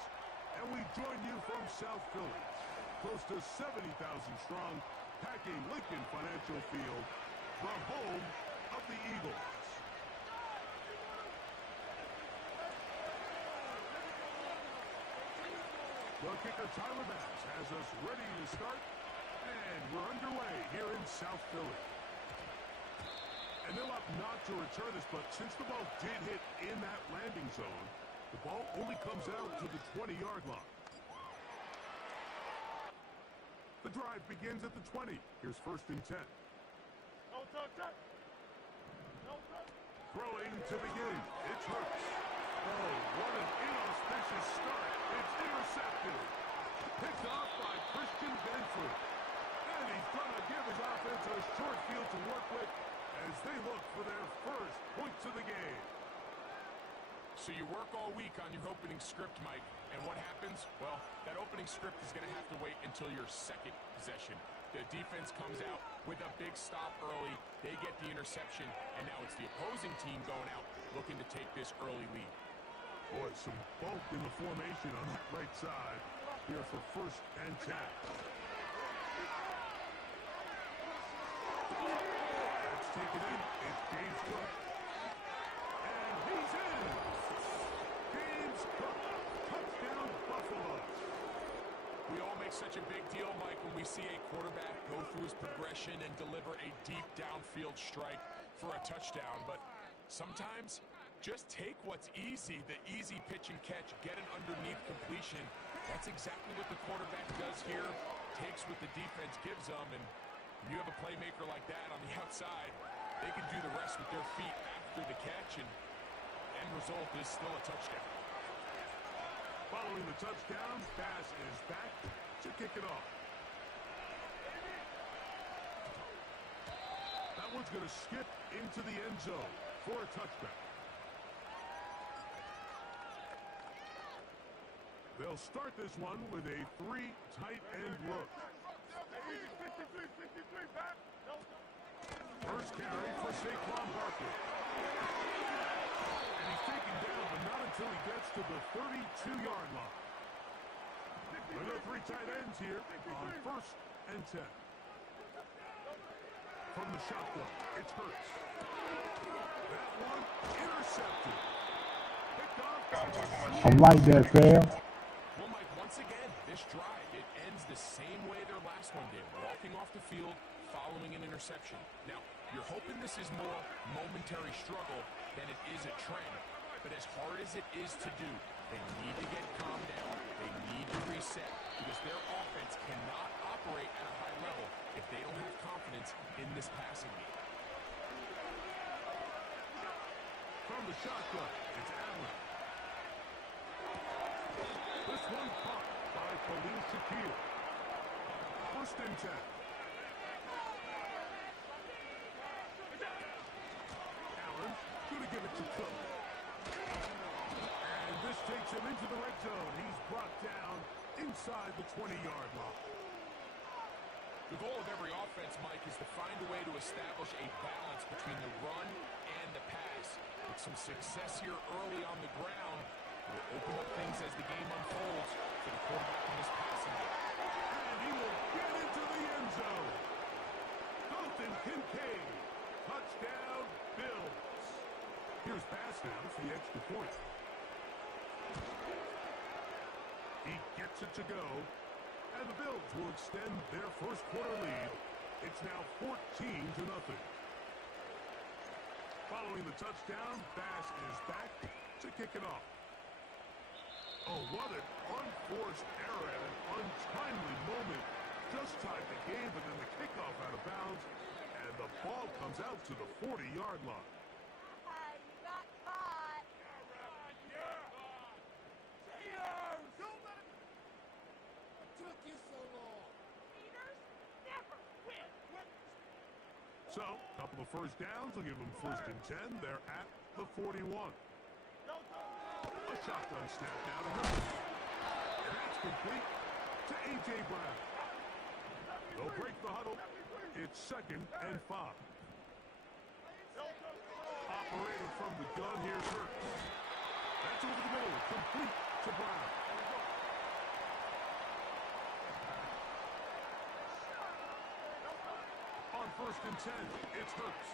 and we join you from South Philly, close to 70,000 strong, packing Lincoln Financial Field, the home of the Eagles. The kicker Tyler Bass has us ready to start, and we're underway here in South Philly. And they'll opt not to return this, but since the ball did hit in that landing zone, the ball only comes out to the 20-yard line. The drive begins at the 20. Here's 1st and 10. Throwing to begin. It's Hurts. Oh, what an inauspicious start. It's intercepted. Picked off by Christian Benford. And he's going to give his offense a short field to work with as they look for their first points of the game. So you work all week on your opening script, Mike, and what happens? Well, that opening script is going to have to wait until your second possession. The defense comes out with a big stop early. They get the interception, and now it's the opposing team going out looking to take this early lead. Boy, some bulk in the formation on that right side here for 1st and 10. That's taken in. It's James Cook. And he's in. James Cook. Touchdown, Buffalo. We all make such a big deal, Mike, when we see a quarterback go through his progression and deliver a deep downfield strike for a touchdown. But sometimes, just take what's easy, the easy pitch and catch, get an underneath completion. That's exactly what the quarterback does here. Takes what the defense gives them, and you have a playmaker like that on the outside, they can do the rest with their feet after the catch, and end result is still a touchdown. Following the touchdown, Bass is back to kick it off. That one's going to skip into the end zone for a touchback. They'll start this one with a 3 tight end look. First carry for Saquon Barkley. And he's taken down, but not until he gets to the 32-yard line. There are 3 tight ends here on 1st and 10. From the shotgun, it's Hurts. That one intercepted. Picked off. I'm like that, fam. Well, Mike, once again, this drive, it ends the same way their last one did, walking off the field, following an interception. Now, you're hoping this is more momentary struggle than it is a trend. But as hard as it is to do, they need to get calmed down. They need to reset because their offense cannot operate at a high level if they don't have confidence in this passing game. From the shotgun, it's Allen. This one caught by Khalil Shakir. 1st and 10. Allen going to give it to Cook. And this takes him into the red zone. He's brought down inside the 20-yard line. The goal of every offense, Mike, is to find a way to establish a balance between the run and the pass. With some success here early on the ground, will open up things as the game unfolds for the quarterback in this passing game. And he will get into the end zone. Dalton Kincaid. Touchdown, Bills. Here's Bass now for the extra point. He gets it to go. And the Bills will extend their first quarter lead. It's now 14-0. Following the touchdown, Bass is back to kick it off. Oh, what an unforced error at an untimely moment. Just tied the game, but then the kickoff out of bounds, and the ball comes out to the 40-yard line. You got caught. What took you so long? Cheaters never win. So, a couple of first downs will give them 1st and 10. They're at the 41. A shotgun snap now to Hurts. And that's complete to A.J. Brown. They'll break the huddle. It's 2nd and 5. Operating from the gun, here's Hurts. That's over the middle, complete to Brown. On 1st and 10, it's Hurts.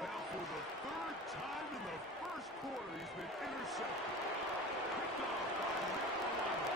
Now for the 3rd time in the 1st quarter, he's been intercepted. Picked off by McElroy.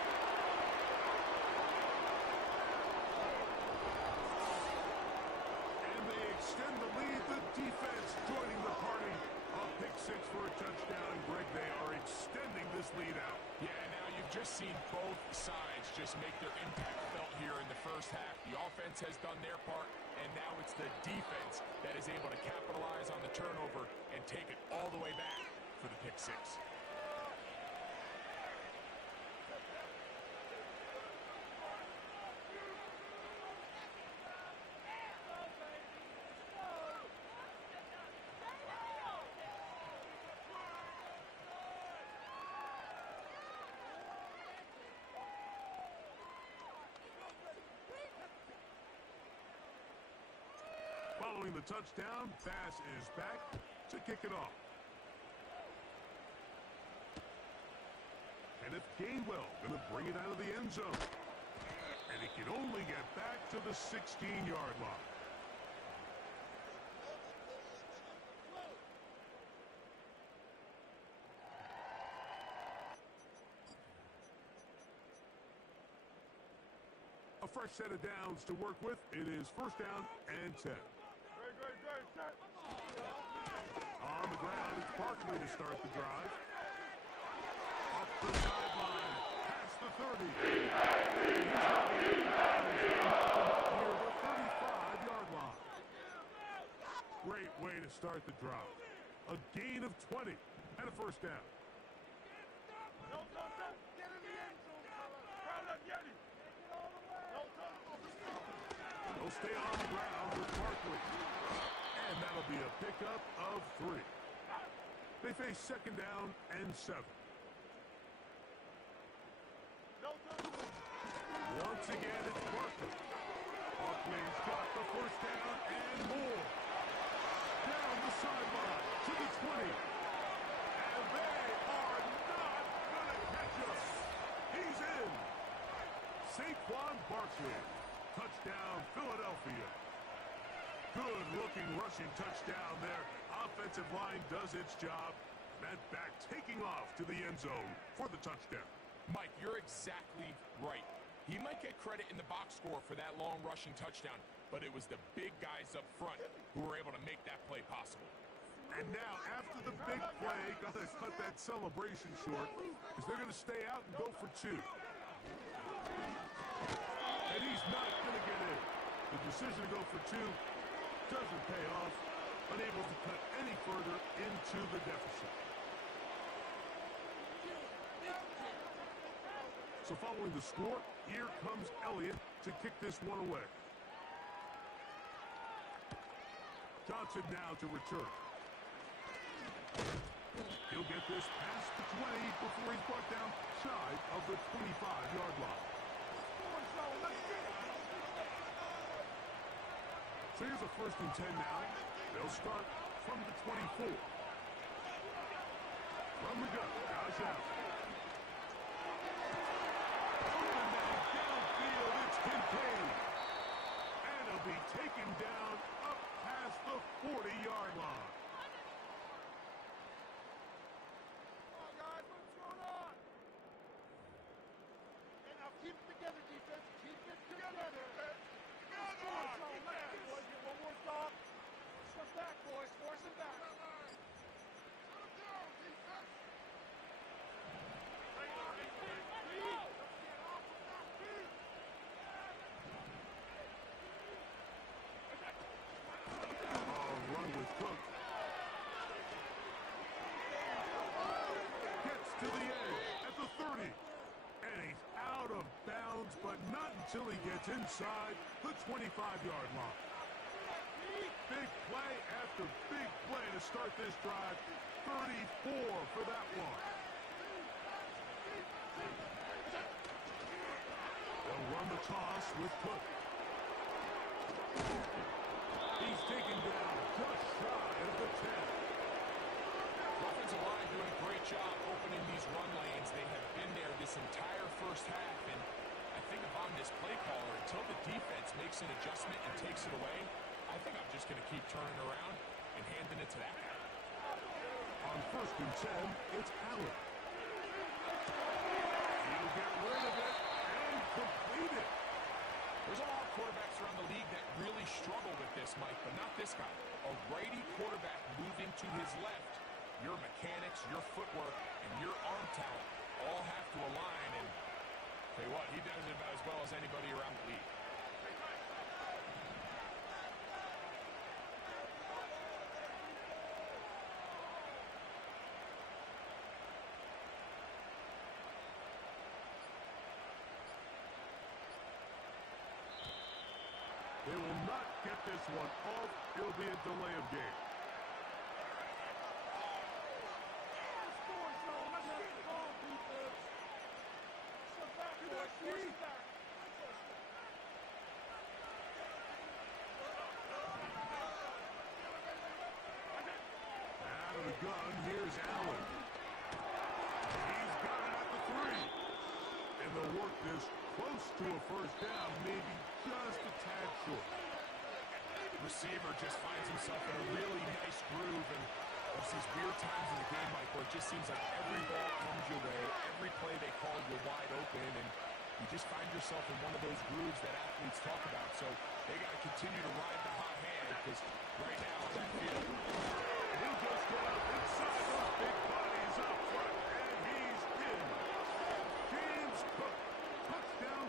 And they extend the lead. The defense joining the party. A pick 6 for a touchdown. Greg, they are extending this lead out. Yeah, now you've just seen both sides just make their impact felt here in the 1st half. The offense has done their part, and now it's the defense that is able to capitalize on the turnover and take it all the way back for the pick 6. Following the touchdown, Bass is back to kick it off. And it's Gainwell going to bring it out of the end zone. And he can only get back to the 16-yard line. A fresh set of downs to work with. It is 1st down and 10. On the ground, it's Barkley to start the drive. Up the sideline, past the 30. Near the 35-yard line. Great way to start the drive. A gain of 20 and a 1st down. They'll stay on the ground with Barkley. And that'll be a pickup of 3. They face 2nd down and 7. Once again, it's Barkley. Barkley's got the 1st down and more. Down the sideline to the 20. And they are not going to catch us. He's in. Saquon Barkley. Touchdown, Philadelphia. Good-looking rushing touchdown there. Offensive line does its job. That back taking off to the end zone for the touchdown. Mike, you're exactly right. He might get credit in the box score for that long rushing touchdown, but it was the big guys up front who were able to make that play possible. And now, after the big play, got to cut that celebration short because they're going to stay out and go for 2. And he's not going to get in. The decision to go for 2 doesn't pay off. Unable to cut any further into the deficit. So following the score, here comes Elliott to kick this one away. Johnson now to return. He'll get this past the 20 before he's brought down shy of the 25-yard line. So here's a 1st and 10 now. They'll start from the 24. From the gun, Josh Allen. Open man downfield, it's Kincaid. And he'll be taken down up past the 40-yard line. Come on, guys, what's going on? And now keep it together, defense. Keep it together. One more stop. Force them back, boys. Force them back. Run with Cook. Gets to the edge at the 30. And he's out of bounds, but not until he gets inside the 25-yard line. Big play after big play to start this drive. 34 for that one. They'll run the toss with Cook. He's taken down just shy of the 10. Offensive offensive line doing a great job opening these run lanes. They have been there this entire first half, and I think if I'm this play caller, until the defense makes an adjustment and takes it away, I think I'm just going to keep turning around and handing it to that guy. On 1st and 10, it's Allen. He'll get rid of it and complete it. There's a lot of quarterbacks around the league that really struggle with this, Mike, but not this guy. A righty quarterback moving to his left. Your mechanics, your footwork, and your arm talent all have to align, and tell you what, he does it about as well as anybody around the league. They will not get this one off. It'll be a delay of game. Out of the gun, here's Allen. He's got it at the 3. And they'll work this close to a first down, maybe just a tad short. Receiver just finds himself in a really nice groove, and there's these weird times in the game, Mike, where it just seems like every ball comes your way, every play they call you're wide open, and you just find yourself in one of those grooves that athletes talk about. So they got to continue to ride the hot hand, because right now on that field, He'll just go out inside those big bodies up front, and he's in. James Cook, touchdown.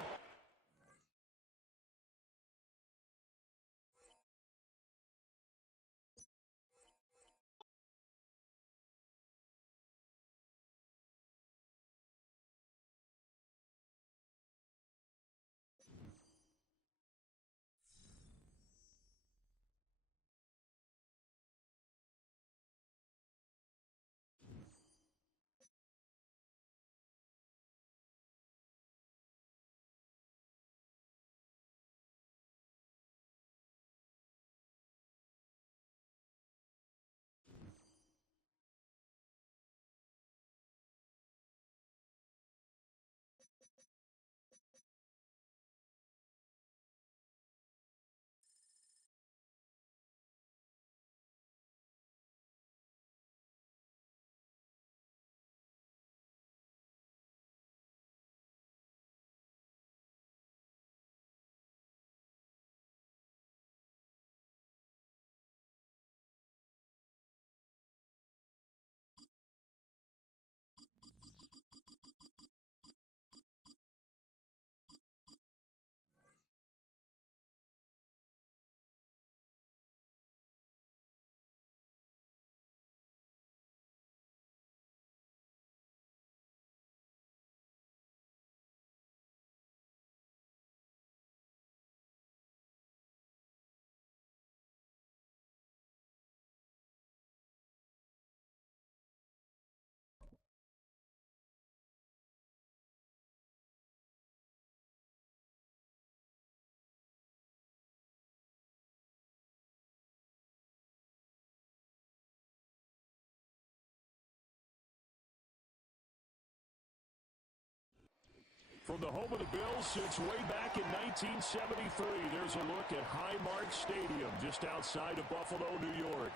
From the home of the Bills since way back in 1973, there's a look at Highmark Stadium just outside of Buffalo, New York.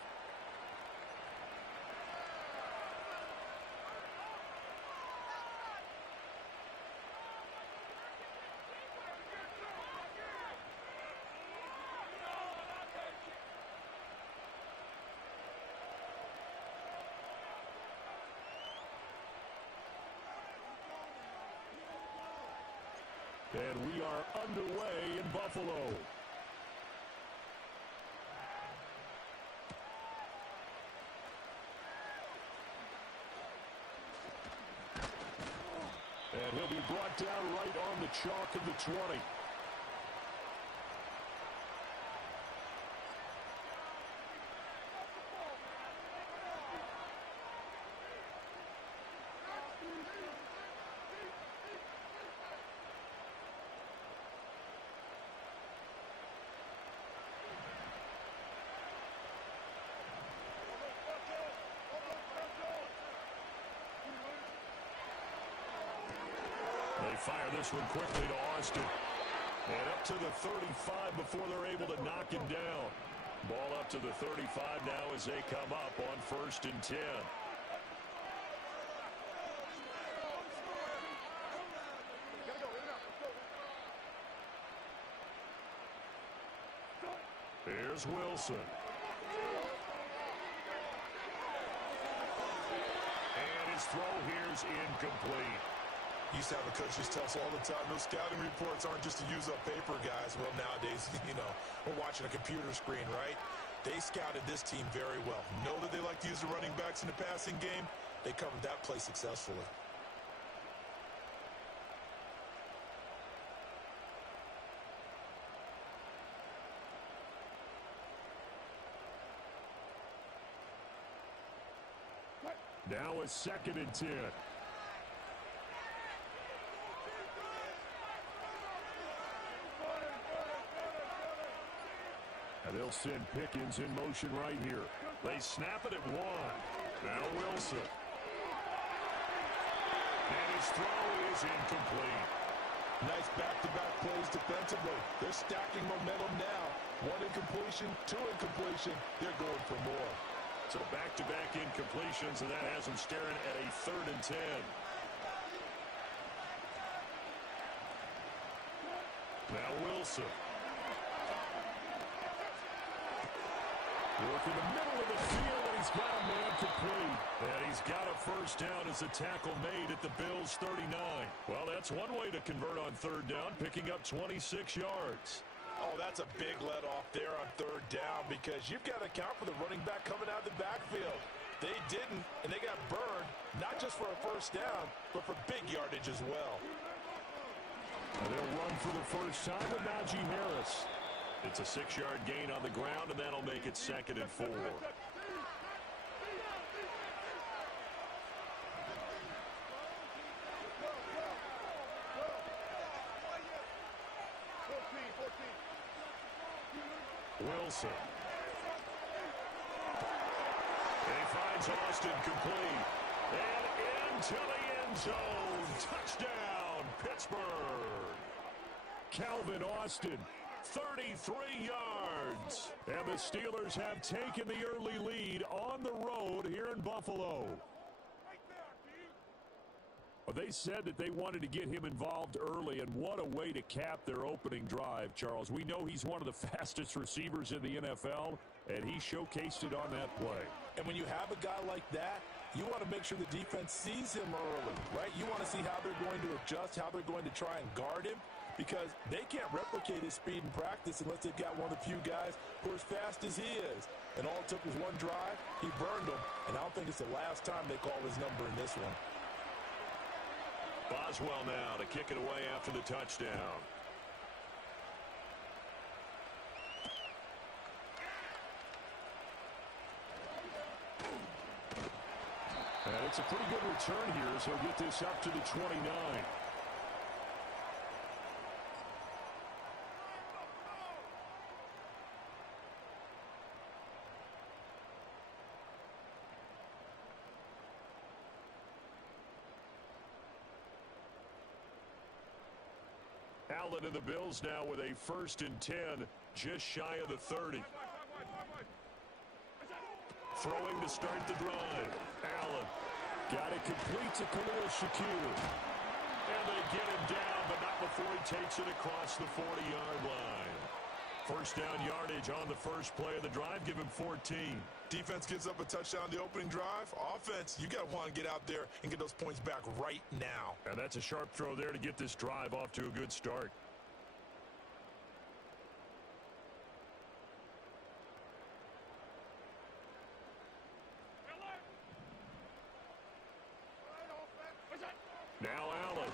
And we are underway in Buffalo. And he'll be brought down right on the chalk of the 20. They fire this one quickly to Austin. And up to the 35 before they're able to knock him down. Ball up to the 35 now as they come up on 1st and 10. Here's Wilson. And his throw here's incomplete. Used to have the coaches tell us all the time, those scouting reports aren't just to use up paper, guys. Well, nowadays, we're watching a computer screen, right? They scouted this team very well. Know that they like to use the running backs in the passing game. They covered that play successfully. Now a 2nd and 10. And they'll send Pickens in motion right here. They snap it at 1. Now Wilson. And his throw is incomplete. Nice back-to-back plays defensively. They're stacking momentum now. 1 incompletion, 2 incompletion. They're going for more. So back-to-back incompletions, and that has them staring at a 3rd and 10. Now Wilson. Work in the middle of the field, and he's got a man complete. And he's got a 1st down as a tackle made at the Bills' 39. Well, that's one way to convert on 3rd down, picking up 26 yards. Oh, that's a big let off there on 3rd down because you've got to account for the running back coming out of the backfield. They didn't, and they got burned, not just for a 1st down, but for big yardage as well. And they'll run for the 1st time with Najee Harris. It's a 6-yard gain on the ground, and that'll make it 2nd and 4. Wilson. And he finds Austin complete. And into the end zone. Touchdown, Pittsburgh. Calvin Austin. 33 yards. And the Steelers have taken the early lead on the road here in Buffalo. They said that they wanted to get him involved early, and what a way to cap their opening drive, Charles. We know he's one of the fastest receivers in the NFL, and he showcased it on that play. And when you have a guy like that, you want to make sure the defense sees him early, right? You want to see how they're going to adjust, how they're going to try and guard him, because they can't replicate his speed in practice unless they've got one of the few guys who are as fast as he is. And all it took was one drive. He burned him, and I don't think it's the last time they call his number in this one. Boswell now to kick it away after the touchdown. And it's a pretty good return here, so he'll get this up to the 29. Allen and the Bills now with a 1st and 10, just shy of the 30. Throwing to start the drive. Allen got it complete to Khalil Shakir. And they get him down, but not before he takes it across the 40-yard line. 1st down yardage on the first play of the drive, give him 14. Defense gives up a touchdown the opening drive. Offense, you got to want to get out there and get those points back right now. And that's a sharp throw there to get this drive off to a good start. Now Allen.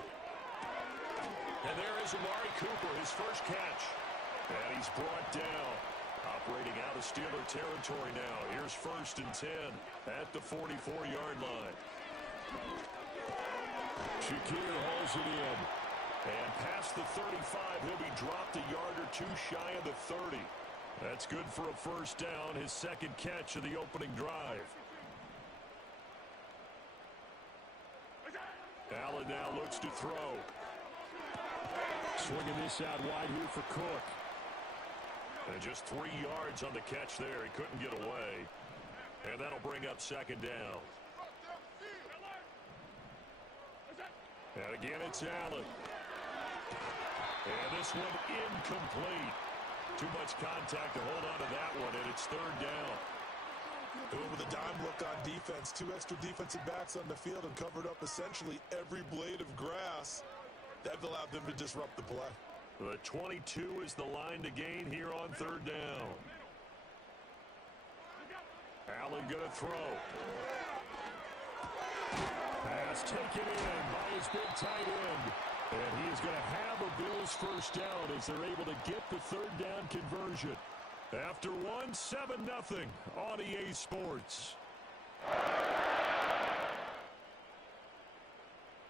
And there is Amari Cooper, his first catch. And he's brought down. Operating out of Steeler territory now. Here's 1st and 10 at the 44-yard line. Shakir hauls it in. And past the 35, he'll be dropped a yard or two shy of the 30. That's good for a 1st down, his 2nd catch of the opening drive. Allen now looks to throw. Swinging this out wide here for Cook. And just 3 yards on the catch there. He couldn't get away. And that'll bring up second down. And again, it's Allen. And this one incomplete. Too much contact to hold on to that one, and it's third down. Going with a dime look on defense. 2 extra defensive backs on the field and covered up essentially every blade of grass. That allowed them to disrupt the play. The 22 is the line to gain here on third down. Allen going to throw. Pass taken in by his big tight end. And he is going to have a Bills first down as they're able to get the third down conversion. After 7-0 on EA Sports.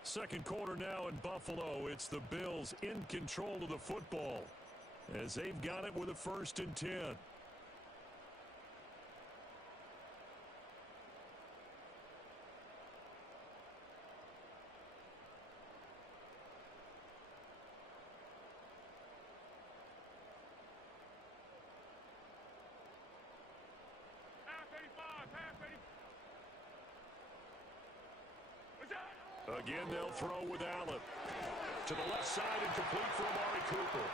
Second quarter now in Buffalo. It's the Bills in control of the football as they've got it with a 1st and 10. Again, they'll throw with Allen. To the left side and complete for Amari Cooper.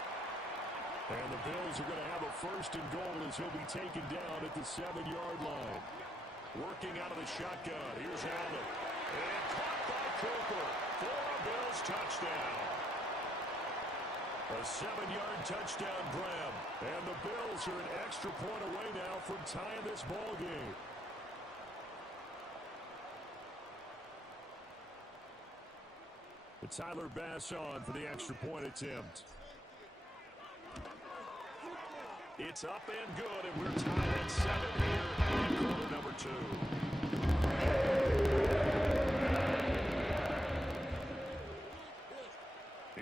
And the Bills are going to have a 1st and goal as he'll be taken down at the 7-yard line. Working out of the shotgun. Here's Allen. And caught by Cooper for a Bills touchdown. A 7-yard touchdown grab. And the Bills are an extra point away now from tying this ball game. Tyler Bass on for the extra point attempt. It's up and good, and we're tied at 7 here in quarter number 2.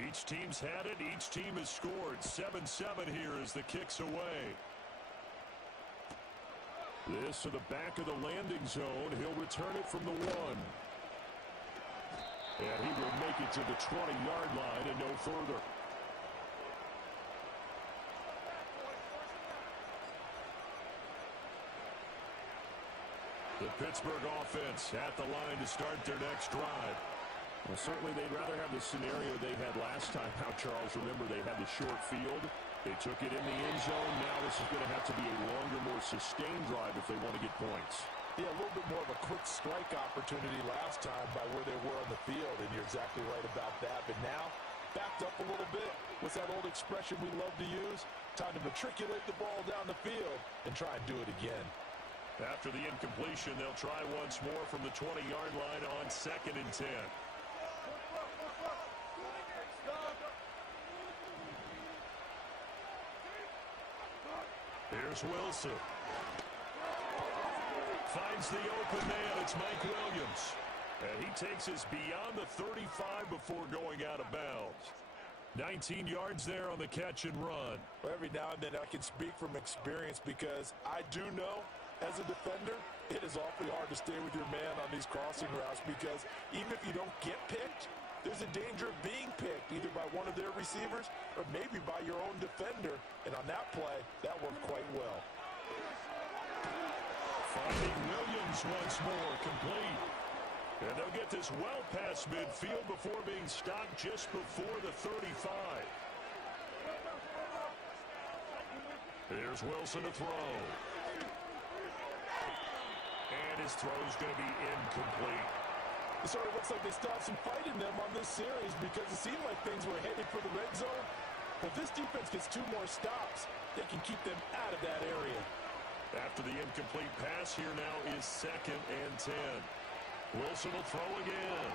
Each team's had it. Each team has scored. 7-7 here as the kick's away. This to the back of the landing zone. He'll return it from the 1. And he will make it to the 20-yard line and no further. The Pittsburgh offense at the line to start their next drive. Well, certainly they'd rather have the scenario they had last time out, Charles. Remember, they had the short field. They took it in the end zone. Now this is going to have to be a longer, more sustained drive if they want to get points. Yeah, a little bit more of a quick strike opportunity last time by where they were on the field, and you're exactly right about that. But now, backed up a little bit. What's that old expression we love to use? Time to matriculate the ball down the field and try and do it again. After the incompletion, they'll try once more from the 20-yard line on 2nd and 10. Here's Wilson. Finds the open man. It's Mike Williams. And he takes us beyond the 35 before going out of bounds. 19 yards there on the catch and run. Well, every now and then I can speak from experience because I do know as a defender, it is awfully hard to stay with your man on these crossing routes because even if you don't get picked, there's a danger of being picked either by one of their receivers or maybe by your own defender. And on that play, that worked quite well. Finding Williams once more, complete. And they'll get this well past midfield before being stopped just before the 35. Here's Wilson to throw. And his throw's going to be incomplete. It sort of looks like they still have some fight in them on this series because it seemed like things were headed for the red zone. But if this defense gets 2 more stops, they can keep them out of that area. After the incomplete pass, here now is 2nd and 10. Wilson will throw again.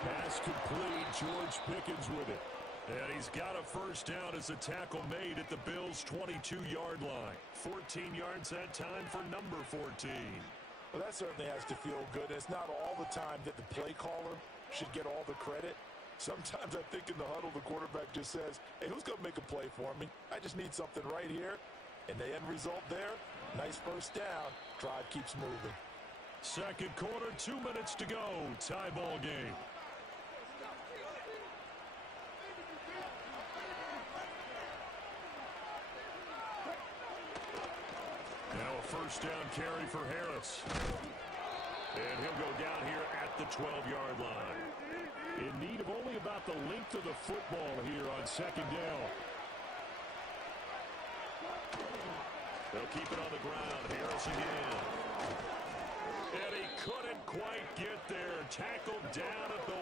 Pass complete. George Pickens with it. And he's got a first down as the tackle made at the Bills' 22-yard line. 14 yards that time for number 14. Well, that certainly has to feel good. It's not all the time that the play caller should get all the credit. Sometimes I think in the huddle, the quarterback just says, hey, who's going to make a play for me? I just need something right here. And the end result there, nice first down. Drive keeps moving. Second quarter, 2 minutes to go. Tie ball game. first down carry for Harris. And he'll go down here at the 12-yard line. In need of only about the length of the football here on second down. They'll keep it on the ground. Harris again. And he couldn't quite get there. Tackled down at the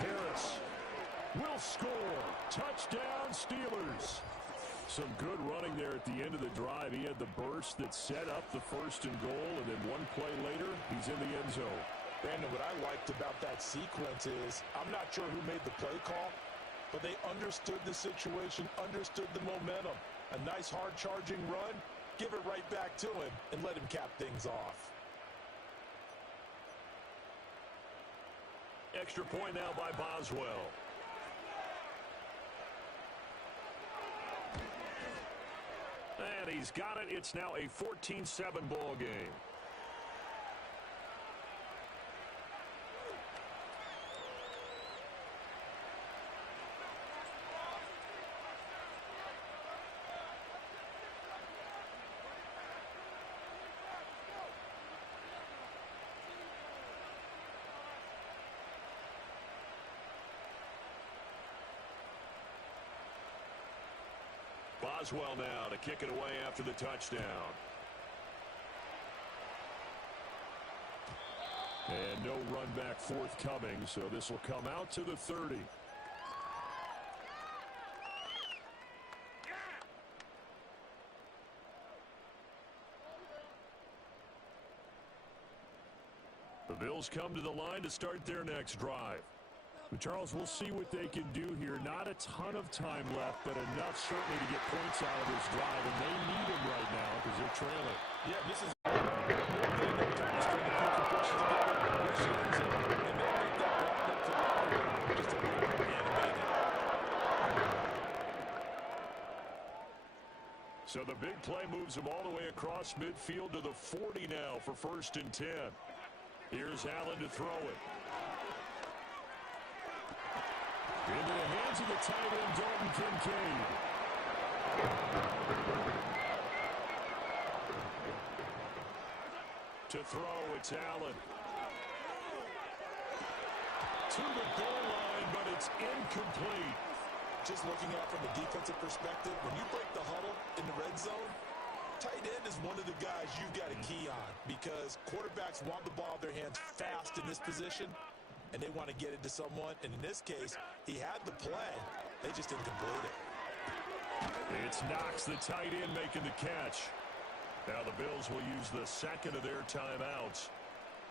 1. Harris will score. Touchdown, Steelers. Some good running there at the end of the drive. He had the burst that set up the first and goal, and then one play later, he's in the end zone. Brandon, what I liked about that sequence is, I'm not sure who made the play call, but they understood the situation, understood the momentum. A nice hard charging run, give it right back to him, and let him cap things off. Extra point now by Boswell. And he's got it. It's now a 14-7 ball game. Boswell now to kick it away after the touchdown. And no run back forthcoming, so this will come out to the 30. The Bills come to the line to start their next drive. But Charles, we'll see what they can do here. Not a ton of time left, but enough certainly to get points out of this drive, and they need them right now because they're trailing. Yeah, this is so the big play moves them all the way across midfield to the 40 now for 1st and 10. Here's Allen to throw it. Into the hands of the tight end, Dalton Kincaid. To throw, it's Allen. To the goal line, but it's incomplete. just looking at it from a defensive perspective, when you break the huddle in the red zone, tight end is one of the guys you've got to key on because quarterbacks want the ball in their hands fast in this position, and they want to get it to someone. And in this case, he had the play. They just didn't complete it. It's Knox, the tight end, making the catch. Now the Bills will use the second of their timeouts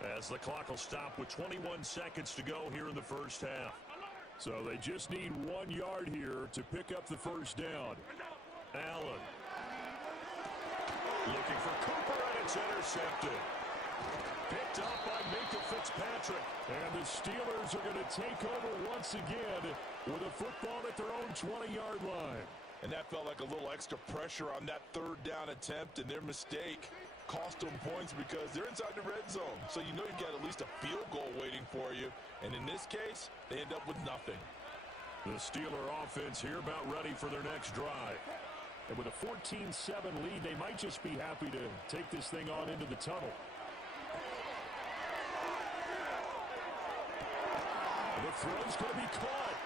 as the clock will stop with 21 seconds to go here in the first half. So they just need 1 yard here to pick up the first down. Allen looking for Cooper, and it's intercepted. Picked up by Minka Fitzpatrick. And the Steelers are going to take over once again with a football at their own 20-yard line. And that felt like a little extra pressure on that third down attempt, and their mistake cost them points because they're inside the red zone. So you know you've got at least a field goal waiting for you. And in this case, they end up with nothing. The Steeler offense here about ready for their next drive. And with a 14-7 lead, they might just be happy to take this thing on into the tunnel. The throw's going to be caught.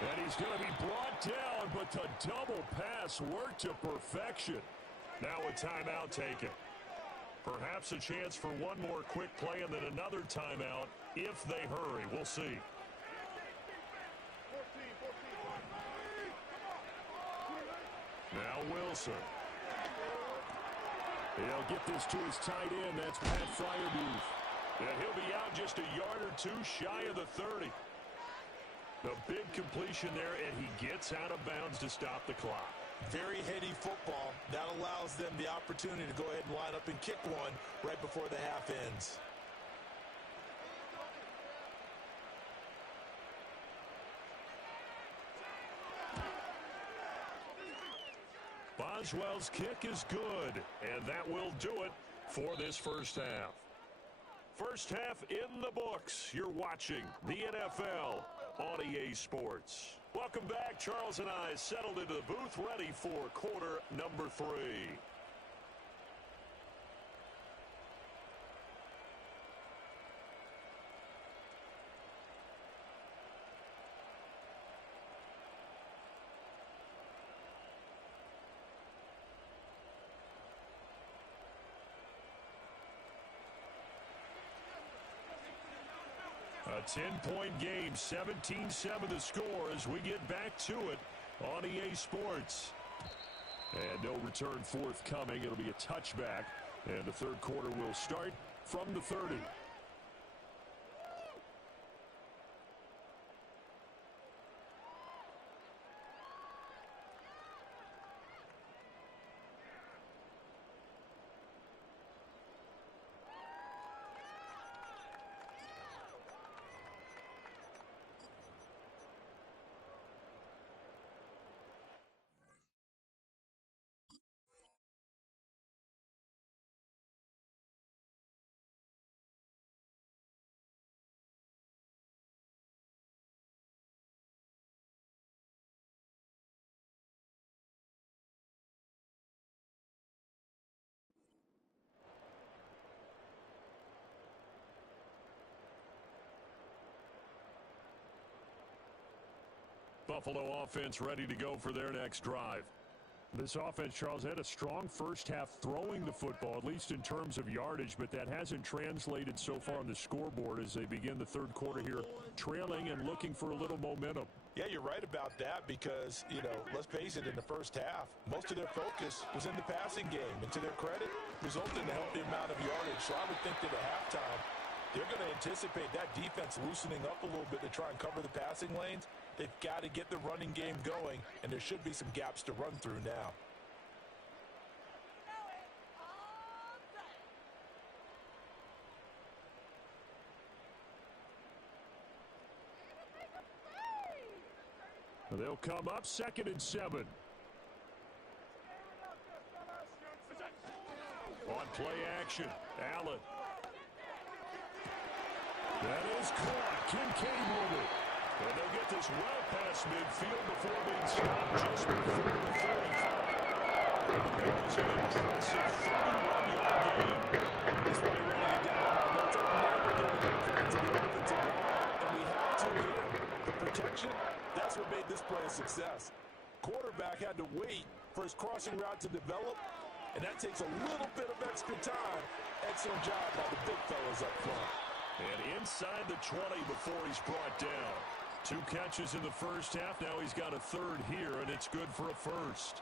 And he's going to be brought down, but the double pass worked to perfection. Now a timeout taken. Perhaps a chance for one more quick play and then another timeout if they hurry. We'll see. Now Wilson. He'll get this to his tight end. That's Pat Fryermuth. And he'll be out just a yard or two shy of the 30. The big completion there, and he gets out of bounds to stop the clock. Very heady football. That allows them the opportunity to go ahead and line up and kick one right before the half ends. Boswell's kick is good, and that will do it for this first half. First half in the books. You're watching the NFL on EA Sports. Welcome back. Charles and I settled into the booth ready for quarter number 3. A 10-point game, 17-7 the score as we get back to it on EA Sports. And no return forthcoming. It'll be a touchback, and the third quarter will start from the 30. Buffalo offense ready to go for their next drive. This offense, Charles, had a strong first half throwing the football, at least in terms of yardage, but that hasn't translated so far on the scoreboard as they begin the third quarter here, trailing and looking for a little momentum. Yeah, you're right about that because, let's face it, in the first half, most of their focus was in the passing game. And to their credit, resulted in a healthy amount of yardage. So I would think that at halftime, they're going to anticipate that defense loosening up a little bit to try and cover the passing lanes. They've got to get the running game going, and there should be some gaps to run through now. They'll come up 2nd and 7. On play action, Allen. That is caught. Kincaid with it. And they'll get this well past midfield before being stopped just before the 35. It was an impressive 31-yard game. This way running it down. That's a never get a defense to the offensive line. And we have to here. The protection, that's what made this play a success. Quarterback had to wait for his crossing route to develop, and that takes a little bit of extra time. Excellent job by the big fellas up front. And inside the 20 before he's brought down. 2 catches in the first half. Now he's got a third here, and it's good for a first.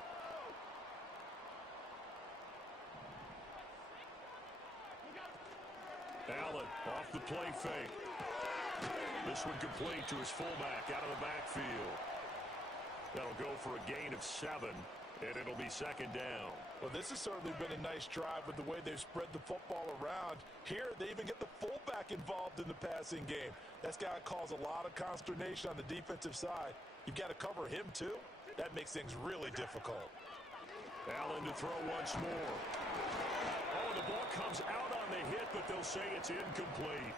Allen off the play fake. This one complete to his fullback out of the backfield. That'll go for a gain of 7, and it'll be 2nd down. Well, this has certainly been a nice drive with the way they've spread the football around. Here, they even get the fullback involved in the passing game. That's got to cause a lot of consternation on the defensive side. You've got to cover him, too. That makes things really difficult. Allen to throw once more. Oh, the ball comes out on the hit, but they'll say it's incomplete.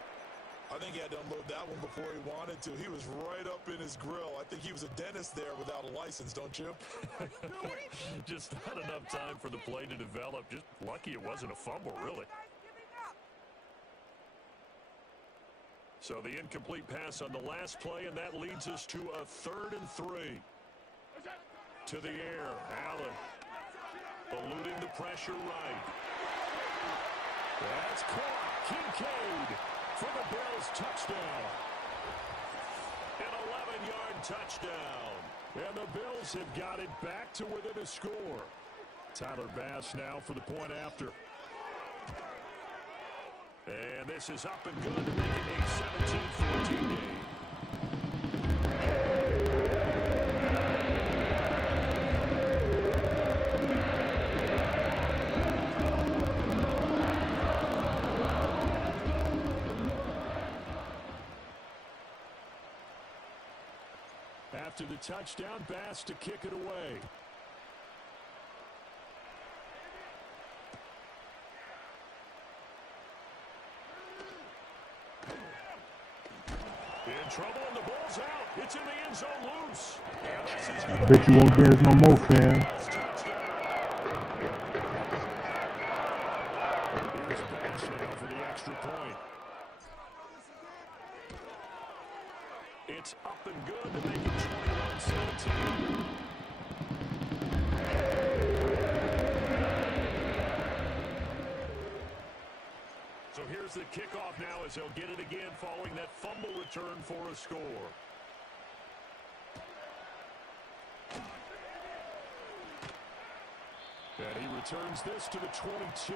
I think he had to unload that one before he wanted to. He was right up in his grill. I think he was a dentist there without a license, don't you? Just not enough time for the play to develop. Just lucky it wasn't a fumble, really. So the incomplete pass on the last play, and that leads us to a 3rd and 3. To the air, Allen. Eluding the pressure right. That's caught. Kincaid for the Bills touchdown. An 11-yard touchdown. And the Bills have got it back to within a score. Tyler Bass now for the point after. And this is up and good to make it a 17-14 game. After the touchdown, Bass to kick it away. In trouble, and the ball's out. It's in the end zone loose. And this is I bet you won't get us no more, fam. Here's Banks now for the extra point. It's up and good to make it 21-17. So here's the kickoff now as they'll get it again following that fumble return for a score. And he returns this to the 22.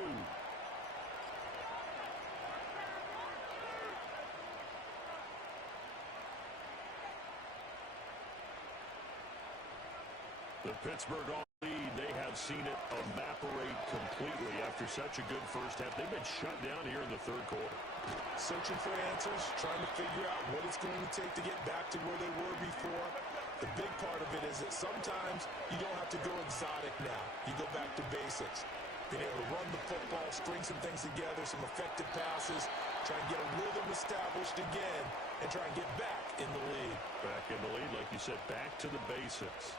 The Pittsburgh on lead, they have seen it evaporate completely after such a good first half. They've been shut down here in the third quarter. Searching for answers, trying to figure out what it's going to take to get back to where they were before. The big part of it is that sometimes you don't have to go exotic now. You go back to basics. Being able to run the football, string some things together, some effective passes, try and get a rhythm established again, and try and get back in the lead. Back in the lead, like you said, back to the basics.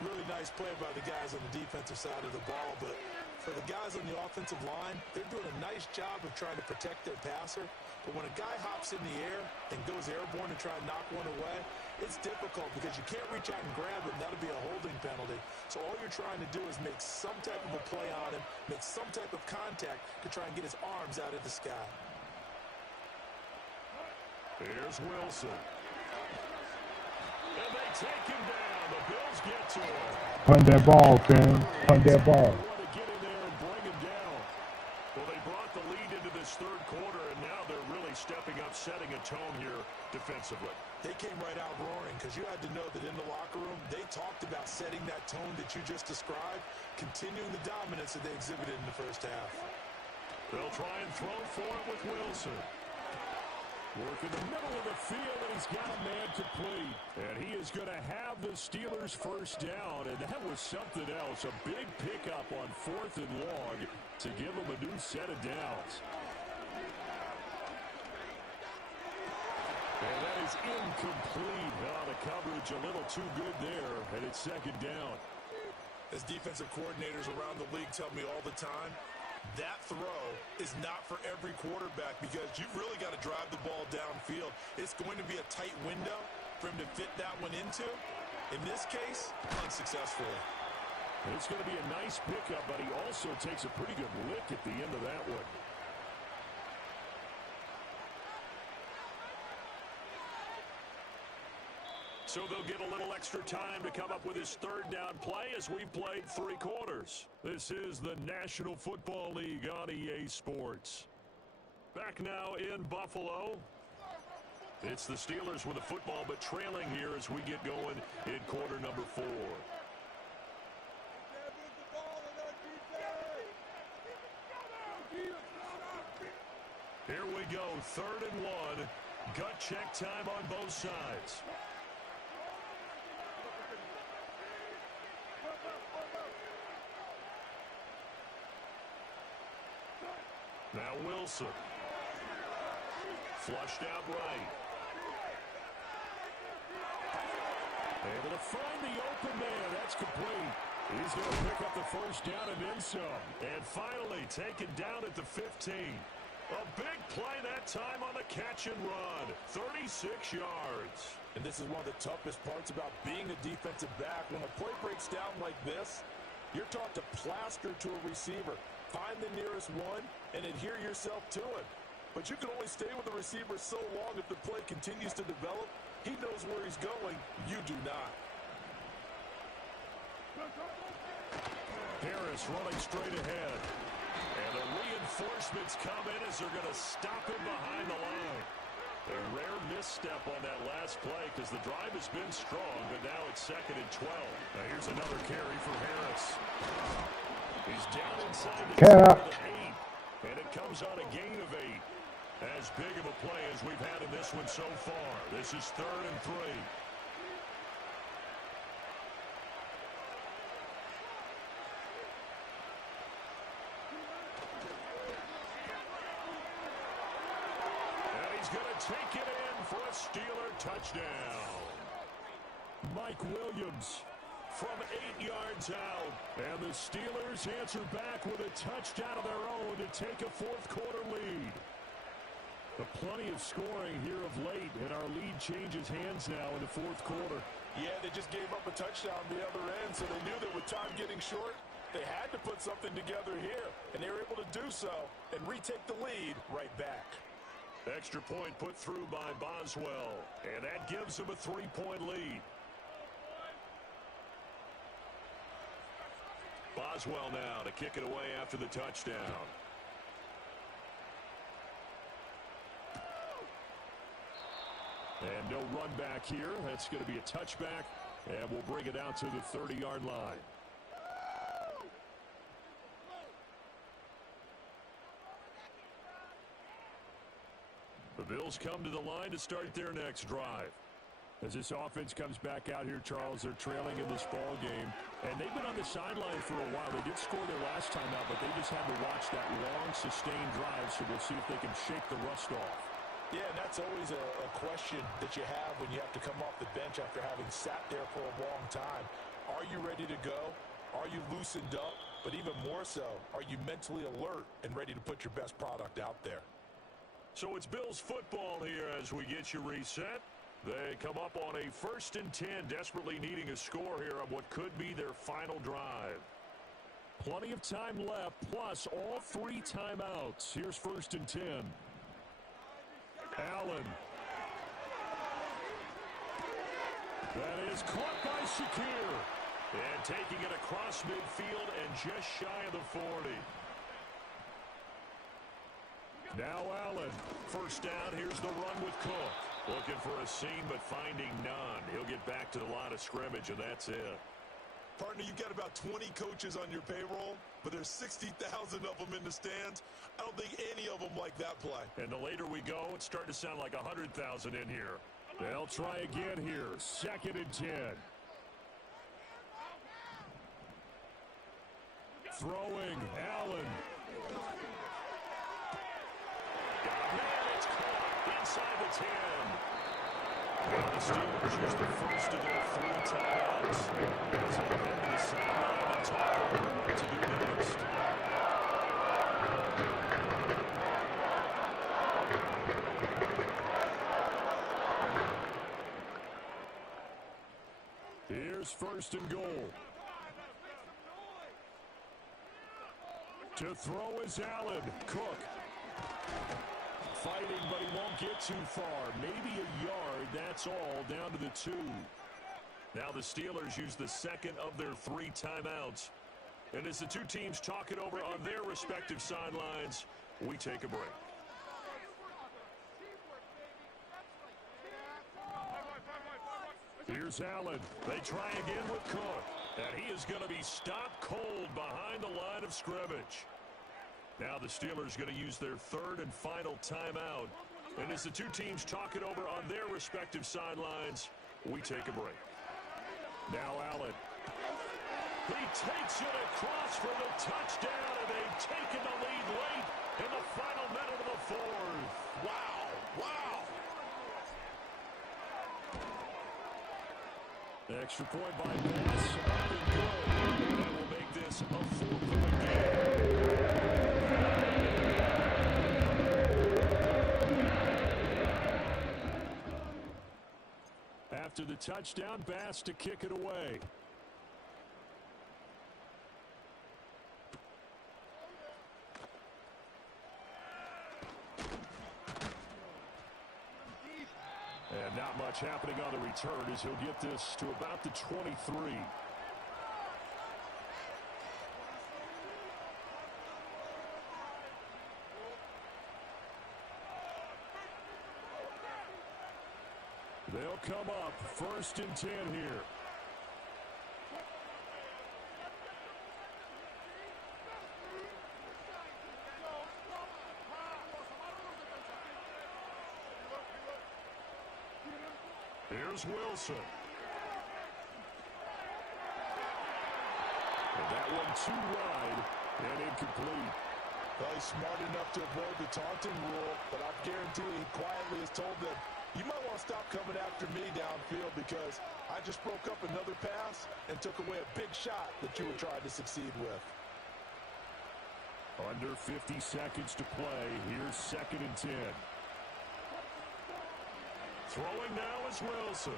Really nice play by the guys on the defensive side of the ball, but for the guys on the offensive line, they're doing a nice job of trying to protect their passer. But when a guy hops in the air and goes airborne to try and knock one away, it's difficult because you can't reach out and grab it, and that'll be a holding penalty. So all you're trying to do is make some type of a play on him, make some type of contact to try and get his arms out of the sky. Here's Wilson. And they take him down. The Bills get to him. Punt that ball, fam. Punt that ball. Want to get in there and bring him down. Well, they brought the lead into this third quarter, and now they're really stepping up, setting a tone here defensively. They came right out roaring because you had to know that in the locker room, they talked about setting that tone that you just described, continuing the dominance that they exhibited in the first half. They'll try and throw for it with Wilson. Work in the middle of the field, and he's got a man complete. And he is going to have the Steelers first down, and that was something else. A big pickup on 4th and long to give them a new set of downs. And that is incomplete. Oh, the coverage a little too good there, and it's second down. As defensive coordinators around the league tell me all the time, that throw is not for every quarterback because you've really got to drive the ball downfield. It's going to be a tight window for him to fit that one into. In this case, unsuccessfully. It's going to be a nice pickup, but he also takes a pretty good lick at the end of that one. So they'll get a little extra time to come up with his third down play as we played 3 quarters. This is the National Football League on EA Sports. Back now in Buffalo. It's the Steelers with the football, but trailing here as we get going in quarter number 4. Here we go, 3rd and 1. Gut check time on both sides. Now Wilson. Flushed out right. Able to find the open man. That's complete. He's going to pick up the first down and then some. And finally taken down at the 15. A big play that time on the catch and run. 36 yards. And this is one of the toughest parts about being a defensive back. When a play breaks down like this, you're taught to plaster to a receiver. Find the nearest one and adhere yourself to it. But you can only stay with the receiver so long if the play continues to develop. He knows where he's going. You do not. Harris running straight ahead. And the reinforcements come in as they're going to stop him behind the line. A rare misstep on that last play because the drive has been strong, but now it's 2nd and 12. Now here's another carry for Harris. He's down inside the 8, and it comes on a gain of 8. As big of a play as we've had in this one so far. This is 3rd and 3. going to take it in for a Steeler touchdown. Mike Williams from 8 yards out. And the Steelers answer back with a touchdown of their own to take a fourth-quarter lead. Plenty of scoring here of late, and our lead changes hands now in the fourth quarter. Yeah, they just gave up a touchdown the other end, so they knew that with time getting short, they had to put something together here, and they were able to do so and retake the lead right back. Extra point put through by Boswell, and that gives them a 3-point lead. Boswell now to kick it away after the touchdown. And no run back here. That's going to be a touchback, and we'll bring it out to the 30-yard line. The Bills come to the line to start their next drive. As this offense comes back out here, Charles, they're trailing in this ball game, and they've been on the sideline for a while. They did score their last time out, but they just had to watch that long, sustained drive, so we'll see if they can shake the rust off. Yeah, and that's always a question that you have when you have to come off the bench after having sat there for a long time. Are you ready to go? Are you loosened up? But even more so, are you mentally alert and ready to put your best product out there? So it's Bills football here as we get you reset. They come up on a 1st and 10, desperately needing a score here on what could be their final drive. Plenty of time left, plus all 3 timeouts. Here's 1st and 10. Allen. That is caught by Shakir. And taking it across midfield and just shy of the 40. Now Allen. 1st down. Here's the run with Cook. Looking for a seam, but finding none. He'll get back to the line of scrimmage, and that's it. Partner, you've got about 20 coaches on your payroll, but there's 60,000 of them in the stands. I don't think any of them like that play. And the later we go, it's starting to sound like 100,000 in here. They'll try again here. 2nd and 10. Throwing, Allen. Got a man, it's caught inside the 10. Now the Steelers use the first of their 3 timeouts. As they head to the sideline and talk over what to do next. Here's 1st and goal. To throw is Allen. Cook. Fighting, but he won't get too far. Maybe a yard, that's all, down to the 2. Now the Steelers use the 2nd of their 3 timeouts. And as the 2 teams talk it over on their respective sidelines, we take a break. Here's Allen. They try again with Cook. And he is going to be stopped cold behind the line of scrimmage. Now the Steelers going to use their 3rd and final timeout. And as the 2 teams talk it over on their respective sidelines, we take a break. Now Allen. He takes it across for the touchdown, and they've taken the lead late in the final minute of the 4th. Wow, wow. Extra point by Bass. Up and good. That will make this a 4-point game. After the touchdown, Bass to kick it away. And not much happening on the return as he'll get this to about the 23. They'll come up 1st and 10 here. Here's Wilson. And that one too wide and incomplete. Well, he's smart enough to avoid the taunting rule, but I guarantee he quietly has told them, you might want to stop coming after me downfield because I just broke up another pass and took away a big shot that you were trying to succeed with. Under 50 seconds to play. Here's 2nd and 10. Throwing now is Wilson.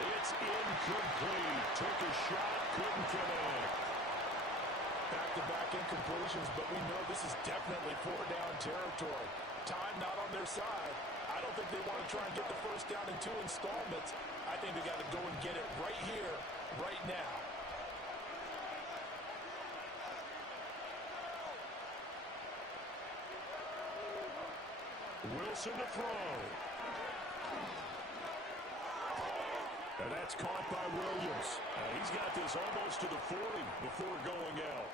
It's incomplete. Took a shot, couldn't connect. Back-to-back incompletions, but we know this is definitely 4-down territory. Time not on their side. I don't think they want to try and get the first down in 2 installments. I think they got to go and get it right here, right now. Wilson to throw. And that's caught by Williams. He's got this almost to the 40 before going out.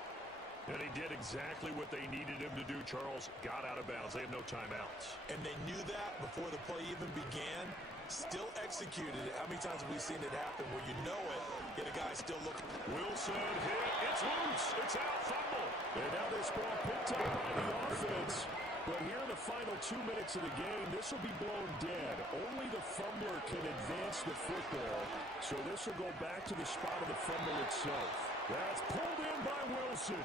And he did exactly what they needed him to do, Charles. Got out of bounds. They have no timeouts. And they knew that before the play even began. Still executed it. How many times have we seen it happen where you know it, yet a guy still looking? Wilson hit. It's loose. It's out. Fumble. And now this ball picked up by the offense. But here in the final 2 minutes of the game, this will be blown dead. Only the fumbler can advance the football. So this will go back to the spot of the fumble itself. That's pulled in by Wilson.